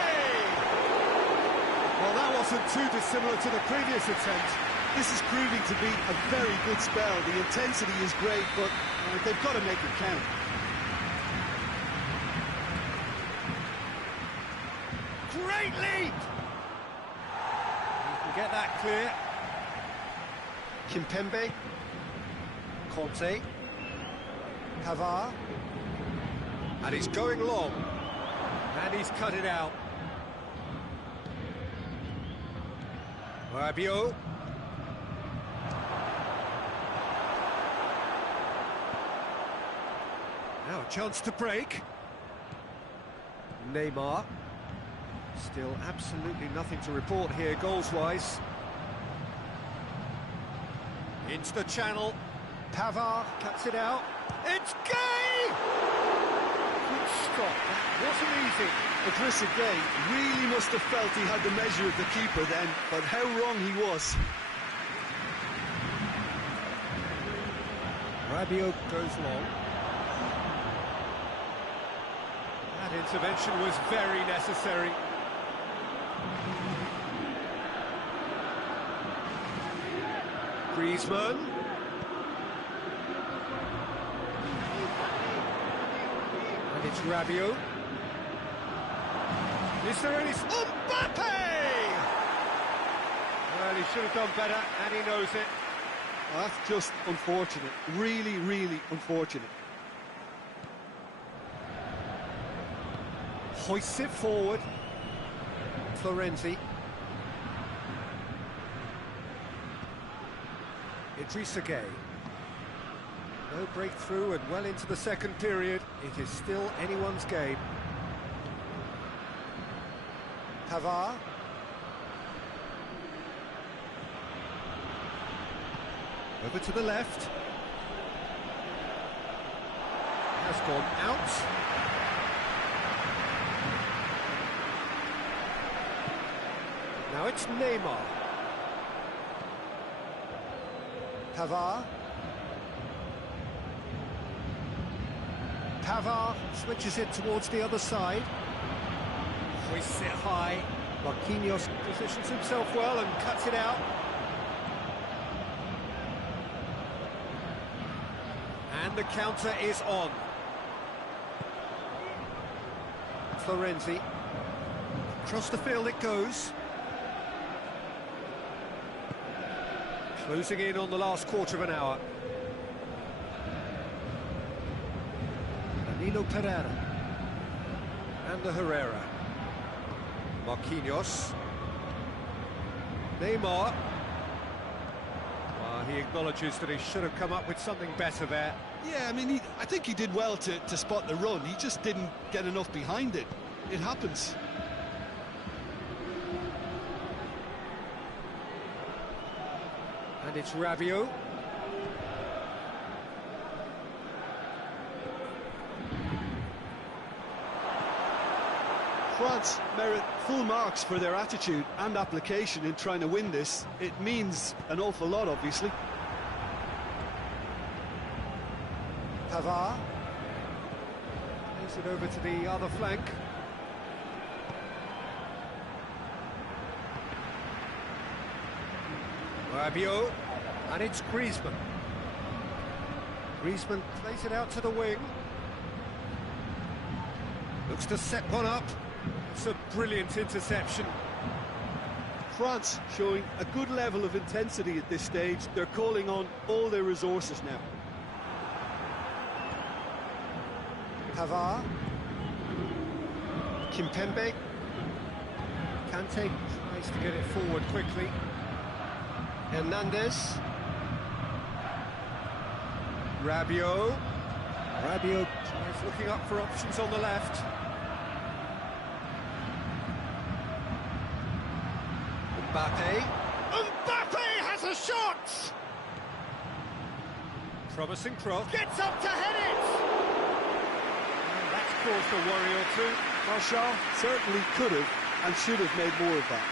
Well, that wasn't too dissimilar to the previous attempt. This is proving to be a very good spell. The intensity is great, but they've got to make it count. Great lead! You can get that clear. Kimpembe. Conte. Pavard. And he's going long. And he's cut it out. Rabiot. Now a chance to break. Neymar. Still absolutely nothing to report here goals-wise. Into the channel. Pavard cuts it out. It's Gay! Good stop. That wasn't easy. Idrissa Gueye really must have felt he had the measure of the keeper then, but how wrong he was. Rabiot goes long. That intervention was very necessary. Griezmann. And it's Rabiot. Is there any... Mbappe! Well, he should have done better, and he knows it. Well, that's just unfortunate. Really, really unfortunate. Hoists it forward. Florenzi. Idrissa Gueye. No breakthrough and well into the second period. It is still anyone's game. Pavard. Over to the left. Has gone out. Now it's Neymar. Pavard. Pavard switches it towards the other side. Hoists it high. Marquinhos positions himself well and cuts it out. And the counter is on. Florenzi. Across the field it goes. Closing in on the last quarter of an hour. Danilo Pereira. And the Herrera. Marquinhos. Neymar. He acknowledges that he should have come up with something better there. Yeah, I mean, I think he did well to spot the run. He just didn't get enough behind it. It happens. And it's Rabiot. France merit full marks for their attitude and application in trying to win this. It means an awful lot, obviously. Pavard. Plays it over to the other flank. Rabiot. And it's Griezmann. Griezmann plays it out to the wing. Looks to set one up. It's a brilliant interception. France showing a good level of intensity at this stage. They're calling on all their resources now. Pavard. Kimpembe. Kante tries to get it forward quickly. Hernandez. Rabiot. Rabiot tries looking up for options on the left. Mbappe. Mbappe has a shot! Promising cross. Gets up to head it! And that's caused a worry or two. Marshall certainly could have and should have made more of that.